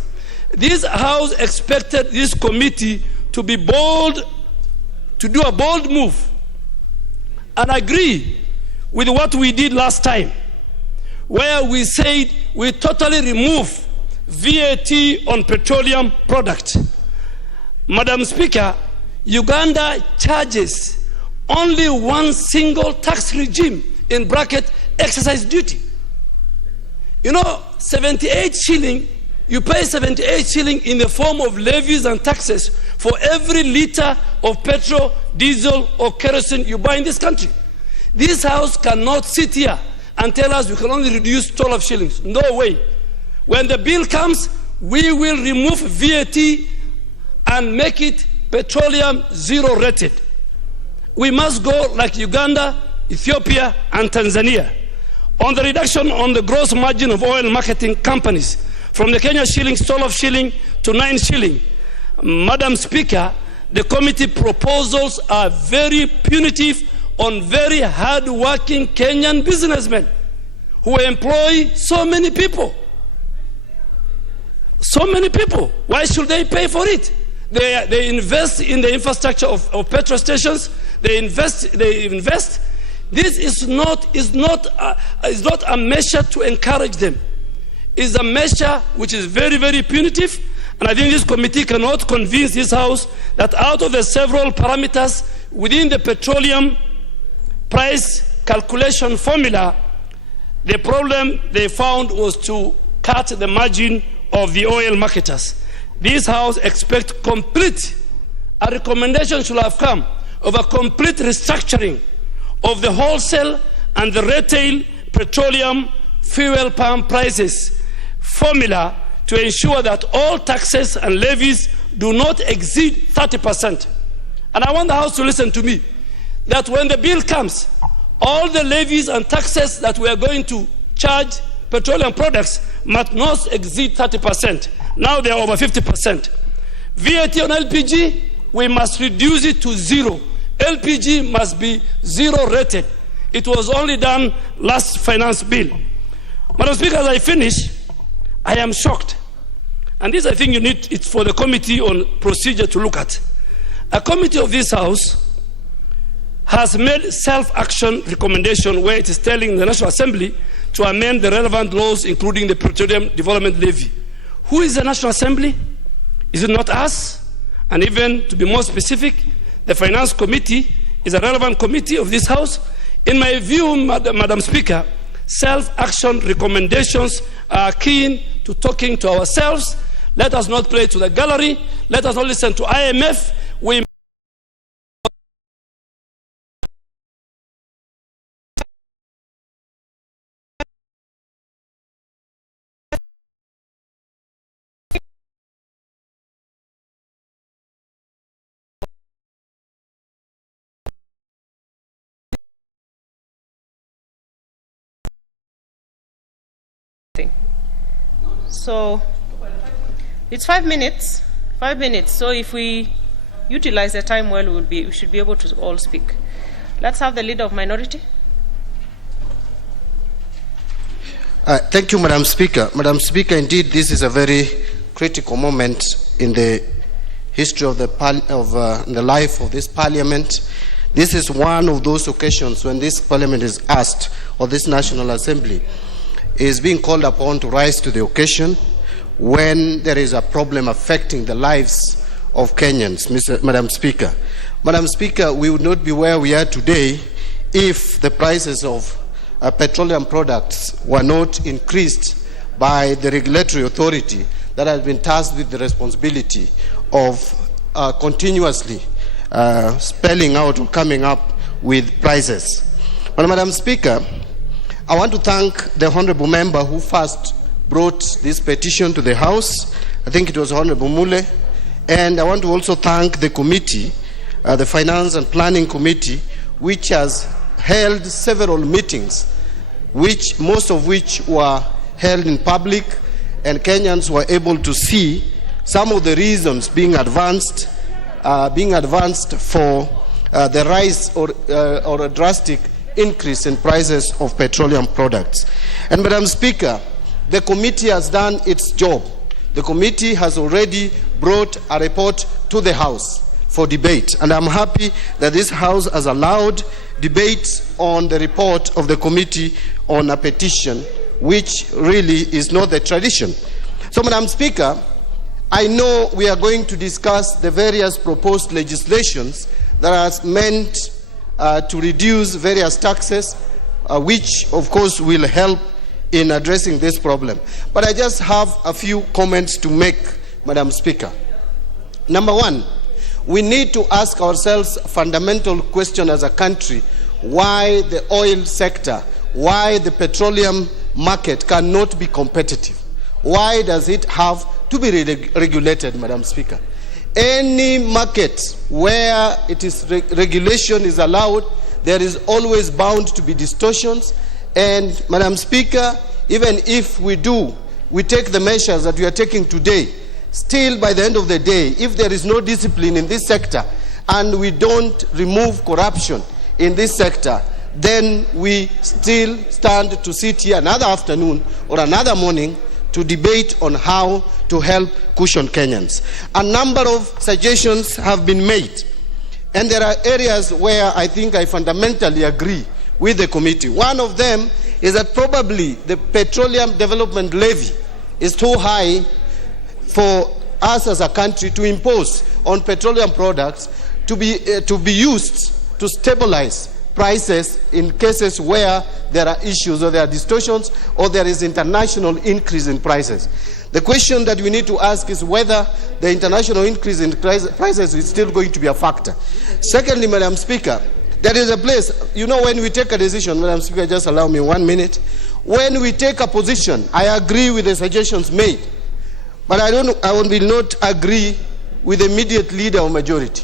This House expected this committee to be bold, to do a bold move and agree with what we did last time, where we said we totally remove VAT on petroleum products. Madam Speaker, Uganda charges only one single tax regime, in bracket excise duty. You know, 78 shilling, you pay 78 shilling in the form of levies and taxes for every liter of petrol, diesel, or kerosene you buy in this country. This House cannot sit here and tell us we can only reduce 12 shillings. No way. When the bill comes, we will remove VAT and make it petroleum zero rated. We must go like Uganda, Ethiopia, and Tanzania. On the reduction on the gross margin of oil marketing companies from the Kenya shilling, 12 shilling to 9 shilling. Madam Speaker, the committee proposals are very punitive on very hard-working Kenyan businessmen who employ so many people. So many people. Why should they pay for it? They invest in the infrastructure of petrol stations. They invest. This is not a measure to encourage them. It's a measure which is very, very punitive. And I think this committee cannot convince this House that out of the several parameters within the petroleum price calculation formula, the problem they found was to cut the margin of the oil marketers. This House expects a recommendation should have come of a complete restructuring of the wholesale and the retail petroleum fuel pump prices formula to ensure that all taxes and levies do not exceed 30%. And I want the House to listen to me, that when the bill comes, all the levies and taxes that we are going to charge petroleum products must not exceed 30%. Now they are over 50%. VAT on LPG, we must reduce it to zero. LPG must be zero rated. It was only done last finance bill. Madam Speaker, as I finish, I am shocked. And this, I think, it's for the Committee on Procedure to look at. A committee of this House has made self-action recommendation where it is telling the National Assembly to amend the relevant laws, including the Petroleum Development Levy. Who is the National Assembly? Is it not us? And even, to be more specific, the Finance Committee is a relevant committee of this House. In my view, Madam Speaker, self-action recommendations are keen to talking to ourselves. Let us not play to the gallery. Let us not listen to IMF. We So it's 5 minutes. 5 minutes. So if we utilize the time well, we should be able to all speak. Let's have the leader of minority. Thank you, Madam Speaker. Madam Speaker, indeed, this is a very critical moment in the history of the life of this Parliament. This is one of those occasions when this Parliament is asked, or this National Assembly is being called upon to rise to the occasion when there is a problem affecting the lives of Kenyans, Madam Speaker. Madam Speaker, we would not be where we are today if the prices of petroleum products were not increased by the regulatory authority that has been tasked with the responsibility of continuously spelling out or coming up with prices. But Madam Speaker, I want to thank the Honourable Member who first brought this petition to the House. I think it was Honourable Mule. And I want to also thank the committee, the Finance and Planning Committee, which has held several meetings, most of which were held in public, and Kenyans were able to see some of the reasons being advanced for the rise or a drastic increase in prices of petroleum products. And Madam Speaker, the committee has done its job. The committee has already brought a report to the House for debate, and I'm happy that this House has allowed debate on the report of the committee on a petition, which really is not the tradition. So, Madam Speaker, I know we are going to discuss the various proposed legislations that are meant to reduce various taxes, which of course will help in addressing this problem. But I just have a few comments to make, Madam Speaker. Number one, we need to ask ourselves a fundamental question as a country: why the oil sector, why the petroleum market cannot be competitive? Why does it have to be regulated, Madam Speaker? Any market where it is regulation is allowed, there is always bound to be distortions. And Madam Speaker, even if we take the measures that we are taking today, still by the end of the day, if there is no discipline in this sector and we don't remove corruption in this sector, then we still stand to sit here another afternoon or another morning to debate on how to help cushion Kenyans. A number of suggestions have been made, and there are areas where I think I fundamentally agree with the committee. One of them is that probably the petroleum development levy is too high for us as a country to impose on petroleum products to be used to stabilize prices in cases where there are issues or there are distortions or there is international increase in prices. The question that we need to ask is whether the international increase in prices is still going to be a factor. Secondly, Madam Speaker, there is a place, when we take a decision, Madam Speaker, just allow me 1 minute. When we take a position, I agree with the suggestions made, but I will not agree with the immediate leader of majority.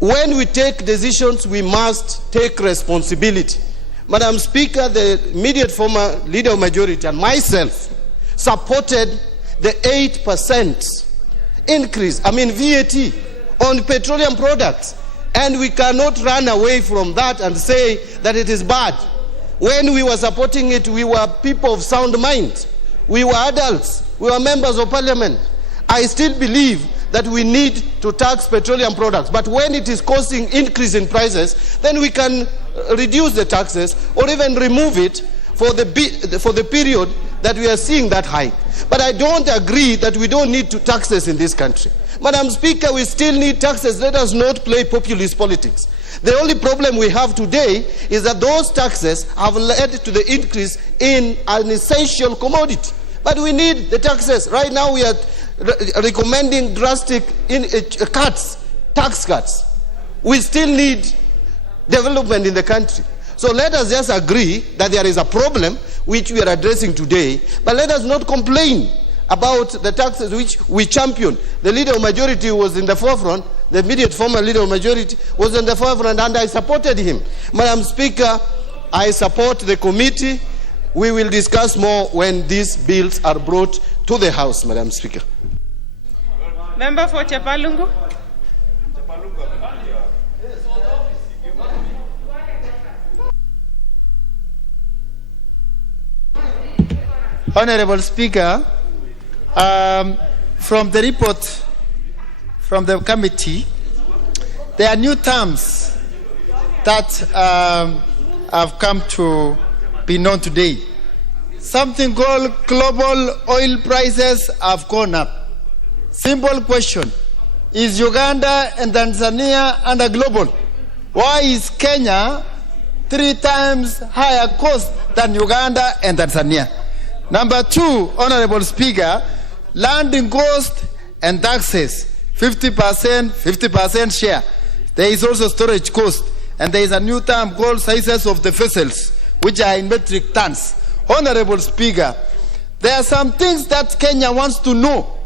When we take decisions, we must take responsibility. Madam Speaker, the immediate former leader of majority and myself supported the 8% increase, VAT, on petroleum products. And we cannot run away from that and say that it is bad. When we were supporting it, we were people of sound mind. We were adults. We were members of parliament. I still believe that we need to tax petroleum products. But when it is causing increase in prices, then we can reduce the taxes or even remove it for the period that we are seeing that hike. But I don't agree that we don't need taxes in this country. Madam Speaker, we still need taxes. Let us not play populist politics. The only problem we have today is that those taxes have led to the increase in an essential commodity. But we need the taxes. Right now we are recommending drastic tax cuts. We still need development in the country. So let us just agree that there is a problem which we are addressing today, but let us not complain about the taxes which we champion. The leader of majority was in the forefront, the immediate former leader of majority was in the forefront, and I supported him. Madam Speaker, I support the committee. We will discuss more when these bills are brought to the House, Madam Speaker. Member for Chapalungu. Honorable Speaker, from the report from the committee, there are new terms that have come to be known today. Something called global oil prices have gone up. Simple question: is Uganda and Tanzania under global? Why is Kenya 3 times higher cost than Uganda and Tanzania? Number 2, Honorable Speaker, landing cost and taxes, 50% share. There is also storage cost, and there is a new term called sizes of the vessels, which are in metric tons. Honorable Speaker, there are some things that Kenya wants to know.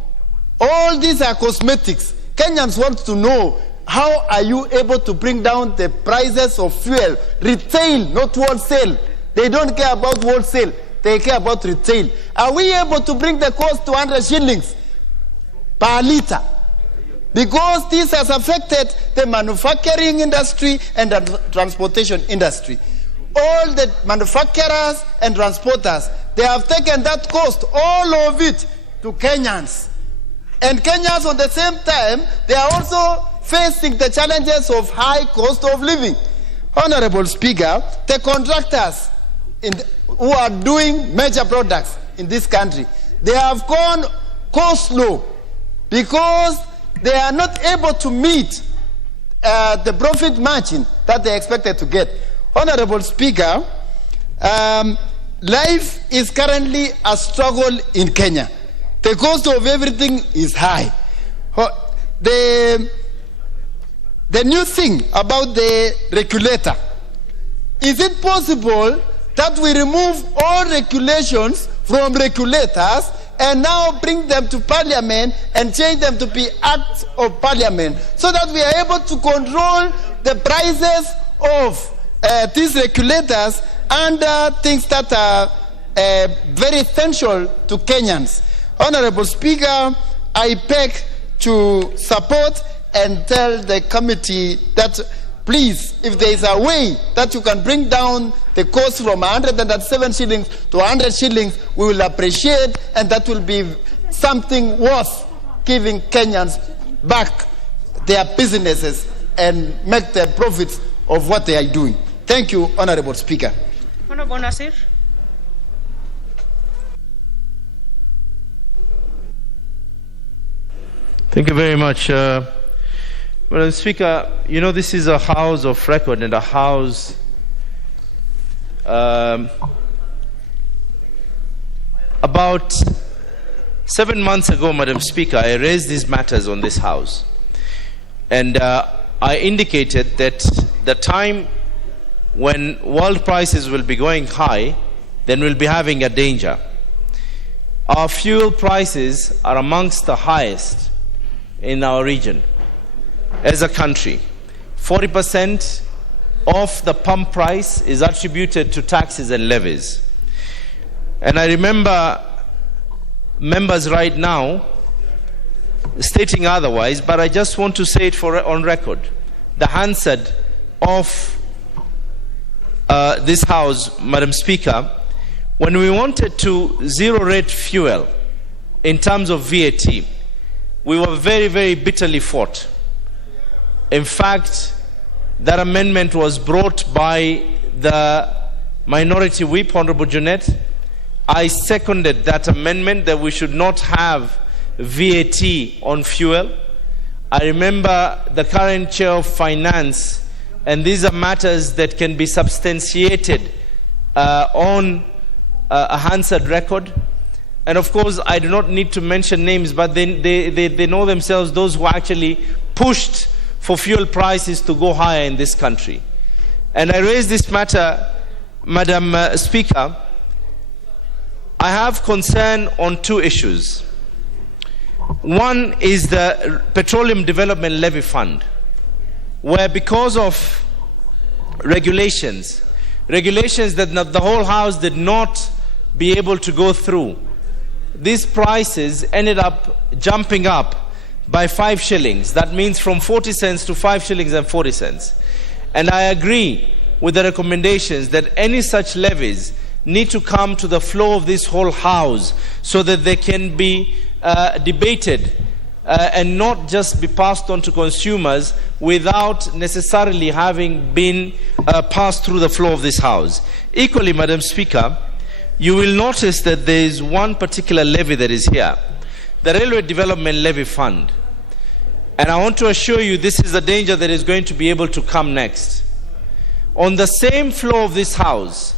All these are cosmetics. Kenyans want to know, how are you able to bring down the prices of fuel? Retail, not wholesale. They don't care about wholesale. They care about retail. Are we able to bring the cost to 100 shillings per litre? Because this has affected the manufacturing industry and the transportation industry. All the manufacturers and transporters, they have taken that cost, all of it, to Kenyans. And Kenyans, at the same time, they are also facing the challenges of high cost of living. Honorable Speaker, the contractors who are doing major products in this country, they have gone cost low because they are not able to meet the profit margin that they expected to get. Honorable Speaker, life is currently a struggle in Kenya. The cost of everything is high. The new thing about the regulator, is it possible that we remove all regulations from regulators and now bring them to Parliament and change them to be acts of Parliament, so that we are able to control the prices of these regulators under things that are very essential to Kenyans? Honorable Speaker, I beg to support and tell the committee that please, if there is a way that you can bring down the cost from 107 shillings to 100 shillings, we will appreciate, and that will be something worth giving Kenyans back their businesses and make the profits of what they are doing. Thank you, Honorable Speaker. Honorable Nasir. Thank you very much. Madam Speaker, you know this is a house of record and a house about 7 months ago, Madam Speaker, I raised these matters on this house, and I indicated that the time when world prices will be going high, then we'll be having a danger. Our fuel prices are amongst the highest in our region as a country. 40% of the pump price is attributed to taxes and levies. And I remember members right now stating otherwise, but I just want to say it on record. The handset of this House, Madam Speaker, when we wanted to zero-rate fuel in terms of VAT, we were very, very bitterly fought. In fact, that amendment was brought by the Minority Whip, Honorable Jeanette. I seconded that amendment that we should not have VAT on fuel. I remember the current Chair of Finance, and these are matters that can be substantiated on a Hansard record. And of course, I do not need to mention names, but they know themselves, those who actually pushed for fuel prices to go higher in this country. And I raise this matter, Madam Speaker. I have concern on 2 issues. One is the Petroleum Development Levy Fund, where because of regulations that the whole House did not be able to go through. These prices ended up jumping up by 5 shillings. That means from 40 cents to 5 shillings and 40 cents. And I agree with the recommendations that any such levies need to come to the floor of this whole house so that they can be debated and not just be passed on to consumers without necessarily having been passed through the floor of this house. Equally, Madam Speaker, you will notice that there is one particular levy that is here, the Railway Development Levy Fund. And I want to assure you this is the danger that is going to be able to come next. On the same floor of this house,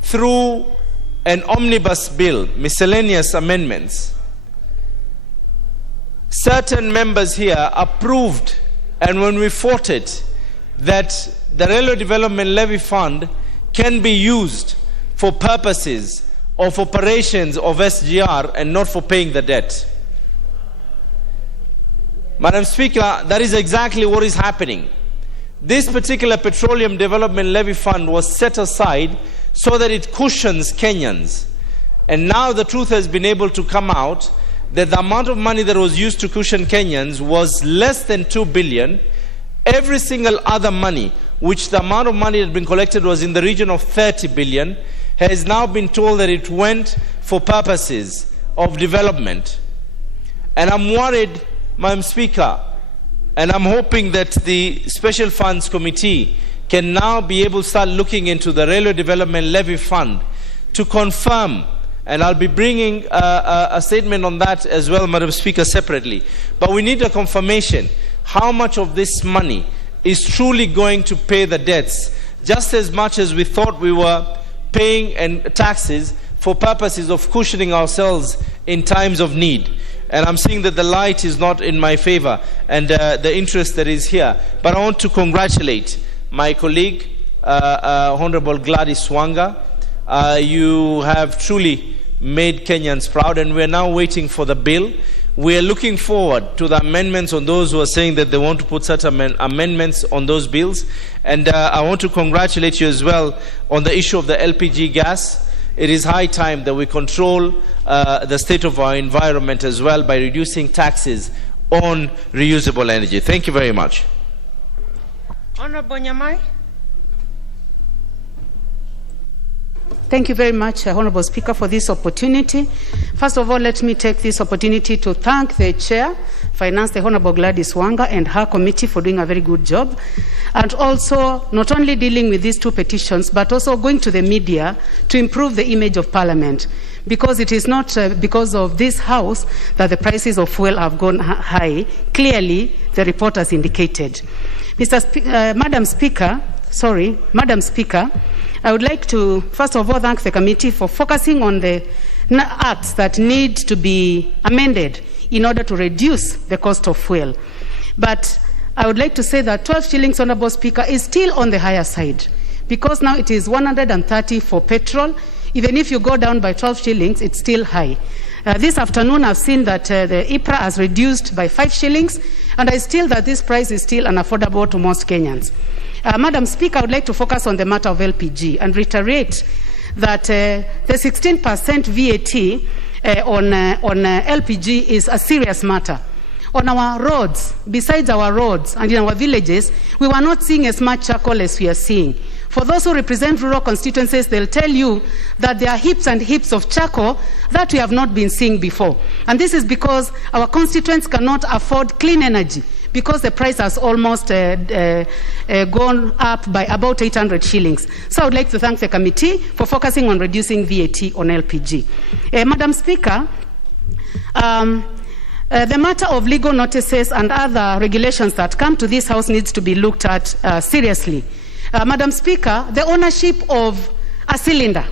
through an omnibus bill, miscellaneous amendments, certain members here approved, and when we fought it, that the Railway Development Levy Fund can be used for purposes of operations of SGR and not for paying the debt. Madam Speaker, that is exactly what is happening. This particular Petroleum Development Levy Fund was set aside so that it cushions Kenyans. And now the truth has been able to come out that the amount of money that was used to cushion Kenyans was less than 2 billion. Every single other money, which the amount of money that had been collected was in the region of 30 billion, has now been told that it went for purposes of development. And I'm worried, Madam Speaker, and I'm hoping that the Special Funds Committee can now be able to start looking into the Railway Development Levy Fund to confirm, and I'll be bringing a statement on that as well, Madam Speaker, separately. But we need a confirmation how much of this money is truly going to pay the debts, just as much as we thought we were paying and taxes for purposes of cushioning ourselves in times of need. And I'm seeing that the light is not in my favor and the interest that is here. But I want to congratulate my colleague, Honorable Gladys Wanga. You have truly made Kenyans proud, and we're now waiting for the bill. We are looking forward to the amendments on those who are saying that they want to put such amendments on those bills. And I want to congratulate you as well on the issue of the LPG gas. It is high time that we control the state of our environment as well by reducing taxes on reusable energy. Thank you very much. Honorable Nyamai. Thank you very much, Honorable Speaker, for this opportunity. First of all, let me take this opportunity to thank the Chair, Finance, the Honorable Gladys Wanga, and her committee for doing a very good job. And also, not only dealing with these 2 petitions, but also going to the media to improve the image of Parliament. Because it is not because of this House that the prices of fuel have gone high. Clearly, the report has indicated. Madam Speaker, I would like to, first of all, thank the committee for focusing on the acts that need to be amended in order to reduce the cost of fuel. But I would like to say that 12 shillings, Honorable Speaker, is still on the higher side, because now it is 130 for petrol. Even if you go down by 12 shillings, it's still high. This afternoon, I've seen that the IPRA has reduced by 5 shillings, and I still that this price is still unaffordable to most Kenyans. Madam Speaker, I would like to focus on the matter of LPG and reiterate that the 16% VAT on LPG is a serious matter. On our roads, besides our roads and in our villages, we were not seeing as much charcoal as we are seeing. For those who represent rural constituencies, they'll tell you that there are heaps and heaps of charcoal that we have not been seeing before. And this is because our constituents cannot afford clean energy, because the price has almost gone up by about 800 shillings. So I would like to thank the committee for focusing on reducing VAT on LPG. Madam Speaker, the matter of legal notices and other regulations that come to this House needs to be looked at seriously. Madam Speaker, the ownership of a cylinder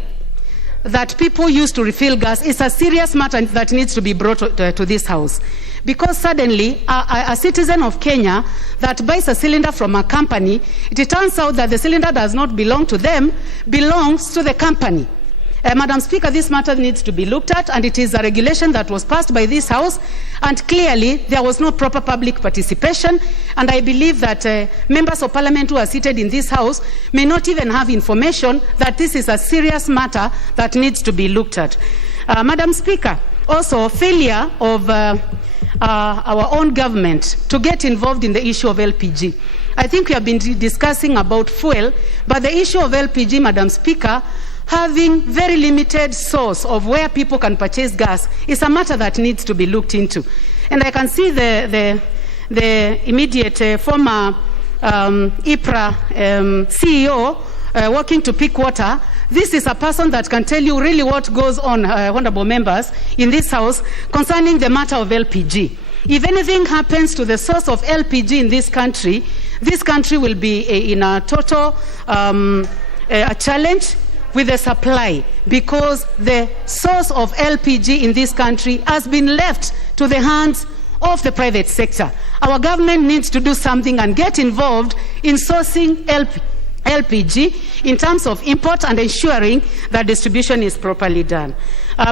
that people use to refill gas is a serious matter that needs to be brought to this House. Because suddenly, a citizen of Kenya that buys a cylinder from a company, it turns out that the cylinder does not belong to them, belongs to the company. Madam Speaker, this matter needs to be looked at, and it is a regulation that was passed by this House, and clearly there was no proper public participation, and I believe that members of Parliament who are seated in this House may not even have information that this is a serious matter that needs to be looked at. Madam Speaker, also failure of our own government to get involved in the issue of LPG. I think we have been discussing about fuel, but the issue of LPG, Madam Speaker, having very limited source of where people can purchase gas is a matter that needs to be looked into. And I can see the immediate former IPRA CEO working to pick water. This is a person that can tell you really what goes on, honorable members, in this House concerning the matter of LPG. If anything happens to the source of LPG in this country will be in a total a challenge with the supply, because the source of LPG in this country has been left to the hands of the private sector. Our government needs to do something and get involved in sourcing LPG in terms of import and ensuring that distribution is properly done.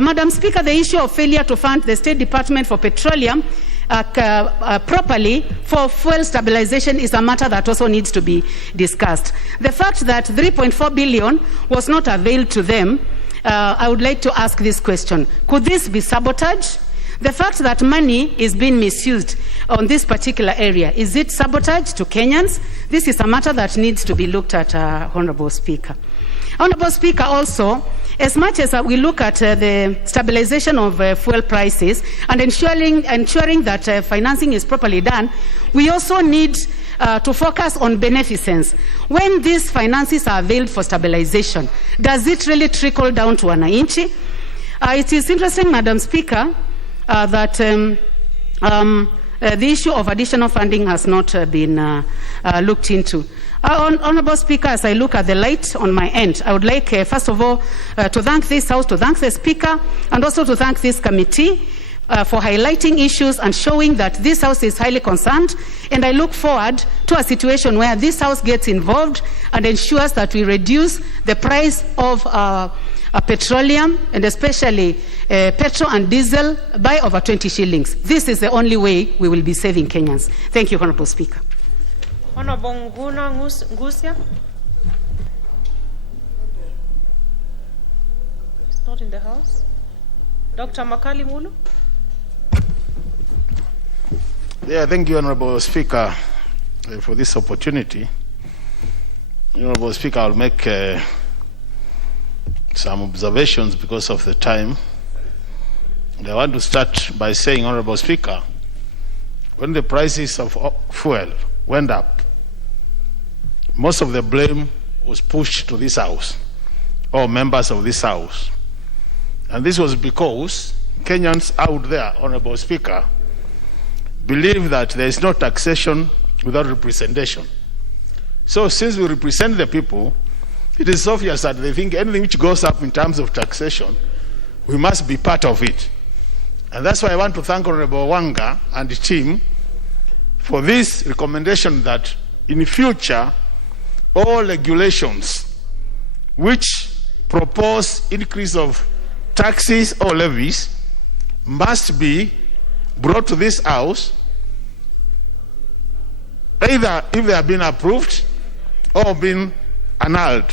Madam Speaker, the issue of failure to fund the State Department for Petroleum properly for fuel stabilization is a matter that also needs to be discussed. The fact that 3.4 billion was not availed to them, I would like to ask this question. Could this be sabotage? The fact that money is being misused on this particular area, is it sabotage to Kenyans? This is a matter that needs to be looked at, Honorable Speaker. Honorable Speaker, also, as much as we look at the stabilization of fuel prices and ensuring that financing is properly done, we also need to focus on beneficence. When these finances are availed for stabilization, does it really trickle down to wananchi? It is interesting, Madam Speaker, that the issue of additional funding has not been looked into. Honorable Speaker, as I look at the light on my end, I would like, first of all, to thank this House, to thank the Speaker, and also to thank this committee for highlighting issues and showing that this House is highly concerned. And I look forward to a situation where this House gets involved and ensures that we reduce the price of petroleum, and especially petrol and diesel, by over 20 shillings. This is the only way we will be saving Kenyans. Thank you, Honorable Speaker. Honorable Nguna Ngusia. He's not in the House. Dr. Makali Mulu. Yeah, thank you, Honorable Speaker, for this opportunity. Honorable Speaker, I'll make some observations because of the time. And I want to start by saying, Honorable Speaker, when the prices of fuel went up, most of the blame was pushed to this House, or members of this House. And this was because Kenyans out there, Honorable Speaker, believe that there is no taxation without representation. So since we represent the people, it is obvious that they think anything which goes up in terms of taxation, we must be part of it. And that's why I want to thank Honorable Wanga and the team for this recommendation that in future, all regulations which propose increase of taxes or levies must be brought to this House, either if they have been approved or been annulled.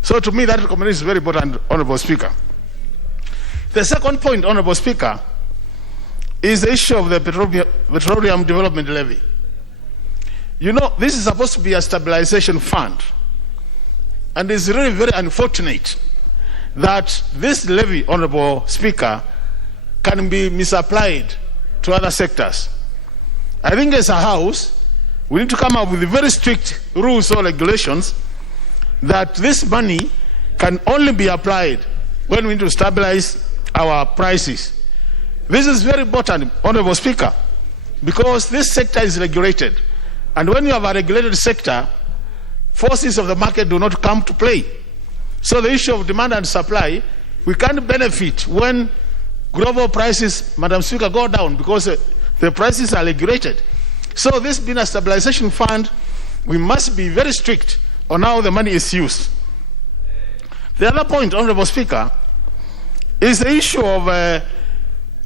So to me, that recommendation is very important, Honorable Speaker. The second point, Honorable Speaker, is the issue of the Petroleum Development Levy. You know, this is supposed to be a stabilization fund. And it's really very unfortunate that this levy, Honorable Speaker, can be misapplied to other sectors. I think as a House, we need to come up with very strict rules or regulations that this money can only be applied when we need to stabilize our prices. This is very important, Honorable Speaker, because this sector is regulated. And when you have a regulated sector, forces of the market do not come to play. So the issue of demand and supply, we can't benefit when global prices, Madam Speaker, go down because the prices are regulated. So this being a stabilization fund, we must be very strict on how the money is used. The other point, Honorable Speaker, is the issue of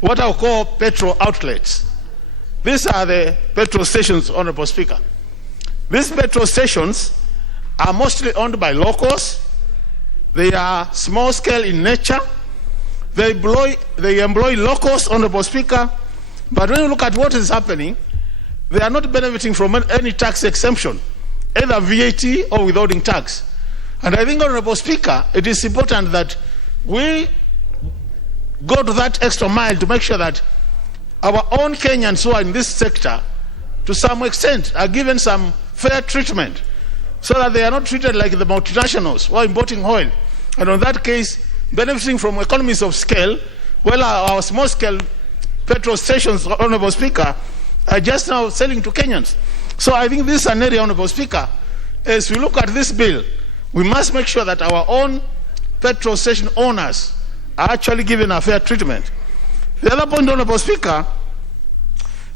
what I call petrol outlets. These are the petrol stations, Honorable Speaker. These petrol stations are mostly owned by locals. They are small scale in nature. They employ locals, Honorable Speaker. But when you look at what is happening, they are not benefiting from any tax exemption, either VAT or withholding tax. And I think, Honorable Speaker, it is important that we go to that extra mile to make sure that our own Kenyans who are in this sector, to some extent, are given some fair treatment, so that they are not treated like the multinationals who are importing oil, and in that case, benefiting from economies of scale, while our small-scale petrol stations, Honorable Speaker, are just now selling to Kenyans. So I think this is an area, Honorable Speaker, as we look at this bill, we must make sure that our own petrol station owners are actually given a fair treatment. The other point, Honorable Speaker,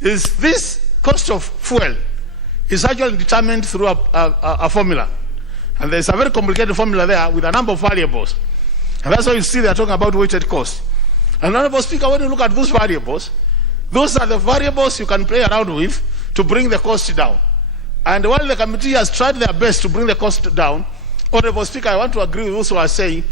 is this cost of fuel is actually determined through a formula. And there's a very complicated formula there with a number of variables. And that's why you see they're talking about weighted cost. And Honorable Speaker, when you look at those variables, those are the variables you can play around with to bring the cost down. And while the committee has tried their best to bring the cost down, Honorable Speaker, I want to agree with those who are saying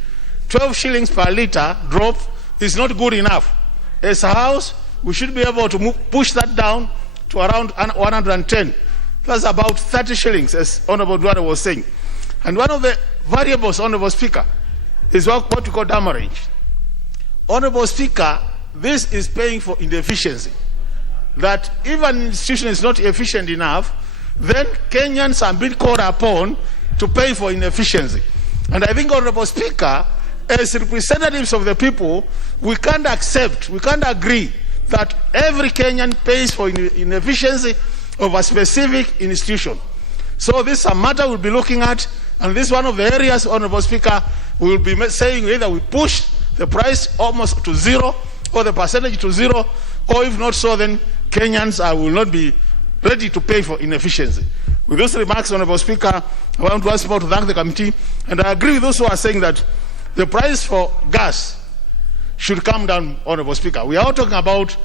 12 shillings per litre drop is not good enough. As a house, we should be able to push that down to around 110. That's about 30 shillings, as Honorable Dwara was saying. And one of the variables, Honorable Speaker, is what we call damage. Honorable Speaker, this is paying for inefficiency. That if an institution is not efficient enough, then Kenyans are being called upon to pay for inefficiency. And I think, Honorable Speaker, as representatives of the people, we can't accept, we can't agree that every Kenyan pays for inefficiency of a specific institution. So this is a matter we'll be looking at, and this is one of the areas, Honorable Speaker, we will be saying either we push the price almost to zero, or the percentage to zero, or if not so, then Kenyans will not be ready to pay for inefficiency. With those remarks, Honorable Speaker, I want to ask to thank the committee, and I agree with those who are saying that the price for gas should come down, Honorable Speaker. We are all talking about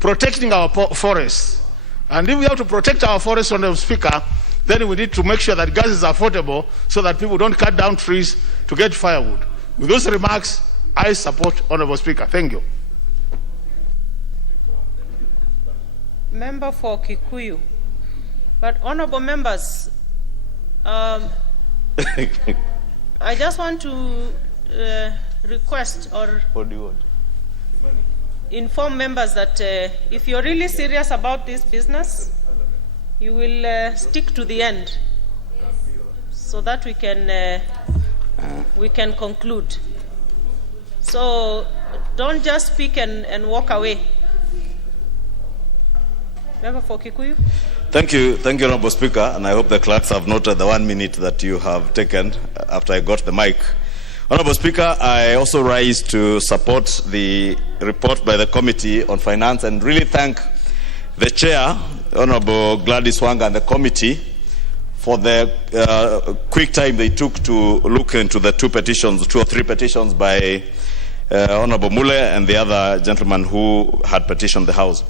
protecting our forests. And if we have to protect our forests, Honorable Speaker, then we need to make sure that gas is affordable so that people don't cut down trees to get firewood. With those remarks, I support, Honorable Speaker. Thank you. Member for Kikuyu. But honorable members, I just want to request or inform members that if you're really serious about this business, you will stick to the end so that we can conclude. So don't just speak and walk away. Member for Kikuyu. Thank you, Honorable Speaker, and I hope the clerks have noted the 1 minute that you have taken after I got the mic. Honorable Speaker, I also rise to support the report by the Committee on Finance and really thank the Chair, Honorable Gladys Wanga, and the committee for the quick time they took to look into the two or three petitions by Honorable Mule and the other gentleman who had petitioned the House.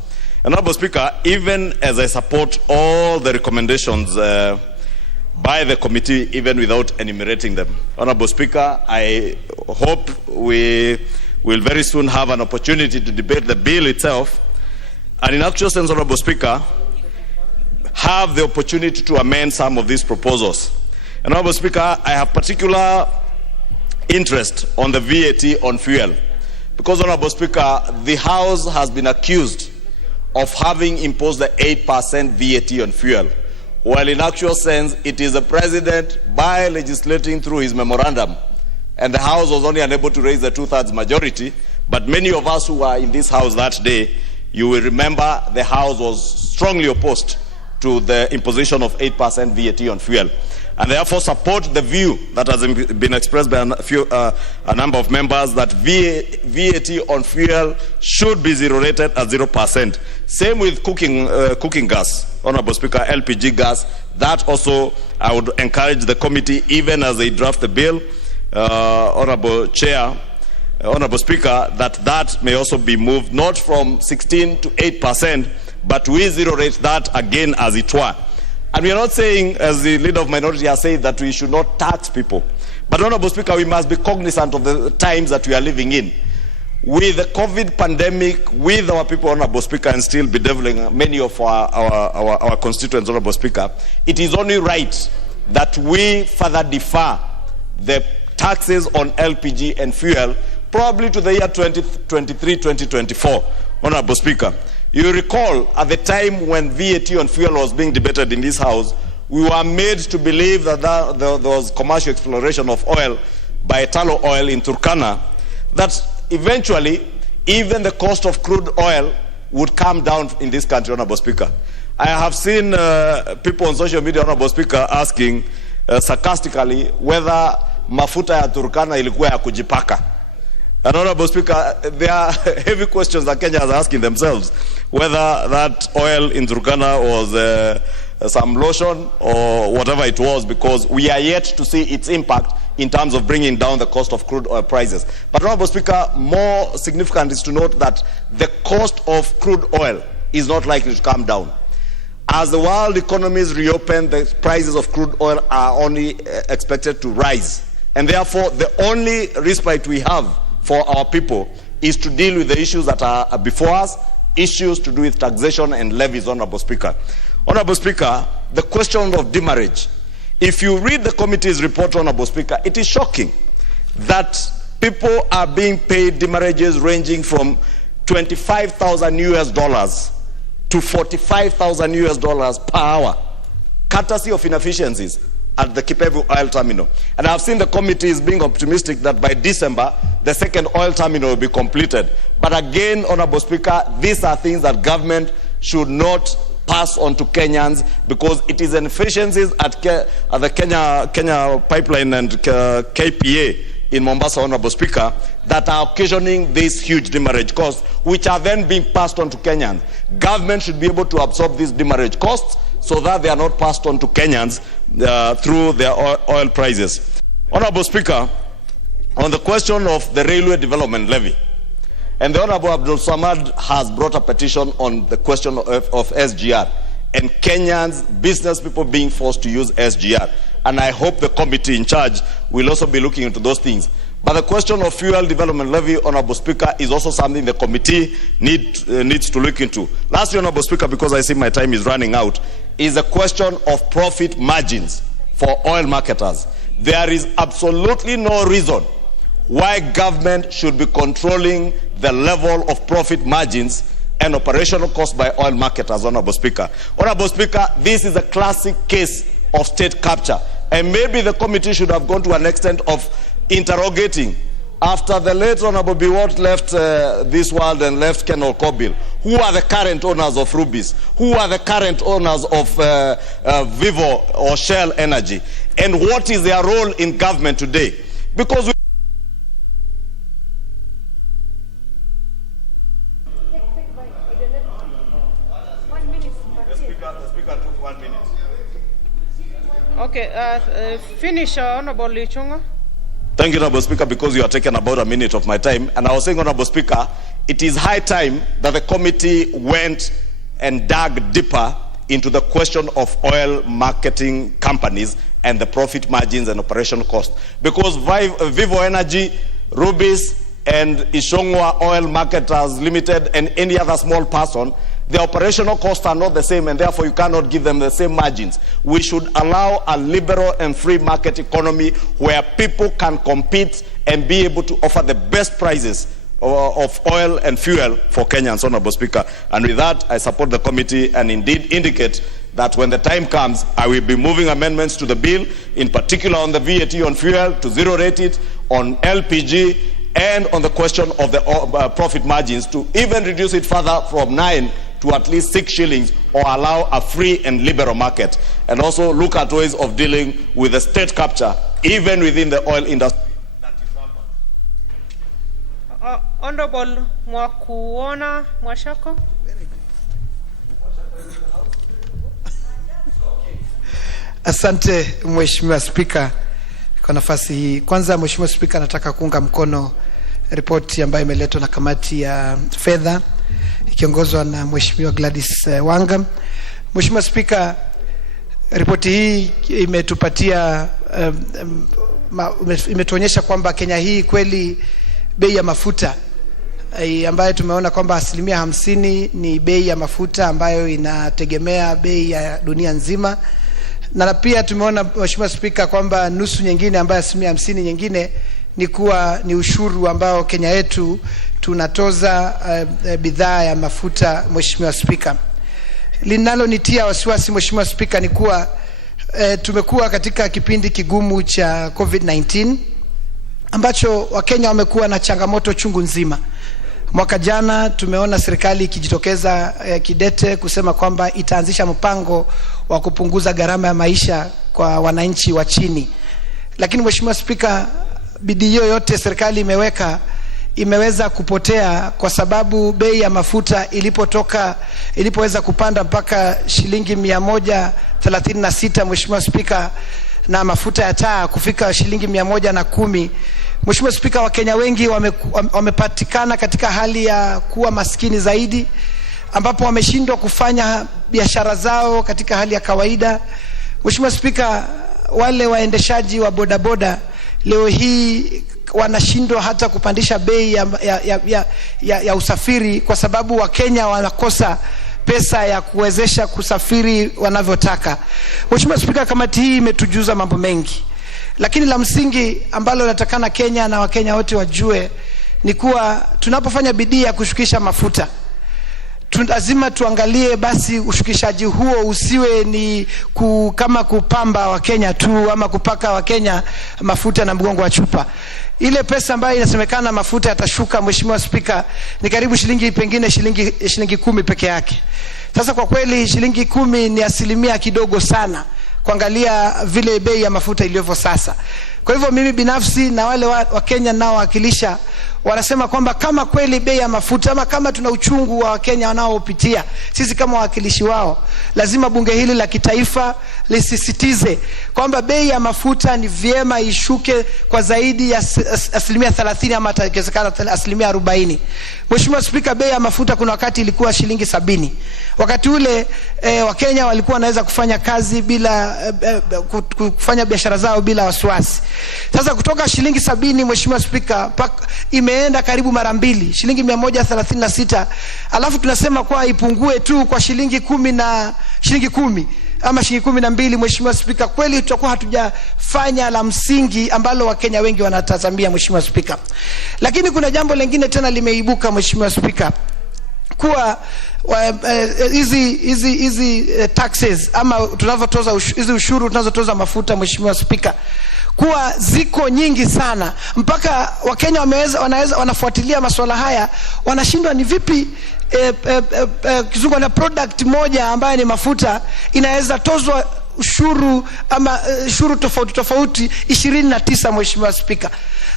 Honorable Speaker, even as I support all the recommendations by the committee, even without enumerating them, Honorable Speaker, I hope we will very soon have an opportunity to debate the bill itself, and in actual sense, Honorable Speaker, have the opportunity to amend some of these proposals. Honorable Speaker, I have particular interest on the VAT on fuel, because, Honorable Speaker, the House has been accused of having imposed the 8% VAT on fuel, while in actual sense it is the President, by legislating through his memorandum, and the House was only unable to raise the 2/3 majority. But many of us who were in this House that day, you will remember the House was strongly opposed to the imposition of 8% VAT on fuel, and therefore support the view that has been expressed by a number of members that VAT on fuel should be zero rated at 0%. Same with cooking gas, Honorable Speaker, LPG gas. That also I would encourage the committee, even as they draft the bill, Honorable Chair, Honorable Speaker, that may also be moved not from 16 to 8%, but we zero rate that again as it were. And we are not saying, as the leader of minority has said, that we should not tax people. But Honorable Speaker, we must be cognizant of the times that we are living in. With the COVID pandemic, with our people, Honorable Speaker, and still bedeviling many of our constituents, Honorable Speaker, it is only right that we further defer the taxes on LPG and fuel probably to the year 2023-2024, Honorable Speaker. You recall at the time when VAT on fuel was being debated in this House, we were made to believe that there was commercial exploration of oil by Talo Oil in Turkana, that eventually even the cost of crude oil would come down in this country, Honorable Speaker. I have seen people on social media, Honorable Speaker, asking sarcastically whether mafuta ya Turkana ilikuwa ya kujipaka. And Honorable Speaker, there are heavy questions that Kenyans are asking themselves, whether that oil in Turkana was some lotion or whatever it was, because we are yet to see its impact in terms of bringing down the cost of crude oil prices. But Honorable Speaker, more significant is to note that the cost of crude oil is not likely to come down. As the world economies reopen, the prices of crude oil are only expected to rise. And therefore, the only respite we have for our people is to deal with the issues that are before us, issues to do with taxation and levies, Honorable Speaker. Honorable Speaker, the question of demarriage. If you read the committee's report, Honorable Speaker, it is shocking that people are being paid demurrages ranging from $25,000 to $45,000 per hour, courtesy of inefficiencies at the Kipevu oil terminal. And I've seen the committee is being optimistic that by December, the second oil terminal will be completed. But again, Honorable Speaker, these are things that government should not pass on to Kenyans, because it is inefficiencies at the Kenya pipeline and KPA in Mombasa, Honorable Speaker, that are occasioning these huge demurrage costs, which are then being passed on to Kenyans. Government should be able to absorb these demurrage costs so that they are not passed on to Kenyans through their oil prices. Honorable Speaker, on the question of the railway development levy, and the Honorable Abdul Samad has brought a petition on the question of SGR, and Kenyans, business people being forced to use SGR. And I hope the committee in charge will also be looking into those things. But the question of fuel development levy, Honorable Speaker, is also something the committee needs to look into. Lastly, Honorable Speaker, because I see my time is running out, is the question of profit margins for oil marketers. There is absolutely no reason why government should be controlling the level of profit margins and operational costs by oil marketers, Honorable Speaker. Honorable Speaker, this is a classic case of state capture. And maybe the committee should have gone to an extent of interrogating, after the late Honorable Biwott left this world and left Ken Okobil, who are the current owners of Rubis? Who are the current owners of Vivo or Shell Energy? And what is their role in government today? Because we Okay, finish, Honorable Lichunga. Thank you, Honorable Speaker, because you are taking about a minute of my time. And I was saying, Honorable Speaker, it is high time that the committee went and dug deeper into the question of oil marketing companies and the profit margins and operational costs. Because Vivo Energy, Rubis, and Ishongwa Oil Marketers Limited and any other small person, the operational costs are not the same, and therefore you cannot give them the same margins. We should allow a liberal and free market economy where people can compete and be able to offer the best prices of oil and fuel for Kenyans, Honorable Speaker. And with that, I support the committee and indeed indicate that when the time comes, I will be moving amendments to the bill, in particular on the VAT on fuel, to zero rate it, on LPG, and on the question of the profit margins, to even reduce it further from 9 to at least 6 shillings, or allow a free and liberal market, and also look at ways of dealing with the state capture even within the oil industry. Honorable Mwakuona Mwashako. Asante Mheshimiwa Spika. kwa nafasi hii. Kwanza Mheshimiwa Spika, nataka kuunga mkono ripoti ambayo imeletwa na kamati ya fedha ikiongozwa na Mheshimiwa Gladys Wanga. Mheshimiwa Spika, ripoti hii imetupatia imetuonyesha kwamba Kenya hii kweli bei ya mafuta ambayo tumeona kwamba 50% ni bei ya mafuta ambayo inategemea bei ya dunia nzima, na pia tumeona Mheshimiwa Spika kwamba nusu nyingine ambayo 50% nyingine ni ushuru ambao Kenya yetu tunatoza bidhaa ya mafuta. Mheshimiwa Spika, linalonitia wasiwasi Mheshimiwa Spika ni kuwa tumekuwa katika kipindi kigumu cha COVID-19 ambacho Wakenya wamekuwa na changamoto chungu nzima. Mwaka jana tumeona serikali ikijitokeza kidete kusema kwamba itaanzisha mpango wa kupunguza gharama ya maisha kwa wananchi wa chini. Lakini Mheshimiwa Spika, bidii yote serikali imeweza kupotea kwa sababu bei ya mafuta ilipoweza kupanda mpaka shilingi 136 Mheshimiwa Spika, na mafuta ya taa kufika shilingi 110. Mheshimiwa Spika, Wakenya wengi wamepatikana katika hali ya kuwa maskini zaidi, ambapo wameshindwa kufanya biashara zao katika hali ya kawaida. Mheshimiwa Spika, wale waendeshaji wa bodaboda leo hii wanashindwa hata kupandisha bei ya usafiri kwa sababu Wakenya wanakosa pesa ya kuwezesha kusafiri wanavyotaka. Mheshimiwa Spika, kamati hii imetujuza mambo mengi, lakini la msingi ambalo natakana Kenya na Wakenya wote wajue ni kuwa tunapofanya bidii ya kushukisha mafuta, lazima tuangalie basi ushukishaji huo usiwe ni kama kupamba Wakenya tu ama kupaka Wakenya mafuta na mgongo wa chupa. Ile pesa ambayo inasemekana mafuta yatashuka Mheshimiwa Spika ni karibu shilingi 10 peke yake. Sasa kwa kweli shilingi 10 ni asilimia kidogo sana kuangalia vile bei ya mafuta ilivyo sasa. Kwa hivyo mimi binafsi na wale wa Kenya nao wakilisha wanasema kwamba kama kweli bei ya mafuta ama kama tuna uchungu wa Wakenya wanaopitia, sisi kama wawakilishi wao lazima bunge hili la kitaifa lisisitize kwamba bei ya mafuta ni vyema ishuke kwa zaidi ya 30% ama ikiwezekana 40%. Mheshimiwa Spika, bei ya mafuta kuna wakati ilikuwa shilingi 70. Wakati ule Wakenya walikuwa wanaweza kufanya kazi bila kufanya biashara zao bila wasiwasi. Sasa kutoka shilingi 70 Mheshimiwa Spika imeenda karibu mara mbili, shilingi 136. Alafu tunasema kwa ipungue tu kwa shilingi 10 na shilingi 10 ama shilingi 12. Mheshimiwa Spika, kweli tutakuwa hatujafanya la msingi ambalo Wakenya wengi wanatazamia Mheshimiwa Spika. Lakini kuna jambo lingine tena limeibuka Mheshimiwa Spika, kuwa hizi taxes ama tunavyotoza hizi ushuru tunazotoza mafuta Mheshimiwa Spika, kuwa ziko nyingi sana mpaka Wakenya wanafuatilia masuala haya, wanashindwa ni vipi kizungu na product moja ambayo ni mafuta inaweza tozwa ushuru ama ushuru tofauti 29 Mheshimiwa Spika.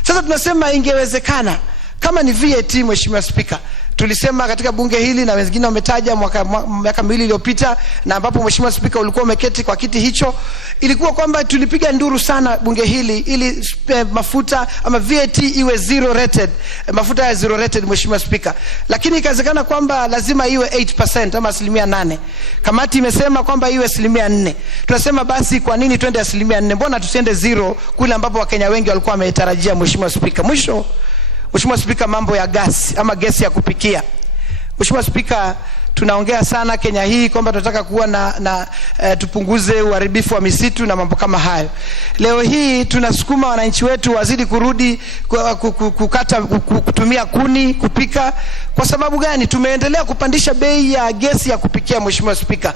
Sasa tunasema ingewezekana kama ni VAT Mheshimiwa Spika. Tulisema katika bunge hili na wengine wametaja miaka 2 iliyopita, na ambapo Mheshimiwa Spika ulikuwa umeketi kwa kiti hicho, ilikuwa kwamba tulipiga nduru sana bunge hili ili mafuta ama VAT iwe zero rated, mafuta ya zero rated Mheshimiwa Spika. Lakini ikawezekana kwamba lazima iwe 8% ama 8%. Kamati imesema kwamba iwe 4%. Tunasema basi kwa nini twende 4%? Mbona tusiende zero kule ambapo Wakenya wengi walikuwa wametarajia Mheshimiwa Spika? Mwisho Mheshimiwa Spika, mambo ya gasi ama gesi ya kupikia. Mheshimiwa Spika, tunaongea sana Kenya hii kwamba tunataka kuwa tupunguze uharibifu wa misitu na mambo kama hayo. Leo hii tunasukuma wananchi wetu wazidi kurudi kutumia kuni kupika. Kwa sababu gani? Tumeendelea kupandisha bei ya gesi ya kupikia Mheshimiwa Spika.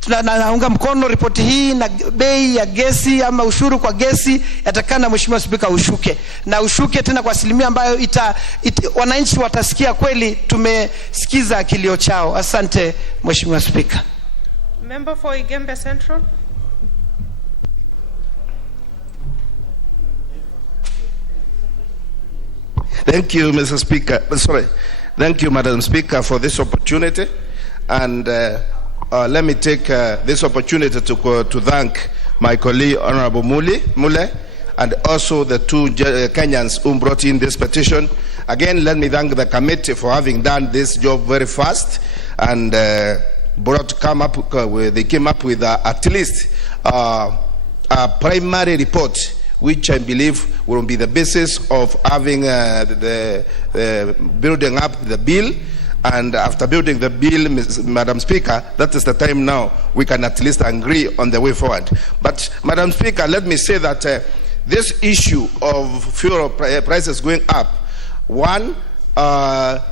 Tunaunga mkono ripoti hii na bei ya gesi ama ushuru kwa gesi yatakana Mheshimiwa Spika ushuke, na ushuke tena kwa asilimia ambayo wananchi watasikia kweli tumesikiza kilio chao. Asante Mheshimiwa Spika. Member for Igembe Central. Thank you, Mr. Speaker. Thank you, Madam Speaker, for this opportunity, and let me take this opportunity to thank my colleague Honorable Mule and also the two Kenyans who brought in this petition. Again, let me thank the committee for having done this job very fast, and they came up with at least a primary report, which I believe will be the basis of having building up the bill. And after building the bill, Madam Speaker, that is the time now we can at least agree on the way forward. But, Madam Speaker, let me say that this issue of fuel prices going up, one,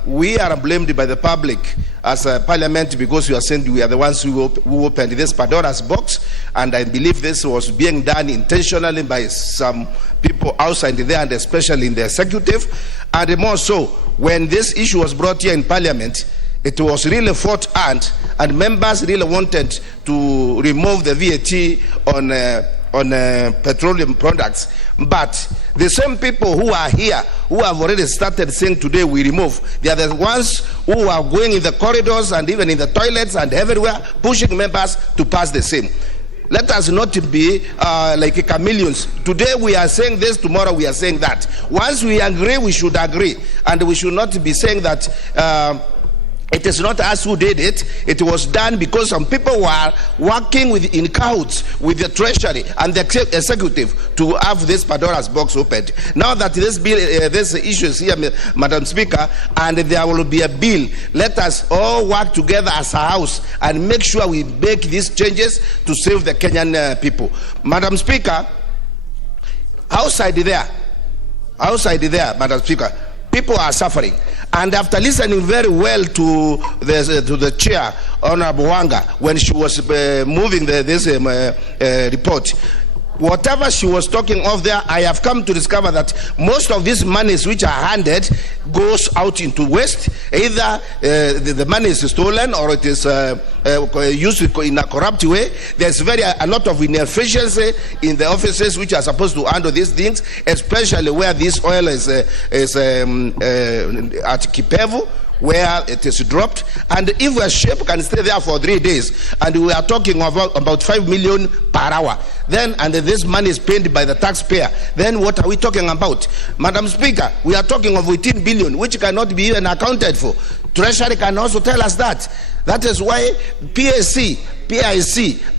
we are blamed by the public as a parliament because we are saying we are the ones who opened this Pandora's box, and I believe this was being done intentionally by some people outside there, and especially in the executive. And more so, when this issue was brought here in parliament, it was really fought and members really wanted to remove the VAT on petroleum products. But the same people who are here, who have already started saying today we remove, they are the ones who are going in the corridors and even in the toilets and everywhere, pushing members to pass the same. Let us not be like chameleons. Today we are saying this, tomorrow we are saying that. Once we agree, we should agree. And we should not be saying that it is not us who did it. It was done because some people were working in cahoots with the treasury and the executive to have this Pandora's box opened. Now that this bill, this issue is here, Madam Speaker, and there will be a bill, let us all work together as a house and make sure we make these changes to save the Kenyan people. Madam Speaker, outside there, Madam Speaker, people are suffering. And after listening very well to the chair, Honorable Wanga, when she was moving this report, whatever she was talking of there, I have come to discover that most of these monies which are handed goes out into waste. Either the money is stolen or it is used in a corrupt way. There's a lot of inefficiency in the offices which are supposed to handle these things, especially where this oil is at Kipevu, where it is dropped. And if a ship can stay there for 3 days, and we are talking about 5 million per hour, then, and this money is paid by the taxpayer, then what are we talking about? Madam Speaker, we are talking of 18 billion, which cannot be even accounted for. Treasury can also tell us that. That is why PIC,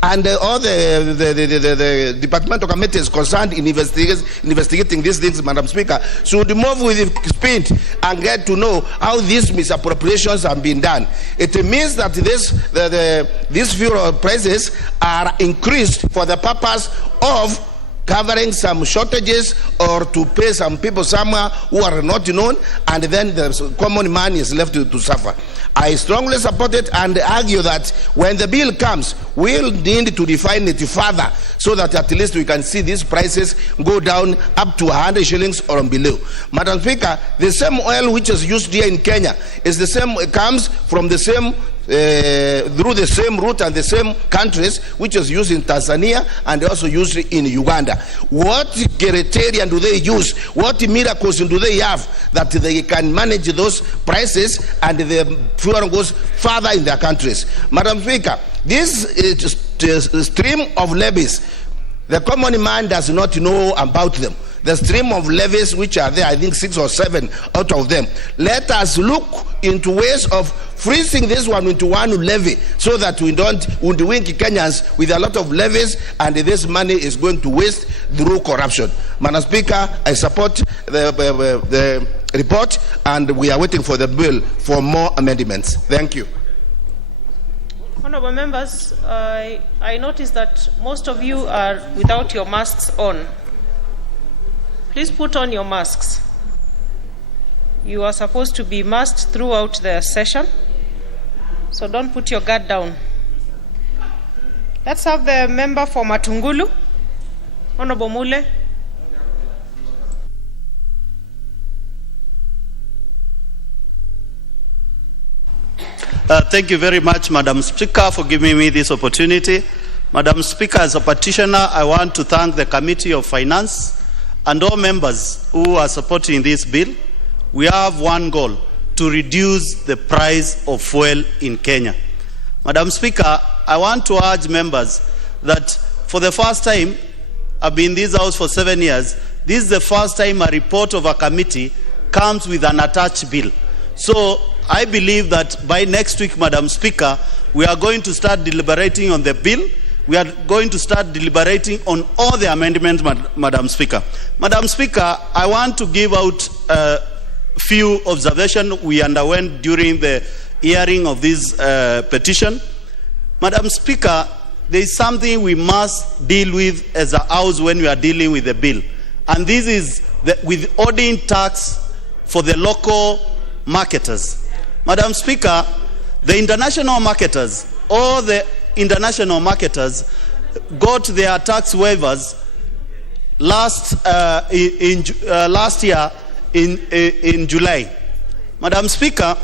and all the departmental committees concerned in investigating these things, Madam Speaker, should move with speed and get to know how these misappropriations have been done. It means that these fuel prices are increased for the purpose of covering some shortages or to pay some people somewhere who are not known, and then the common man is left to suffer. I strongly support it and argue that when the bill comes, we'll need to define it further so that at least we can see these prices go down up to 100 shillings or below. Madam Speaker, the same oil which is used here in Kenya is the same, comes from the same through the same route and the same countries which is used in Tanzania and also used in Uganda. What criterion do they use? What miracles do they have that they can manage those prices and the fuel goes further in their countries? Madam Speaker, this stream of levies, the common man does not know about them. The stream of levies which are there, I think 6 or 7 out of them. Let us look into ways of freezing this one into one levy so that we don't wink Kenyans with a lot of levies and this money is going to waste through corruption. Madam Speaker, I support the report and we are waiting for the bill for more amendments. Thank you. Honorable members, I notice that most of you are without your masks on. Please put on your masks. You are supposed to be masked throughout the session, so don't put your guard down. Let's have the member for Matungulu, Honorable Mule. Thank you very much, Madam Speaker, for giving me this opportunity. Madam Speaker, as a petitioner, I want to thank the Committee of Finance and all members who are supporting this bill. We have one goal: to reduce the price of fuel in Kenya. Madam Speaker, I want to urge members that for the first time, I've been in this house for 7 years. This is the first time a report of a committee comes with an attached bill. So I believe that by next week, Madam Speaker, we are going to start deliberating on the bill. We are going to start deliberating on all the amendments, Madam Speaker. Madam Speaker, I want to give out a few observations we underwent during the hearing of this petition. Madam Speaker, there is something we must deal with as a house when we are dealing with the bill. And this is the withholding tax for the local marketers. Madam Speaker, the international marketers, all the international marketers got their tax waivers last year in July. Madam Speaker,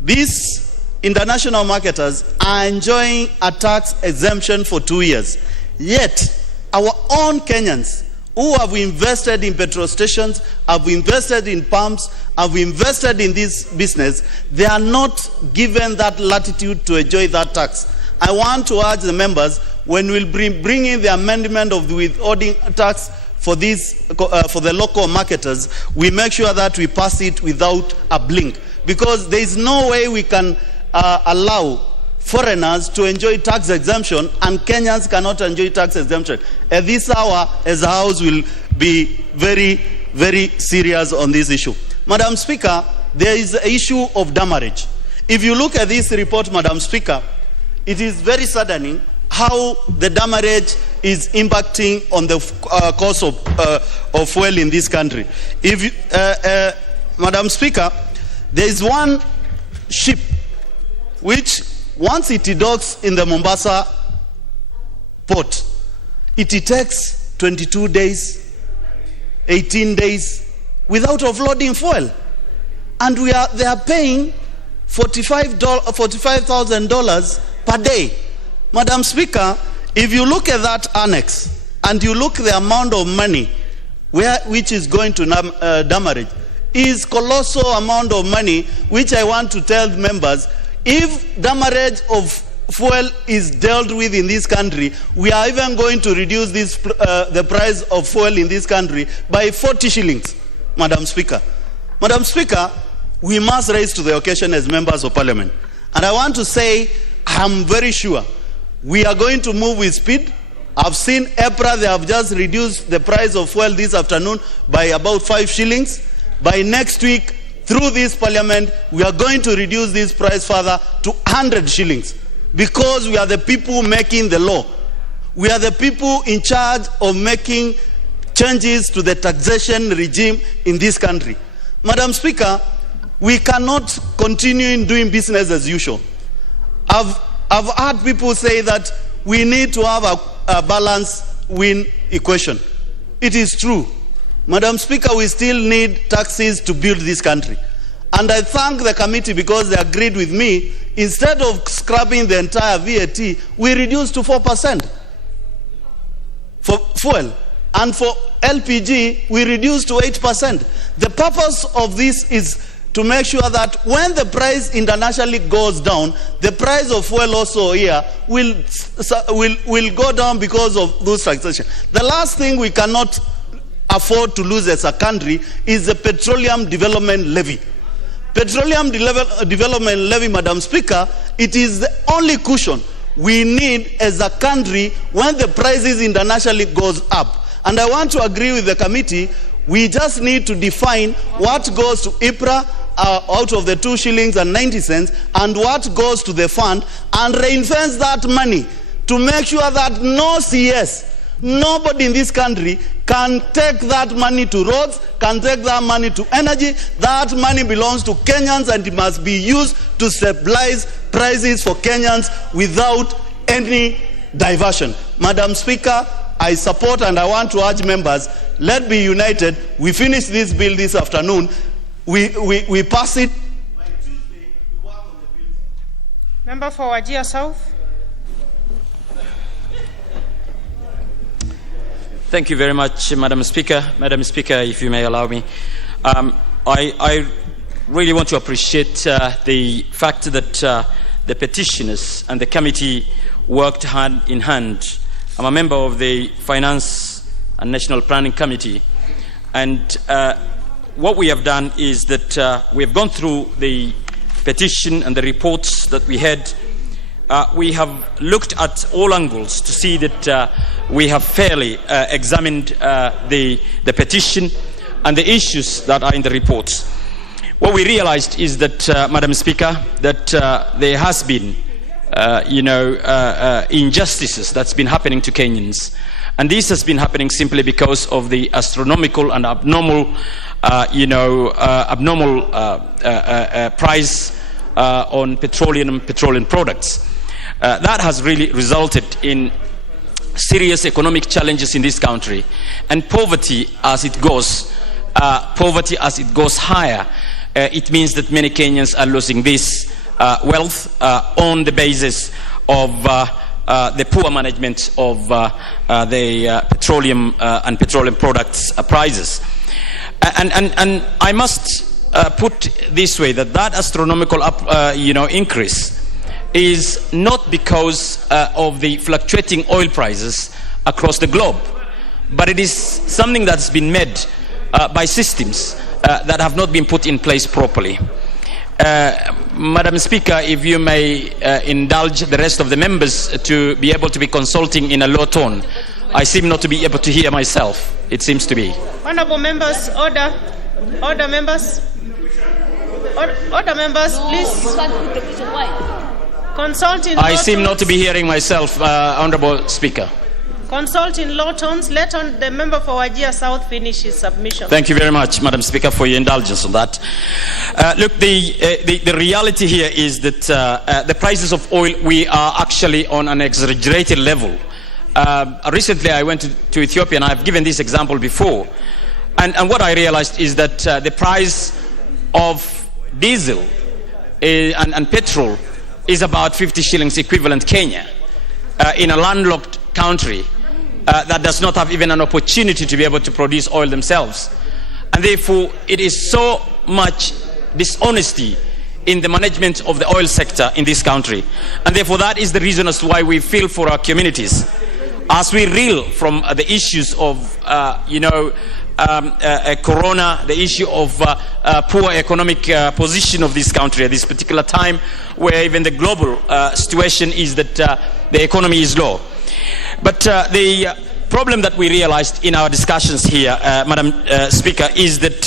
these international marketers are enjoying a tax exemption for 2 years. Yet, our own Kenyans who have invested in petrol stations, have invested in pumps, have invested in this business, they are not given that latitude to enjoy that tax. I want to urge the members, when we'll bring in the amendment of the withholding tax for this, for the local marketers, we make sure that we pass it without a blink. Because there is no way we can allow foreigners to enjoy tax exemption and Kenyans cannot enjoy tax exemption. At this hour, as a house, will be very, very serious on this issue. Madam Speaker, there is the issue of damage. If you look at this report, Madam Speaker, it is very saddening how the damage is impacting on the cost of fuel in this country. If you, Madam Speaker, there is one ship which, once it docks in the Mombasa port, it takes 22 days, 18 days without offloading fuel. And they are paying $45,000 per day. Madam Speaker, if you look at that annex and you look at the amount of money which is going to damage, is colossal amount of money, which I want to tell members, if damage of fuel is dealt with in this country, we are even going to reduce this, the price of fuel in this country by 40 shillings, Madam Speaker. Madam Speaker, we must rise to the occasion as members of parliament. And I want to say, I'm very sure we are going to move with speed. I've seen EPRA, they have just reduced the price of fuel this afternoon by about 5 shillings. By next week, through this parliament, we are going to reduce this price further to 100 shillings because we are the people making the law. We are the people in charge of making changes to the taxation regime in this country. Madam Speaker, we cannot continue doing business as usual. I've heard people say that we need to have a balanced win equation. It is true. Madam Speaker, we still need taxes to build this country. And I thank the committee because they agreed with me. Instead of scrapping the entire VAT, we reduced to 4% for fuel. And for LPG, we reduced to 8%. The purpose of this is to make sure that when the price internationally goes down, the price of fuel also here will go down because of those taxation. The last thing we cannot afford to lose as a country is the Petroleum Development Levy. Petroleum Development Levy, Madam Speaker, it is the only cushion we need as a country when the prices internationally goes up. And I want to agree with the committee, we just need to define what goes to IPRA out of the 2 shillings and 90 cents and what goes to the fund, and reinvest that money to make sure that no CS, nobody in this country can take that money to roads, can take that money to energy. That money belongs to Kenyans and it must be used to stabilize prices for Kenyans without any diversion. Madam Speaker, I support and I want to urge members, let's be united. We finish this bill this afternoon. We pass it. By Tuesday, we work on the bill. Member for Wajir South. Thank you very much, Madam Speaker. Madam Speaker, if you may allow me. I really want to appreciate the fact that the petitioners and the committee worked hand in hand I'm a member of the Finance and National Planning Committee, and what we have done is that we have gone through the petition and the reports that we had. We have looked at all angles to see that we have fairly examined the petition and the issues that are in the reports. What we realized is that, Madam Speaker, that there has been, injustices that's been happening to Kenyans. And this has been happening simply because of the astronomical and abnormal, price on petroleum products. That has really resulted in serious economic challenges in this country, and poverty as it goes higher, it means that many Kenyans are losing this wealth on the basis of the poor management of the petroleum and petroleum products prices. And I must put this way, that astronomical increase is not because of the fluctuating oil prices across the globe, but it is something that's been made by systems that have not been put in place properly. Madam Speaker, if you may indulge the rest of the members to be able to be consulting in a low tone. I seem not to be able to hear myself, it seems to be. Honorable members, order. Order, members. Order, members, please. Consult in low I seem tones. not to be hearing myself, Honorable Speaker. Consult in low tones. Let the member for Wajir South finish his submission. Thank you very much, Madam Speaker, for your indulgence on that. Look, the reality here is that the prices of oil, we are actually on an exaggerated level. Recently, I went to Ethiopia, and I've given this example before. And what I realized is that the price of diesel and petrol is about 50 shillings equivalent Kenya in a landlocked country that does not have even an opportunity to be able to produce oil themselves. And therefore, it is so much dishonesty in the management of the oil sector in this country. And therefore, that is the reason as to why we feel for our communities. As we reel from the issues of, corona, the issue of poor economic position of this country at this particular time, where even the global situation is that the economy is low. But the problem that we realized in our discussions here, Madam Speaker, is that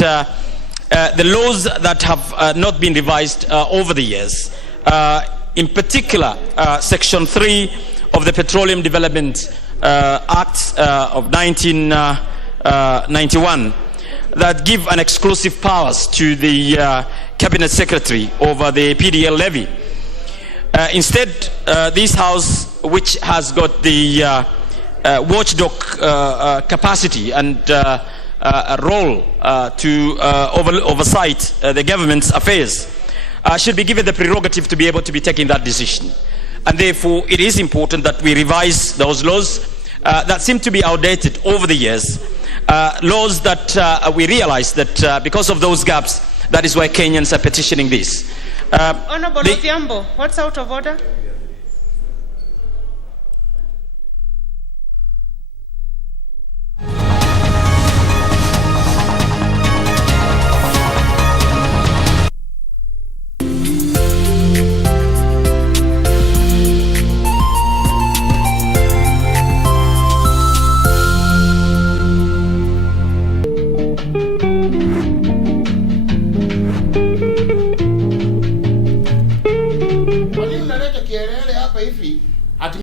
the laws that have not been revised over the years, in particular Section 3 of the Petroleum Development Act of 1991, that give an exclusive powers to the Cabinet Secretary over the PDL levy. Instead, this House, which has got the watchdog capacity and a role to oversight the government's affairs, should be given the prerogative to be able to be taking that decision. And therefore, it is important that we revise those laws that seem to be outdated over the years. Laws that we realize that because of those gaps, that is why Kenyans are petitioning this. Honorable Odhiambo, what's out of order?